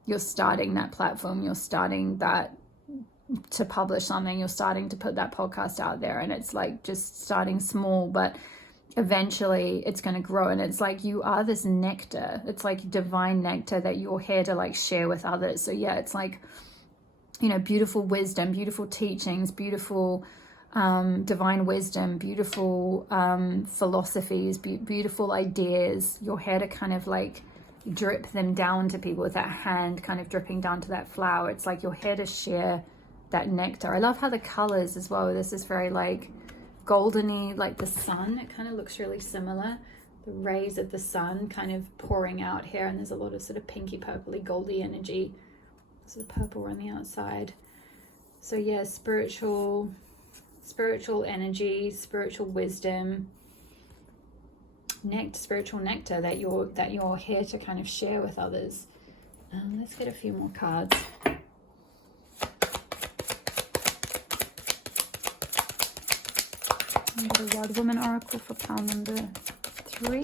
You're starting that platform, you're starting that to publish something, you're starting to put that podcast out there, and it's like just starting small, but eventually it's going to grow. And it's like you are this nectar, it's like divine nectar that you're here to like share with others. So yeah, it's like, you know, beautiful wisdom, beautiful teachings, beautiful divine wisdom, beautiful philosophies, beautiful ideas. You're here to kind of like drip them down to people with that hand kind of dripping down to that flower. It's like you're here to share that nectar. I love how the colors as well, this is very like goldeny, like the sun. It kind of looks really similar, the rays of the sun kind of pouring out here, and there's a lot of sort of pinky purpley goldy energy, sort of purple on the outside. So yeah, spiritual energy, spiritual wisdom, spiritual nectar that you're here to kind of share with others. Let's get a few more cards. I've got a Wild Woman Oracle for pile number 3.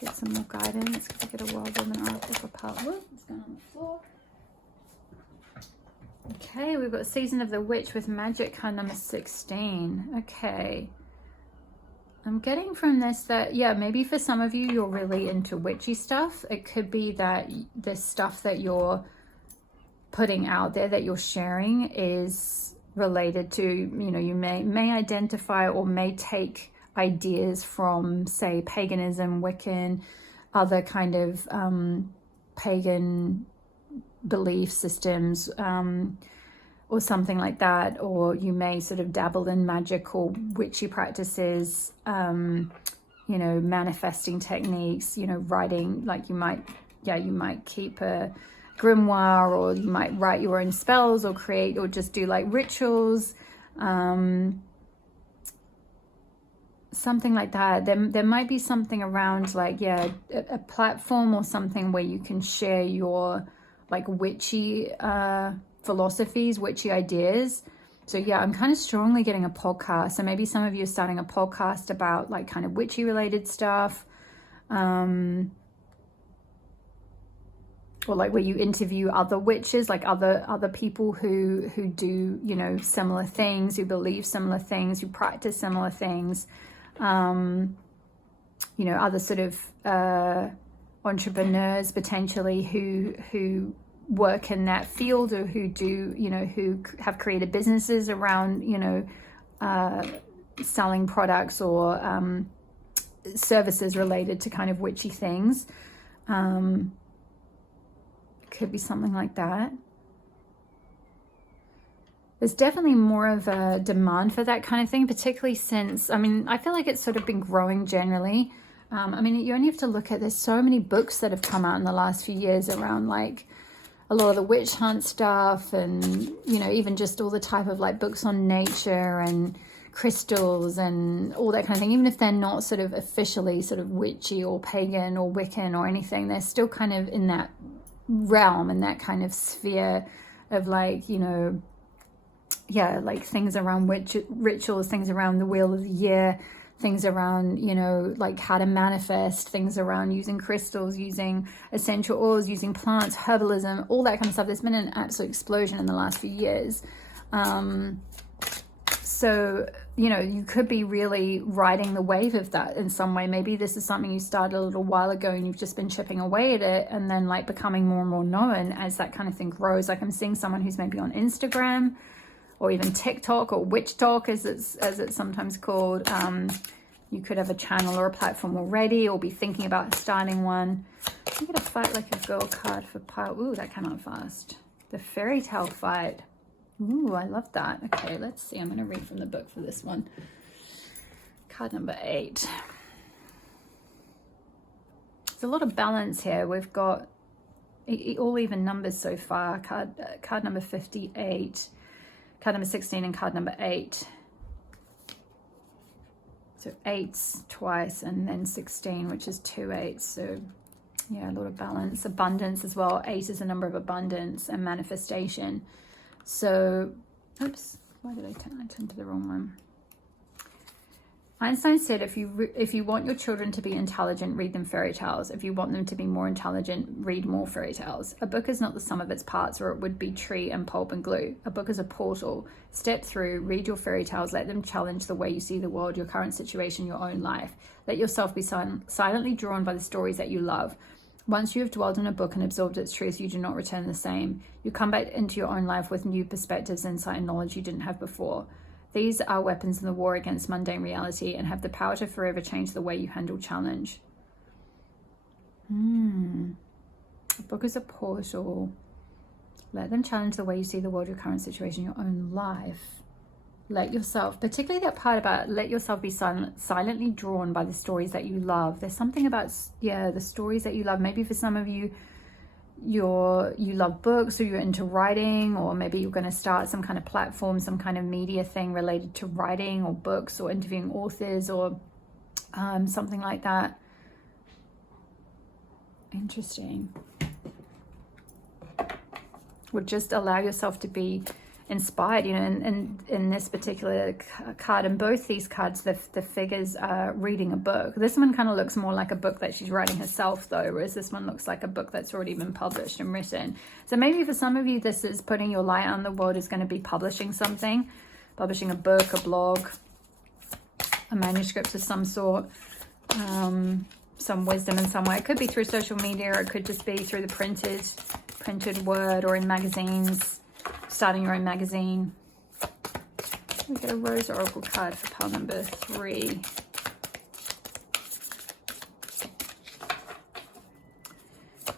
Get some more guidance. Get a Wild Woman Oracle for pile. What's going on the floor? Okay, we've got Season of the Witch with Magic card number 16. Okay. I'm getting from this that, yeah, maybe for some of you, you're really into witchy stuff. It could be that the stuff that you're putting out there, that you're sharing, is related to, you know, you may identify or may take ideas from, say, paganism, Wiccan, other kind of pagan belief systems, or something like that. Or you may sort of dabble in magic or witchy practices, you know, manifesting techniques, you know, writing, like you might keep a grimoire, or you might write your own spells, or create, or just do like rituals, something like that. There might be something around like, yeah, a platform or something where you can share your like witchy philosophies, witchy ideas. So yeah, I'm kind of strongly getting a podcast. So maybe some of you are starting a podcast about like kind of witchy related stuff, or like where you interview other witches, like other people who do, you know, similar things, who believe similar things, who practice similar things, you know, other sort of entrepreneurs potentially who work in that field, or who do, you know, who have created businesses around, you know, selling products or services related to kind of witchy things. Could be something like that. There's definitely more of a demand for that kind of thing, particularly since, I mean, I feel like it's sort of been growing generally. I mean, you only have to look at, there's so many books that have come out in the last few years around like a lot of the witch hunt stuff, and, you know, even just all the type of like books on nature and crystals and all that kind of thing. Even if they're not sort of officially sort of witchy or pagan or Wiccan or anything, they're still kind of in that realm, in that kind of sphere of like, you know, yeah, like things around rituals, things around the wheel of the year, things around, you know, like how to manifest, things around using crystals, using essential oils, using plants, herbalism, all that kind of stuff. There's been an absolute explosion in the last few years. So, you know, you could be really riding the wave of that in some way. Maybe this is something you started a little while ago and you've just been chipping away at it, and then like becoming more and more known as that kind of thing grows. Like I'm seeing someone who's maybe on Instagram, or even TikTok, or Witch Talk as it's sometimes called. You could have a channel or a platform already, or be thinking about starting one. I'm gonna fight like a girl card for pile. Ooh, that came out fast. The fairy tale fight. Ooh, I love that. Okay, let's see. I'm gonna read from the book for this one. Card number 8. There's a lot of balance here. We've got all even numbers so far. Card number 58, card number 16, and card number 8. So 8's twice, and then 16, which is 2 8s. So yeah, a lot of balance. Abundance as well. 8 is a number of abundance and manifestation. So, oops, why did I turn to the wrong one? Einstein said, if you want your children to be intelligent, read them fairy tales. If you want them to be more intelligent, read more fairy tales. A book is not the sum of its parts, or it would be tree and pulp and glue. A book is a portal. Step through, read your fairy tales, let them challenge the way you see the world, your current situation, your own life. Let yourself be silently drawn by the stories that you love. Once you have dwelled in a book and absorbed its truth, you do not return the same. You come back into your own life with new perspectives, insight, and knowledge you didn't have before. These are weapons in the war against mundane reality and have the power to forever change the way you handle challenge. A book is a portal. Let them challenge the way you see the world, your current situation, your own life. Let yourself, particularly that part about let yourself be silently drawn by the stories that you love. There's something about, the stories that you love. Maybe for some of you, you love books, or you're into writing, or maybe you're going to start some kind of platform, some kind of media thing related to writing or books or interviewing authors or something like that. Interesting. Would just allow yourself to be inspired, and in this particular card, and both these cards, the figures are reading a book. This one kind of looks more like a book that she's writing herself though, whereas this one looks like a book that's already been published and written. So maybe for some of you, this is putting your light on the world, is going to be publishing something, publishing a book, a blog, a manuscript of some sort, some wisdom in some way. It could be through social media, or it could just be through the printed word, or in magazines, starting your own magazine. We get a Rose Oracle card for pile number 3.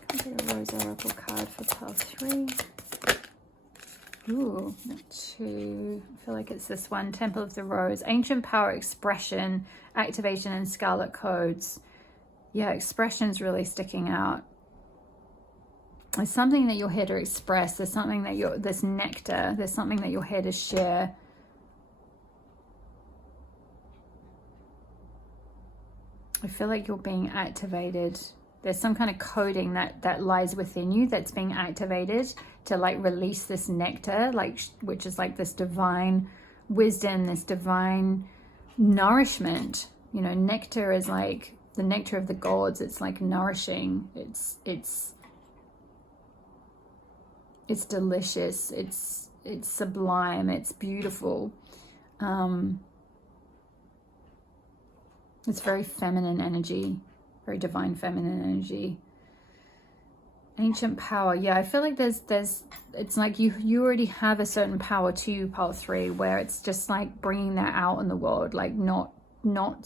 Can we get a Rose Oracle card for pile 3? Ooh, not 2. I feel like it's this one. Temple of the Rose. Ancient power, expression, activation, and scarlet codes. Yeah, expression's really sticking out. There's something that you're here to express. There's something that this nectar, there's something that you're here to share. I feel like you're being activated. There's some kind of coding that lies within you that's being activated to like release this nectar, which is like this divine wisdom, this divine nourishment. Nectar is like the nectar of the gods. It's like nourishing. It's delicious, it's sublime, it's beautiful. It's very feminine energy, very divine feminine energy. Ancient power, yeah, I feel like there's it's like you already have a certain power to pile 3, where it's just like bringing that out in the world, like not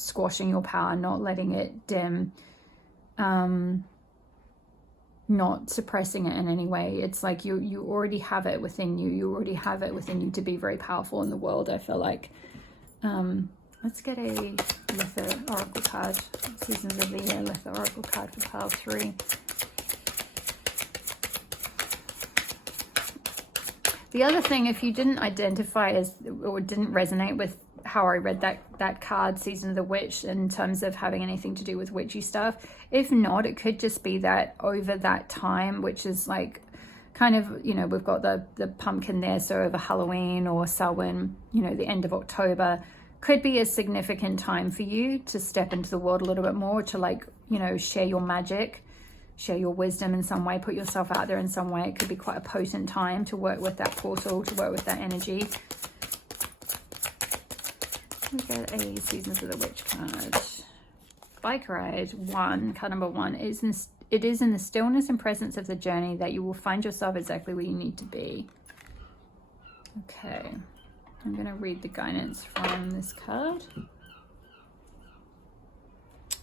squashing your power, not letting it dim, not suppressing it in any way. It's like you already have it within you. You already have it within you to be very powerful in the world, I feel like. Let's get a Lither Oracle card. Seasons of the Year Lither Oracle card for pile 3. The other thing, if you didn't identify as, or didn't resonate with how I read that card, Season of the Witch, in terms of having anything to do with witchy stuff, if not, it could just be that over that time, which is like kind of, we've got the pumpkin there, so over Halloween or Samhain, the end of October, could be a significant time for you to step into the world a little bit more, to share your magic, share your wisdom in some way, put yourself out there in some way. It could be quite a potent time to work with that portal, to work with that energy. We get a Seasons of the Witch card. Bike ride 1, card number 1. It is in the stillness and presence of the journey that you will find yourself exactly where you need to be. Okay, I'm going to read the guidance from this card.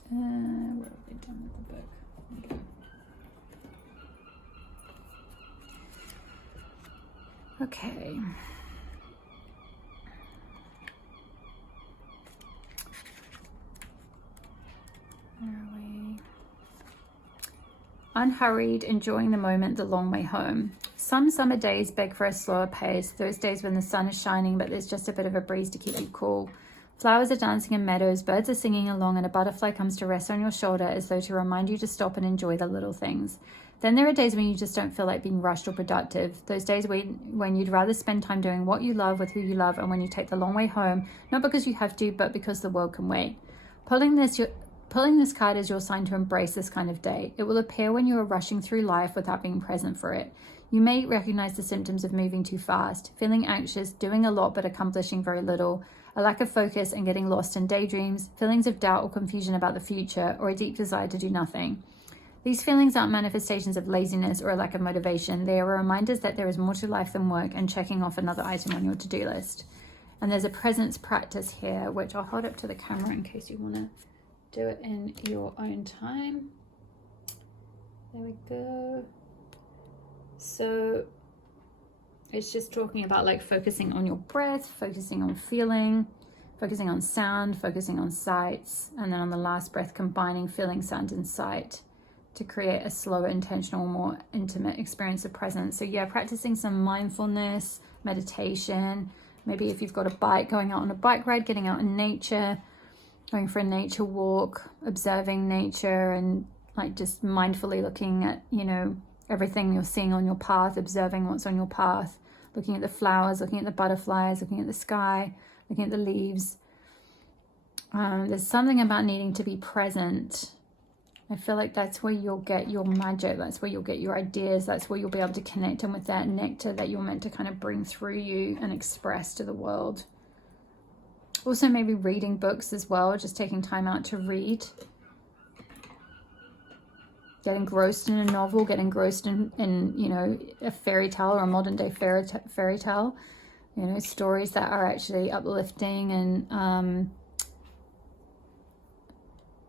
Where have they done with the book? Okay. unhurried, enjoying the moment the long way home. Some summer days beg for a slower pace, those days when the sun is shining but there's just a bit of a breeze to keep you cool. Flowers are dancing in meadows, birds are singing along, and a butterfly comes to rest on your shoulder as though to remind you to stop and enjoy the little things. Then there are days when you just don't feel like being rushed or productive. Those days when you'd rather spend time doing what you love with who you love, and when you take the long way home, not because you have to, but because the world can wait. Pulling this card is your sign to embrace this kind of day. It will appear when you are rushing through life without being present for it. You may recognize the symptoms of moving too fast, feeling anxious, doing a lot but accomplishing very little, a lack of focus and getting lost in daydreams, feelings of doubt or confusion about the future, or a deep desire to do nothing. These feelings aren't manifestations of laziness or a lack of motivation. They are reminders that there is more to life than work and checking off another item on your to-do list. And there's a presence practice here, which I'll hold up to the camera in case you want to do it in your own time. There we go. So it's just talking about like focusing on your breath, focusing on feeling, focusing on sound, focusing on sights, and then on the last breath, combining feeling, sound, and sight to create a slower, intentional, more intimate experience of presence. So yeah, practicing some mindfulness, meditation, maybe if you've got a bike, going out on a bike ride, getting out in nature, going for a nature walk, observing nature, and like just mindfully looking at, you know, everything you're seeing on your path, observing what's on your path, looking at the flowers, looking at the butterflies, looking at the sky, looking at the leaves. There's something about needing to be present. I feel like that's where you'll get your magic. That's where you'll get your ideas. That's where you'll be able to connect in with that nectar that you're meant to kind of bring through you and express to the world. Also maybe reading books as well, just taking time out to read. Get engrossed in a novel, get engrossed in you know, a fairy tale or a modern day fairy tale. You know, stories that are actually uplifting and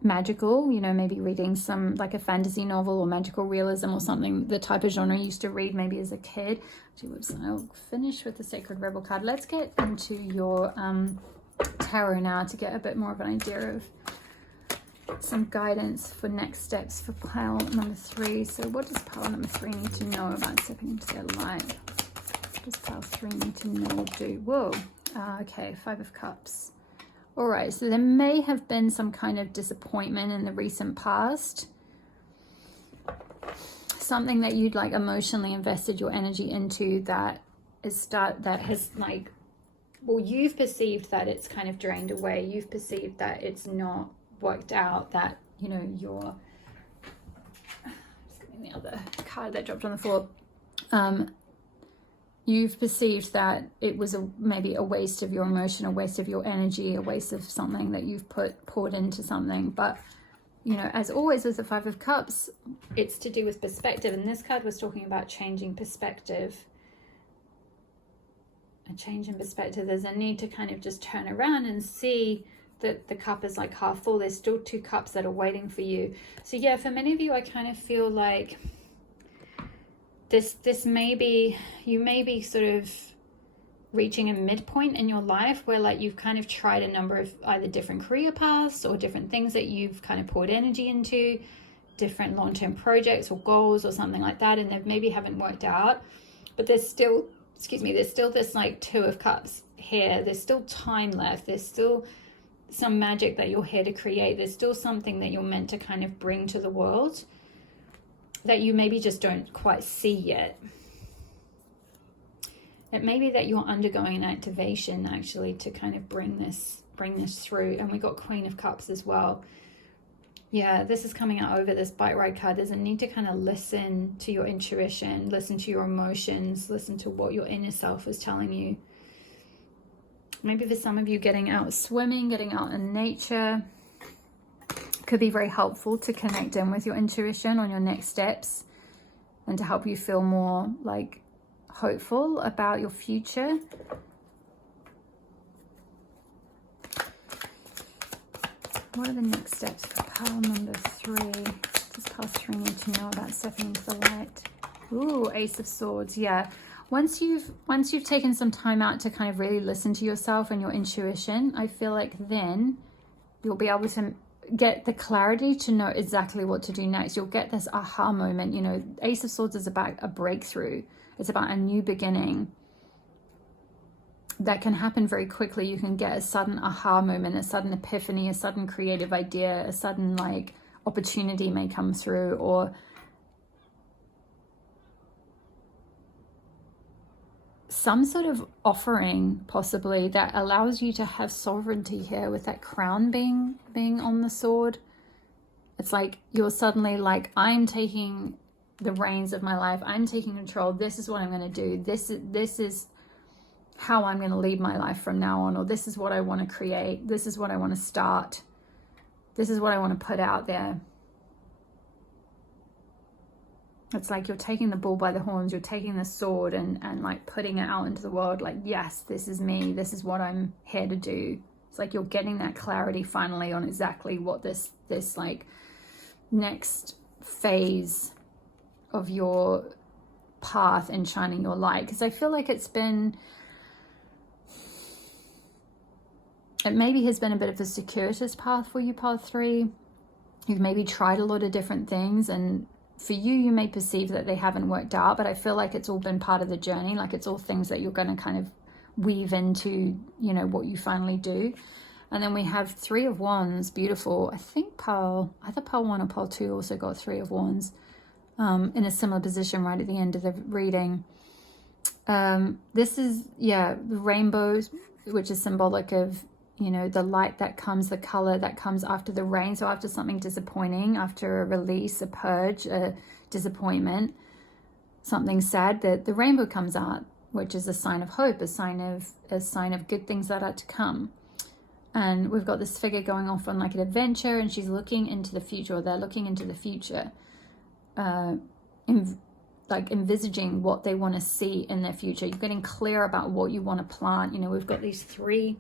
magical. You know, maybe reading some like a fantasy novel or magical realism or something, the type of genre you used to read maybe as a kid. Actually, whoops, I'll finish with the Sacred Rebel card. Let's get into your tarot now to get a bit more of an idea of some guidance for next steps for pile number 3. So what does pile number 3 need to know about stepping into their light? What does pile 3 need to know or do? Whoa. Okay, 5 of Cups. All right, so there may have been some kind of disappointment in the recent past. Something that you'd like emotionally invested your energy into that has like, well, you've perceived that it's kind of drained away. You've perceived that it's not worked out, that, you know, you're just getting the other card that dropped on the floor. You've perceived that it was maybe a waste of your emotion, a waste of your energy, a waste of something that you've poured into something. But, you know, as always with the 5 of Cups, it's to do with perspective. And this card was talking about changing perspective. A change in perspective. There's a need to kind of just turn around and see that the cup is like half full. There's still 2 cups that are waiting for you. So yeah, for many of you, I kind of feel like this may be, you may be sort of reaching a midpoint in your life where like you've kind of tried a number of either different career paths or different things that you've kind of poured energy into, different long-term projects or goals or something like that, and they maybe haven't worked out. But there's still, there's still this like 2 of Cups here. There's still time left. There's still some magic that you're here to create. There's still something that you're meant to kind of bring to the world that you maybe just don't quite see yet. It may be that you're undergoing an activation actually to kind of bring this through. And we got Queen of Cups as well. Yeah, this is coming out over this bike ride card. There's a need to kind of listen to your intuition, listen to your emotions, listen to what your inner self is telling you. Maybe for some of you, getting out swimming, getting out in nature could be very helpful to connect in with your intuition on your next steps and to help you feel more like hopeful about your future. What are the next steps for pile number 3? What does pile 3 need to know about stepping into the light? Ooh, Ace of Swords. Yeah. Once you've taken some time out to kind of really listen to yourself and your intuition, I feel like then you'll be able to get the clarity to know exactly what to do next. You'll get this aha moment. You know, Ace of Swords is about a breakthrough. It's about a new beginning that can happen very quickly. You can get a sudden aha moment, a sudden epiphany, a sudden creative idea, a sudden like opportunity may come through, or some sort of offering possibly that allows you to have sovereignty here, with that crown being on the sword. It's like you're suddenly like, I'm taking the reins of my life, I'm taking control, this is what I'm going to do, this is how I'm going to lead my life from now on, or this is what I want to create, this is what I want to start, this is what I want to put out there. It's like you're taking the bull by the horns, you're taking the sword and like putting it out into the world, like, yes, this is me, this is what I'm here to do. It's like you're getting that clarity finally on exactly what this like next phase of your path and shining your light. Because I feel like it maybe has been a bit of a circuitous path for you, path 3. You've maybe tried a lot of different things, and for you, you may perceive that they haven't worked out, but I feel like it's all been part of the journey. Like it's all things that you're going to kind of weave into, you know, what you finally do. And then we have 3 of Wands, beautiful. I think either Pile 1 or Pile 2 also got 3 of Wands in a similar position right at the end of the reading. This is, the rainbows, which is symbolic of, you know, the light that comes, the color that comes after the rain. So after something disappointing, after a release, a purge, a disappointment, something sad, that the rainbow comes out, which is a sign of hope, a sign of good things that are to come. And we've got this figure going off on like an adventure, and she's looking into the future, or they're looking into the future, like envisaging what they want to see in their future. You're getting clear about what you want to plant. You know, we've got these 3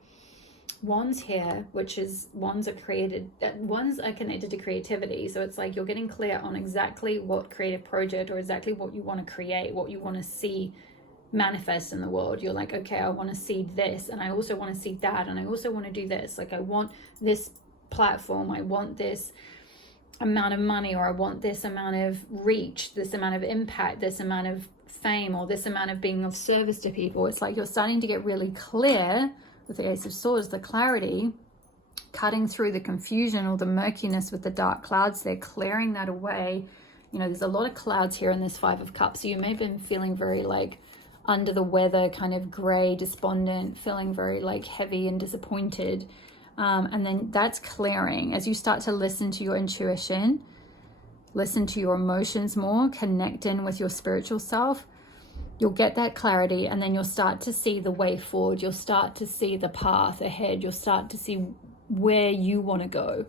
Wands here, which is wands are connected to creativity. So it's like you're getting clear on exactly what creative project or exactly what you want to create, what you want to see manifest in the world. You're like, okay, I want to see this, and I also want to see that, and I also want to do this. Like I want this platform, I want this amount of money, or I want this amount of reach, this amount of impact, this amount of fame, or this amount of being of service to people. It's like you're starting to get really clear with the Ace of Swords, the clarity, cutting through the confusion or the murkiness with the dark clouds. They're clearing that away. You know, there's a lot of clouds here in this 5 of Cups. So you may have been feeling very like under the weather, kind of gray, despondent, feeling very like heavy and disappointed. And then that's clearing as you start to listen to your intuition, listen to your emotions more, connect in with your spiritual self. You'll get that clarity, and then you'll start to see the way forward. You'll start to see the path ahead. You'll start to see where you want to go,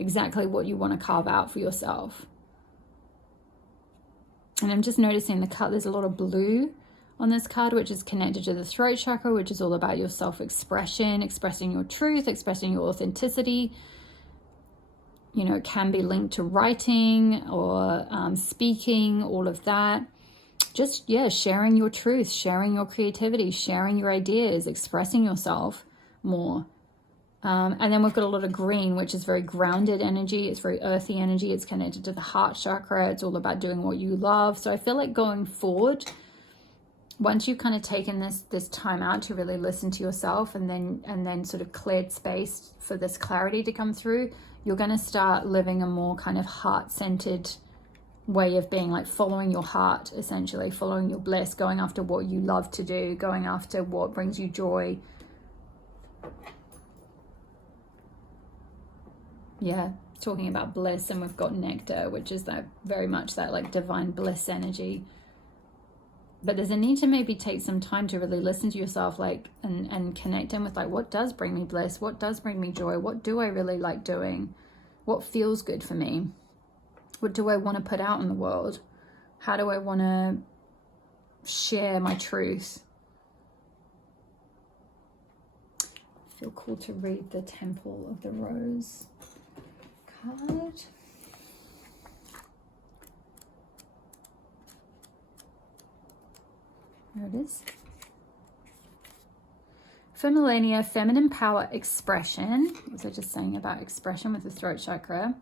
exactly what you want to carve out for yourself. And I'm just noticing there's a lot of blue on this card, which is connected to the throat chakra, which is all about your self-expression, expressing your truth, expressing your authenticity. You know, it can be linked to writing or speaking, all of that. Just, sharing your truth, sharing your creativity, sharing your ideas, expressing yourself more. And then we've got a lot of green, which is very grounded energy. It's very earthy energy. It's connected to the heart chakra. It's all about doing what you love. So I feel like going forward, once you've kind of taken this time out to really listen to yourself, and then sort of cleared space for this clarity to come through, you're going to start living a more kind of heart-centered way of being, like following your heart, essentially following your bliss, going after what you love to do, going after what brings you joy. Talking about bliss, and we've got nectar, which is that very much that like divine bliss energy. But there's a need to maybe take some time to really listen to yourself, like and connect in with like, what does bring me bliss, what does bring me joy, what do I really like doing, what feels good for me, what do I want to put out in the world, how do I want to share my truth. I feel called to read the Temple of the Rose card. There it is. For millennia, feminine power expression, what was I just saying about expression with the throat chakra,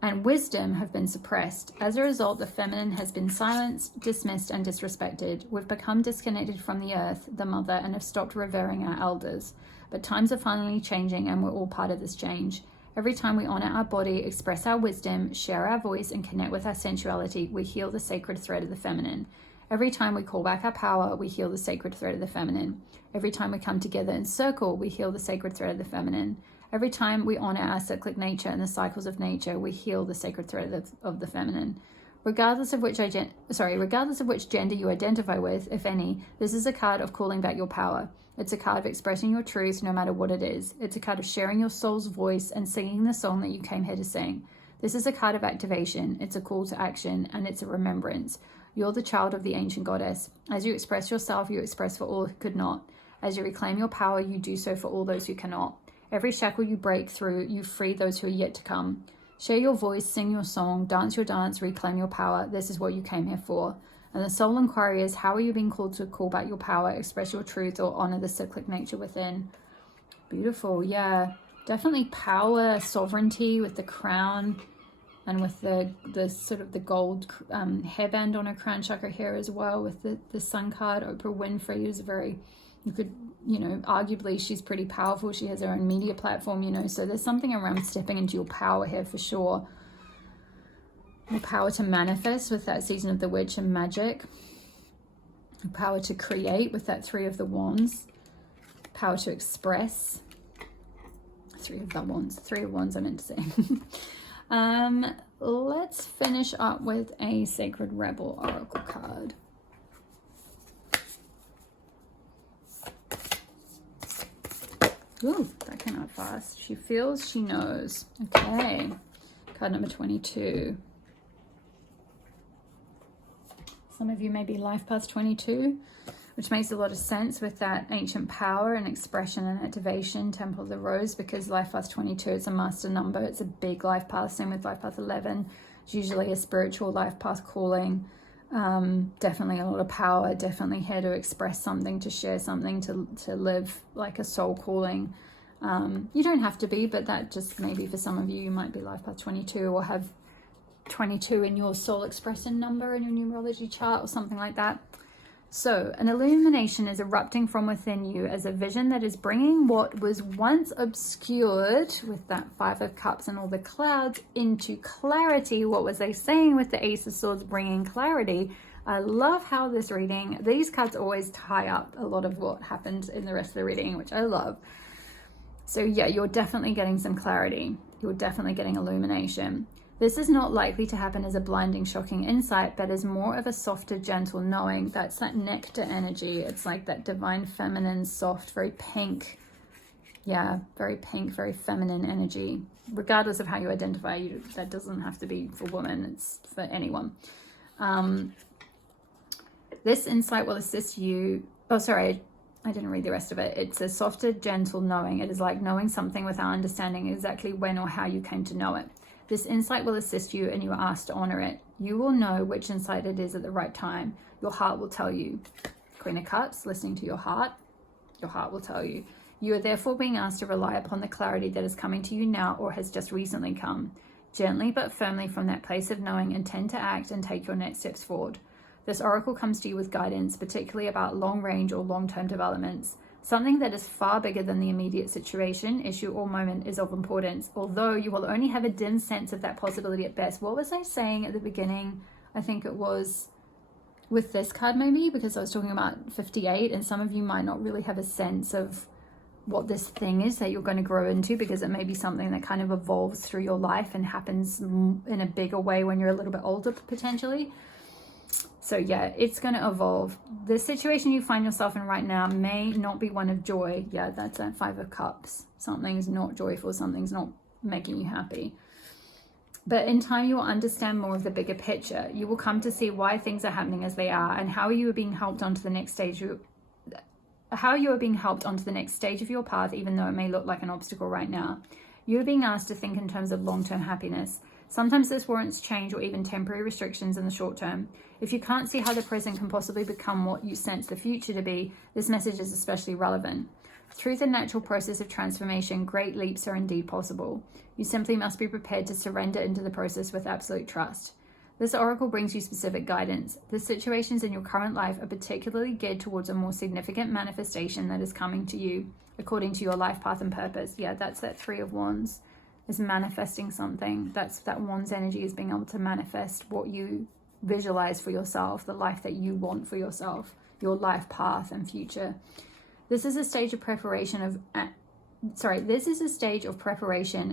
and wisdom have been suppressed. As a result, the feminine has been silenced, dismissed, and disrespected. We've become disconnected from the earth, the mother, and have stopped revering our elders. But times are finally changing, and we're all part of this change. Every time we honor our body, express our wisdom, share our voice, and connect with our sensuality, we heal the sacred thread of the feminine. Every time we call back our power, we heal the sacred thread of the feminine. Every time we come together in circle, we heal the sacred thread of the feminine. Every time we honor our cyclic nature and the cycles of nature, we heal the sacred thread of the feminine. Regardless of which gender you identify with, if any, this is a card of calling back your power. It's a card of expressing your truth no matter what it is. It's a card of sharing your soul's voice and singing the song that you came here to sing. This is a card of activation. It's a call to action, and it's a remembrance. You're the child of the ancient goddess. As you express yourself, you express for all who could not. As you reclaim your power, you do so for all those who cannot. Every shackle you break through, you free those who are yet to come. Share your voice, sing your song, dance your dance, reclaim your power. This is what you came here for. And the soul inquiry is, how are you being called to call back your power, express your truth, or honor the cyclic nature within? Beautiful, yeah. Definitely power, sovereignty with the crown and with the sort of the gold hairband on her crown chakra here as well with the sun card. Oprah Winfrey is very, you could, arguably she's pretty powerful. She has her own media platform, so there's something around stepping into your power here for sure. The power to manifest with that season of the witch and magic. The power to create with that 3 of the wands. Power to express. 3 of wands I meant to say. Let's finish up with a Sacred Rebel Oracle card. Ooh, that came out fast. She feels, she knows. Okay. Card number 22. Some of you may be life path 22, which makes a lot of sense with that ancient power and expression and activation, Temple of the Rose, because life path 22, it's a master number. It's a big life path. Same with life path 11. It's usually a spiritual life path calling. Definitely a lot of power, definitely here to express something, to share something, to live like a soul calling. You don't have to be, but that just maybe for some of you, you might be life path 22 or have 22 in your soul expression number in your numerology chart or something like that. So an illumination is erupting from within you as a vision that is bringing what was once obscured with that 5 of Cups and all the clouds into clarity. What was I saying with the Ace of Swords bringing clarity? I love how this reading, these cards always tie up a lot of what happened in the rest of the reading, which I love. So yeah, you're definitely getting some clarity. You're definitely getting illumination. This is not likely to happen as a blinding, shocking insight, but as more of a softer, gentle knowing. That's that nectar energy. It's like that divine feminine, soft, very pink. Yeah, very pink, very feminine energy. Regardless of how you identify, that doesn't have to be for women. It's for anyone. This insight will assist you. Oh, sorry, I didn't read the rest of it. It's a softer, gentle knowing. It is like knowing something without understanding exactly when or how you came to know it. This insight will assist you and you are asked to honor it. You will know which insight it is at the right time. Your heart will tell you. Queen of Cups, listening to your heart will tell you. You are therefore being asked to rely upon the clarity that is coming to you now or has just recently come. Gently but firmly from that place of knowing, intend to act and take your next steps forward. This oracle comes to you with guidance, particularly about long-range or long-term developments. Something that is far bigger than the immediate situation, issue, or moment is of importance, although you will only have a dim sense of that possibility at best. What was I saying at the beginning? I think it was with this card maybe, because I was talking about 58, and some of you might not really have a sense of what this thing is that you're going to grow into, because it may be something that kind of evolves through your life and happens in a bigger way when you're a little bit older potentially. So yeah, it's going to evolve. The situation you find yourself in right now may not be one of joy. Yeah, that's that 5 of Cups. Something's not joyful, something's not making you happy. But in time, you will understand more of the bigger picture. You will come to see why things are happening as they are and how you are being helped onto the next stage. How you are being helped onto the next stage of your path, even though it may look like an obstacle right now. You are being asked to think in terms of long-term happiness. Sometimes this warrants change or even temporary restrictions in the short term. If you can't see how the present can possibly become what you sense the future to be, this message is especially relevant. Through the natural process of transformation, great leaps are indeed possible. You simply must be prepared to surrender into the process with absolute trust. This oracle brings you specific guidance. The situations in your current life are particularly geared towards a more significant manifestation that is coming to you according to your life path and purpose. Yeah, that's that Three of Wands, is manifesting something. That's that Wands energy, is being able to manifest what you visualize for yourself, the life that you want for yourself, your life path and future. This is a stage of preparation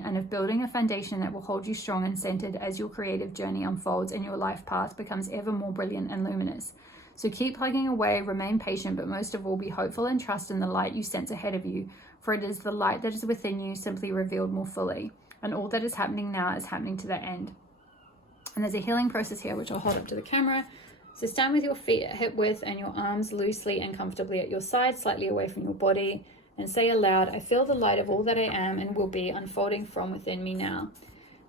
and of building a foundation that will hold you strong and centered as your creative journey unfolds and your life path becomes ever more brilliant and luminous. So keep plugging away, remain patient, but most of all, be hopeful and trust in the light you sense ahead of you, for it is the light that is within you simply revealed more fully. And all that is happening now is happening to that end. And there's a healing process here, which I'll hold up to the camera. So stand with your feet at hip width and your arms loosely and comfortably at your side, slightly away from your body. And say aloud, I feel the light of all that I am and will be unfolding from within me now.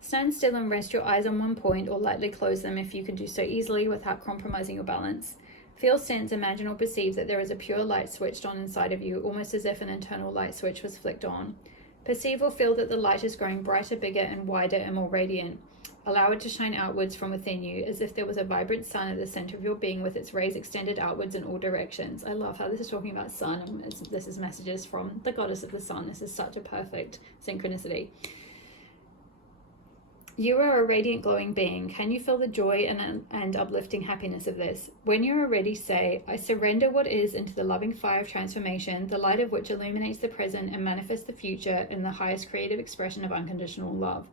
Stand still and rest your eyes on one point, or lightly close them if you can do so easily without compromising your balance. Feel, sense, imagine or perceive that there is a pure light switched on inside of you, almost as if an internal light switch was flicked on. Perceive or feel that the light is growing brighter, bigger and wider and more radiant. Allow it to shine outwards from within you, as if there was a vibrant sun at the center of your being with its rays extended outwards in all directions. I love how this is talking about sun, and this is messages from the goddess of the sun. This is such a perfect synchronicity. You are a radiant, glowing being. Can you feel the joy and uplifting happiness of this? When you are ready, say, I surrender what is into the loving fire of transformation, the light of which illuminates the present and manifests the future in the highest creative expression of unconditional love.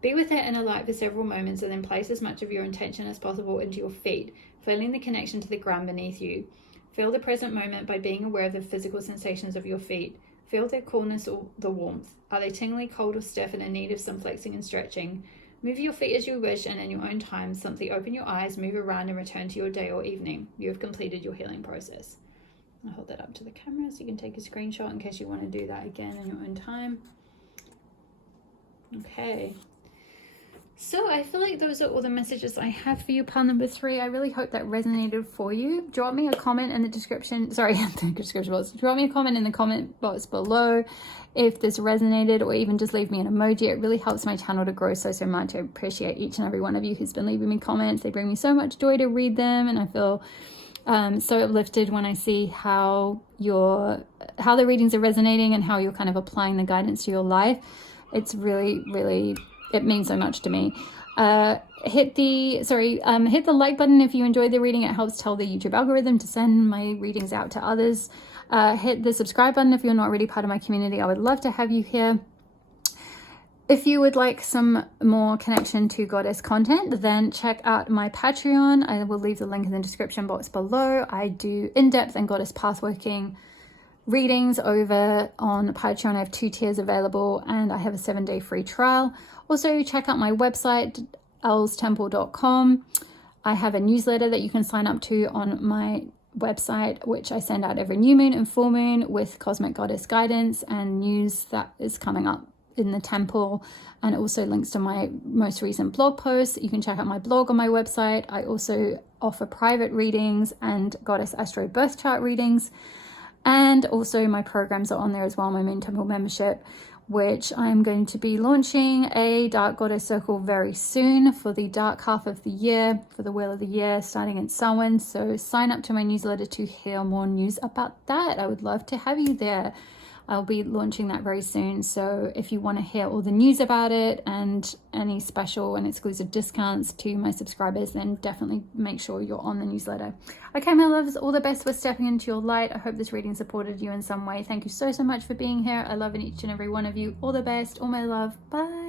Be with it in a light for several moments, and then place as much of your intention as possible into your feet, feeling the connection to the ground beneath you. Feel the present moment by being aware of the physical sensations of your feet. Feel their coolness or the warmth. Are they tingly, cold or stiff and in need of some flexing and stretching? Move your feet as you wish, and in your own time, simply open your eyes, move around and return to your day or evening. You have completed your healing process. I'll hold that up to the camera so you can take a screenshot in case you want to do that again in your own time. Okay. So I feel like those are all the messages I have for you, pile number 3. I really hope that resonated for you. Drop me a comment in the description. Sorry, the description box. Drop me a comment in the comment box below if this resonated, or even just leave me an emoji. It really helps my channel to grow so much. I appreciate each and every one of you who's been leaving me comments. They bring me so much joy to read them, and I feel so uplifted when I see how the readings are resonating and how you're kind of applying the guidance to your life. It's really it means so much to me. Hit the like button if you enjoyed the reading. It helps tell the YouTube algorithm to send my readings out to others. Hit the subscribe button if you're not already part of my community. I would love to have you here. If you would like some more connection to goddess content, then check out my Patreon. I will leave the link in the description box below. I do in-depth and goddess pathworking readings over on Patreon. I have 2 tiers available, and I have a 7-day free trial. Also, check out my website, elstemple.com. I have a newsletter that you can sign up to on my website, which I send out every new moon and full moon with cosmic goddess guidance and news that is coming up in the temple, and also links to my most recent blog posts. You can check out my blog on my website. I also offer private readings and goddess astro birth chart readings. And also my programs are on there as well, my Moon Temple membership, which I'm going to be launching a Dark Goddess Circle very soon for the dark half of the year, for the Wheel of the Year, starting in Samhain. So sign up to my newsletter to hear more news about that. I would love to have you there. I'll be launching that very soon. So if you want to hear all the news about it and any special and exclusive discounts to my subscribers, then definitely make sure you're on the newsletter. Okay, my loves, all the best for stepping into your light. I hope this reading supported you in some way. Thank you so much for being here. I love each and every one of you. All the best. All my love. Bye.